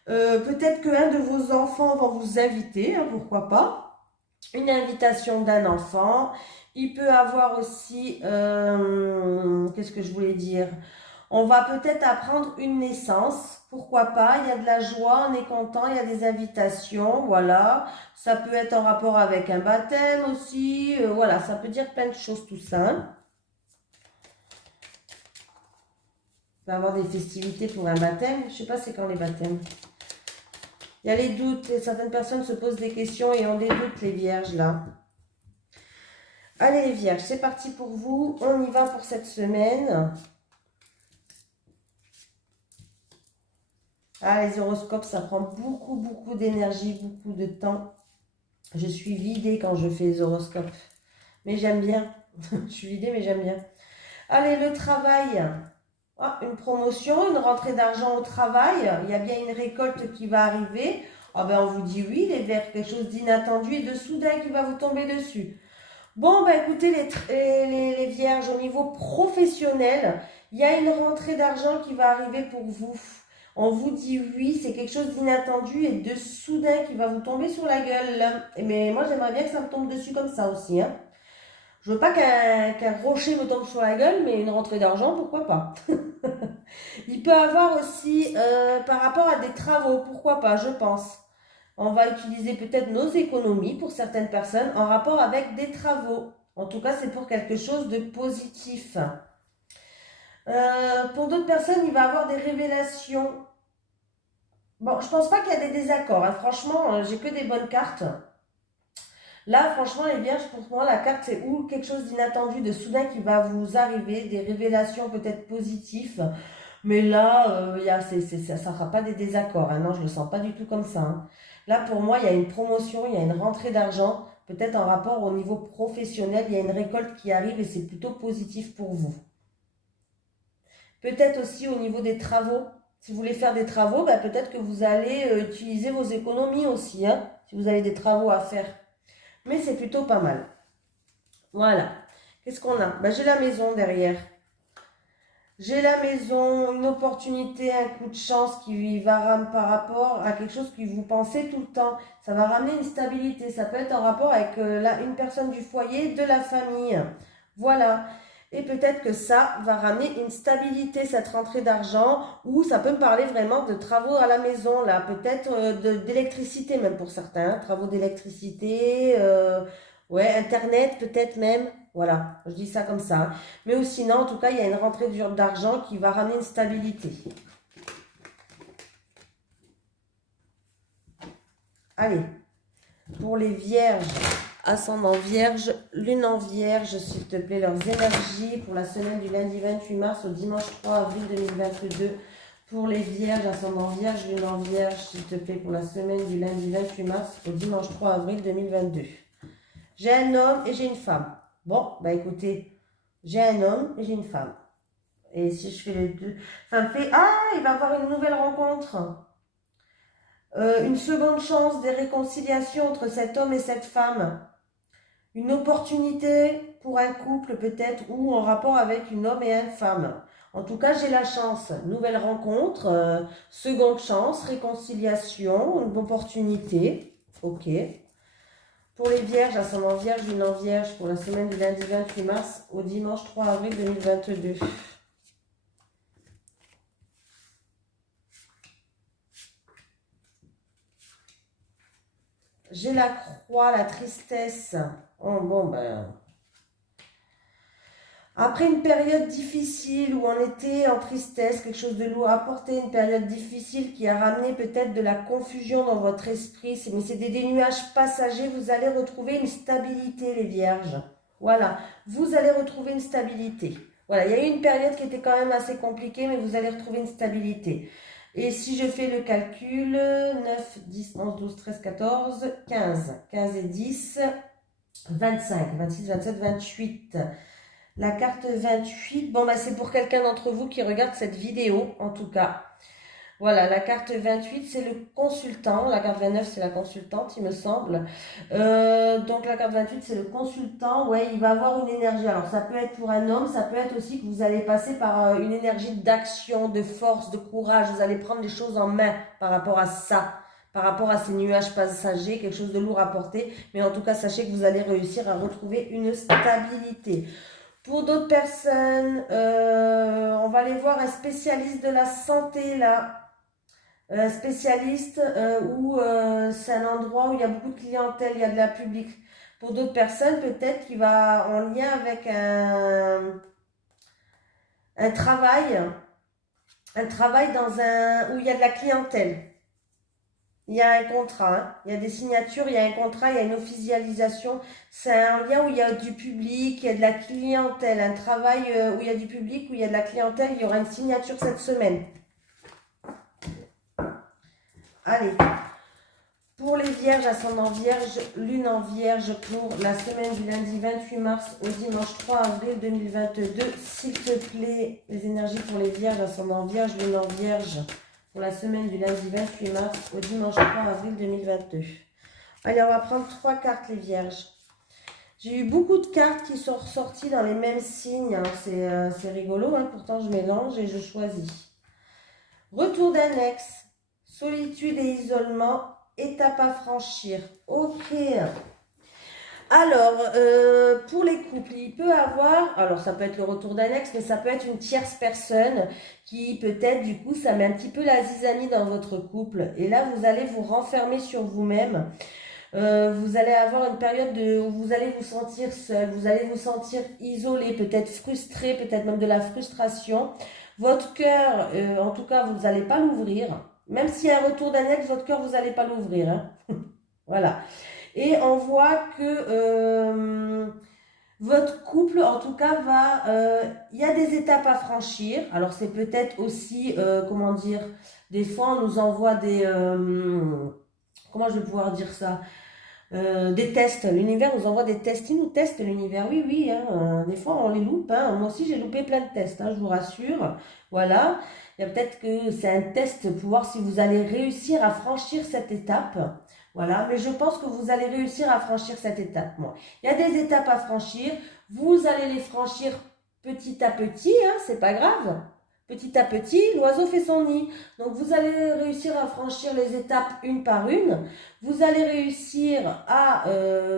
Peut-être qu'un de vos enfants va vous inviter, hein, pourquoi pas. Une invitation d'un enfant. Il peut avoir aussi, qu'est-ce que je voulais dire? On va peut-être apprendre une naissance, pourquoi pas, il y a de la joie, on est content, il y a des invitations, voilà. Ça peut être en rapport avec un baptême aussi, voilà, ça peut dire plein de choses tout ça. Hein. Il va y avoir des festivités pour un baptême. Je ne sais pas c'est quand les baptêmes. Il y a les doutes. Certaines personnes se posent des questions et ont des doutes, les vierges, là. Allez, les vierges, c'est parti pour vous. On y va pour cette semaine. Ah, les horoscopes, ça prend beaucoup d'énergie, beaucoup de temps. Je suis vidée quand je fais les horoscopes. Mais j'aime bien. Je suis vidée, mais j'aime bien. Allez, le travail. Ah, une promotion, une rentrée d'argent au travail, il y a bien une récolte qui va arriver. Ah ben on vous dit oui, les verts, quelque chose d'inattendu et de soudain qui va vous tomber dessus. Bon, ben écoutez les vierges, au niveau professionnel, il y a une rentrée d'argent qui va arriver pour vous. On vous dit oui, c'est quelque chose d'inattendu et de soudain qui va vous tomber sur la gueule. Mais moi j'aimerais bien que ça me tombe dessus comme ça aussi, hein. Je veux pas qu'un rocher me tombe sur la gueule, mais une rentrée d'argent, pourquoi pas. Il peut avoir aussi, par rapport à des travaux, pourquoi pas, je pense. On va utiliser peut-être nos économies pour certaines personnes en rapport avec des travaux. En tout cas, c'est pour quelque chose de positif. Pour d'autres personnes, il va avoir des révélations. Bon, je pense pas qu'il y a des désaccords. Hein. Franchement, j'ai que des bonnes cartes. Là, franchement, les vierges, pour moi, la carte, c'est ou quelque chose d'inattendu, de soudain qui va vous arriver, des révélations peut-être positives. Mais là, ça ne sera pas des désaccords. Hein. Non, je ne le sens pas du tout comme ça. Hein. Là, pour moi, il y a une promotion, il y a une rentrée d'argent, peut-être en rapport au niveau professionnel. Il y a une récolte qui arrive et c'est plutôt positif pour vous. Peut-être aussi au niveau des travaux. Si vous voulez faire des travaux, ben, peut-être que vous allez utiliser vos économies aussi, hein, si vous avez des travaux à faire. Mais c'est plutôt pas mal. Voilà. Qu'est-ce qu'on a? Ben, j'ai la maison derrière. J'ai la maison, une opportunité, un coup de chance qui va ramener par rapport à quelque chose que vous pensez tout le temps. Ça va ramener une stabilité. Ça peut être en rapport avec une personne du foyer, de la famille. Voilà. Et peut-être que ça va ramener une stabilité, cette rentrée d'argent, ou ça peut me parler vraiment de travaux à la maison, là. Peut-être d'électricité même pour certains. Hein. Travaux d'électricité, ouais, Internet peut-être même. Voilà, je dis ça comme ça. Hein. Mais sinon, en tout cas, il y a une rentrée d'argent qui va ramener une stabilité. Allez, pour les vierges, ascendant vierge, lune en vierge, s'il te plaît, leurs énergies pour la semaine du lundi 28 mars au dimanche 3 avril 2022. Pour les vierges, ascendant vierge, lune en vierge, s'il te plaît, pour la semaine du lundi 28 mars au dimanche 3 avril 2022. J'ai un homme et j'ai une femme. Bon, bah écoutez, j'ai un homme et j'ai une femme. Et si je fais les deux, ça me fait, ah, il va avoir une nouvelle rencontre. Une seconde chance, des réconciliations entre cet homme et cette femme. Une opportunité pour un couple peut-être ou en rapport avec une homme et une femme. En tout cas, j'ai la chance. Nouvelle rencontre, seconde chance, réconciliation, une opportunité. Ok. Pour les vierges, ascendant vierge, lune en vierge, pour la semaine du lundi 28 mars au dimanche 3 avril 2022. J'ai la croix, la tristesse. Oh, bon, ben. Après une période difficile où on était en tristesse, quelque chose de lourd à porter, une période difficile qui a ramené peut-être de la confusion dans votre esprit, mais c'est des nuages passagers, vous allez retrouver une stabilité, les vierges. Voilà, vous allez retrouver une stabilité. Voilà, il y a eu une période qui était quand même assez compliquée, mais vous allez retrouver une stabilité. Et si je fais le calcul, 9, 10, 11, 12, 13, 14, 15. 15 et 10, 25, 26, 27, 28. La carte 28, bon bah c'est pour quelqu'un d'entre vous qui regarde cette vidéo en tout cas. Voilà, la carte 28 c'est le consultant, la carte 29 c'est la consultante il me semble. Donc la carte 28 c'est le consultant, ouais il va avoir une énergie. Alors ça peut être pour un homme, ça peut être aussi que vous allez passer par une énergie d'action, de force, de courage. Vous allez prendre les choses en main par rapport à ça. Par rapport à ces nuages passagers, quelque chose de lourd à porter. Mais en tout cas, sachez que vous allez réussir à retrouver une stabilité. Pour d'autres personnes, on va aller voir un spécialiste de la santé là. Un spécialiste où c'est un endroit où il y a beaucoup de clientèle, il y a de la public. Pour d'autres personnes, peut-être qu'il va en lien avec un travail où il y a de la clientèle. Il y a un contrat, hein. Il y a des signatures, il y a un contrat, il y a une officialisation. C'est un lien où il y a du public, il y a de la clientèle, un travail où il y a du public, où il y a de la clientèle, il y aura une signature cette semaine. Allez, pour les vierges, ascendant vierge, lune en vierge, pour la semaine du lundi 28 mars au dimanche 3 avril 2022, s'il te plaît, les énergies pour les vierges, ascendant vierge, lune en vierge, pour la semaine du lundi 28 mars au dimanche 3 avril 2022. Allez, on va prendre 3 cartes, les vierges. J'ai eu beaucoup de cartes qui sont ressorties dans les mêmes signes. Alors, c'est rigolo, hein, pourtant je mélange et je choisis. Retour d'un ex, solitude et isolement, étape à franchir. Ok. Alors, pour les couples, il peut avoir, alors ça peut être le retour d'un ex, mais ça peut être une tierce personne qui peut-être, du coup, ça met un petit peu la zizanie dans votre couple. Et là, vous allez vous renfermer sur vous-même. Vous allez avoir une période où vous allez vous sentir seul, vous allez vous sentir isolé, peut-être frustré, peut-être même de la frustration. Votre cœur, en tout cas, vous n'allez pas l'ouvrir. Même s'il y a un retour d'un ex, votre cœur, vous n'allez pas l'ouvrir. Hein. Voilà. Et on voit que votre couple, en tout cas, il y a des étapes à franchir. Alors, c'est peut-être aussi, comment dire, des fois, on nous envoie des... comment je vais pouvoir dire ça? Des tests. L'univers nous envoie des tests. Il nous teste l'univers. Oui, oui. Hein. Des fois, on les loupe. Hein. Moi aussi, j'ai loupé plein de tests. Hein, je vous rassure. Voilà. Il y a peut-être que c'est un test pour voir si vous allez réussir à franchir cette étape. Voilà. Mais je pense que vous allez réussir à franchir cette étape. Moi, il y a des étapes à franchir. Vous allez les franchir petit à petit. Hein. C'est pas grave. Petit à petit, l'oiseau fait son nid. Donc, vous allez réussir à franchir les étapes une par une. Vous allez réussir à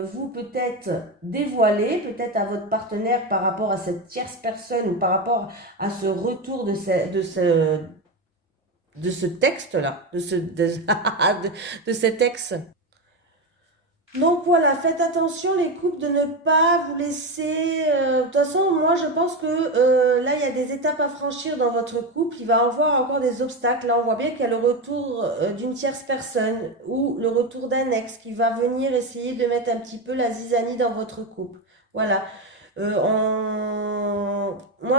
vous peut-être dévoiler, peut-être à votre partenaire par rapport à cette tierce personne ou par rapport à ce retour de ce texte-là, de cet ex. Donc voilà, faites attention les couples de ne pas vous laisser... de toute façon, moi je pense que là, il y a des étapes à franchir dans votre couple. Il va y avoir encore des obstacles. Là, on voit bien qu'il y a le retour d'une tierce personne ou le retour d'un ex qui va venir essayer de mettre un petit peu la zizanie dans votre couple. Voilà. Moi,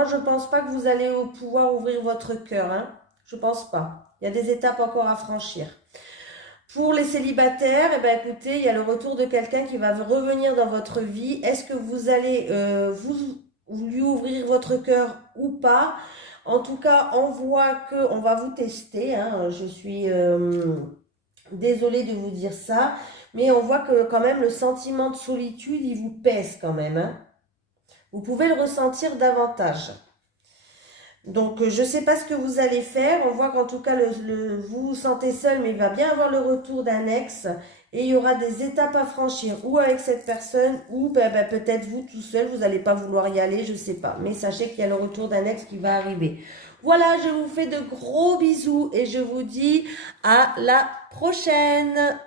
je pense pas que vous allez pouvoir ouvrir votre cœur. Hein. Je pense pas. Il y a des étapes encore à franchir. Pour les célibataires, eh ben, écoutez, il y a le retour de quelqu'un qui va revenir dans votre vie. Est-ce que vous allez lui ouvrir votre cœur ou pas? En tout cas, on voit qu'on va vous tester. Hein. Je suis désolée de vous dire ça, mais on voit que quand même le sentiment de solitude, il vous pèse quand même. Hein. Vous pouvez le ressentir davantage. Donc, je ne sais pas ce que vous allez faire. On voit qu'en tout cas, vous vous sentez seul, mais il va bien avoir le retour d'un ex. Et il y aura des étapes à franchir, ou avec cette personne, ou peut-être vous tout seul, vous n'allez pas vouloir y aller, je ne sais pas. Mais sachez qu'il y a le retour d'un ex qui va arriver. Voilà, je vous fais de gros bisous et je vous dis à la prochaine.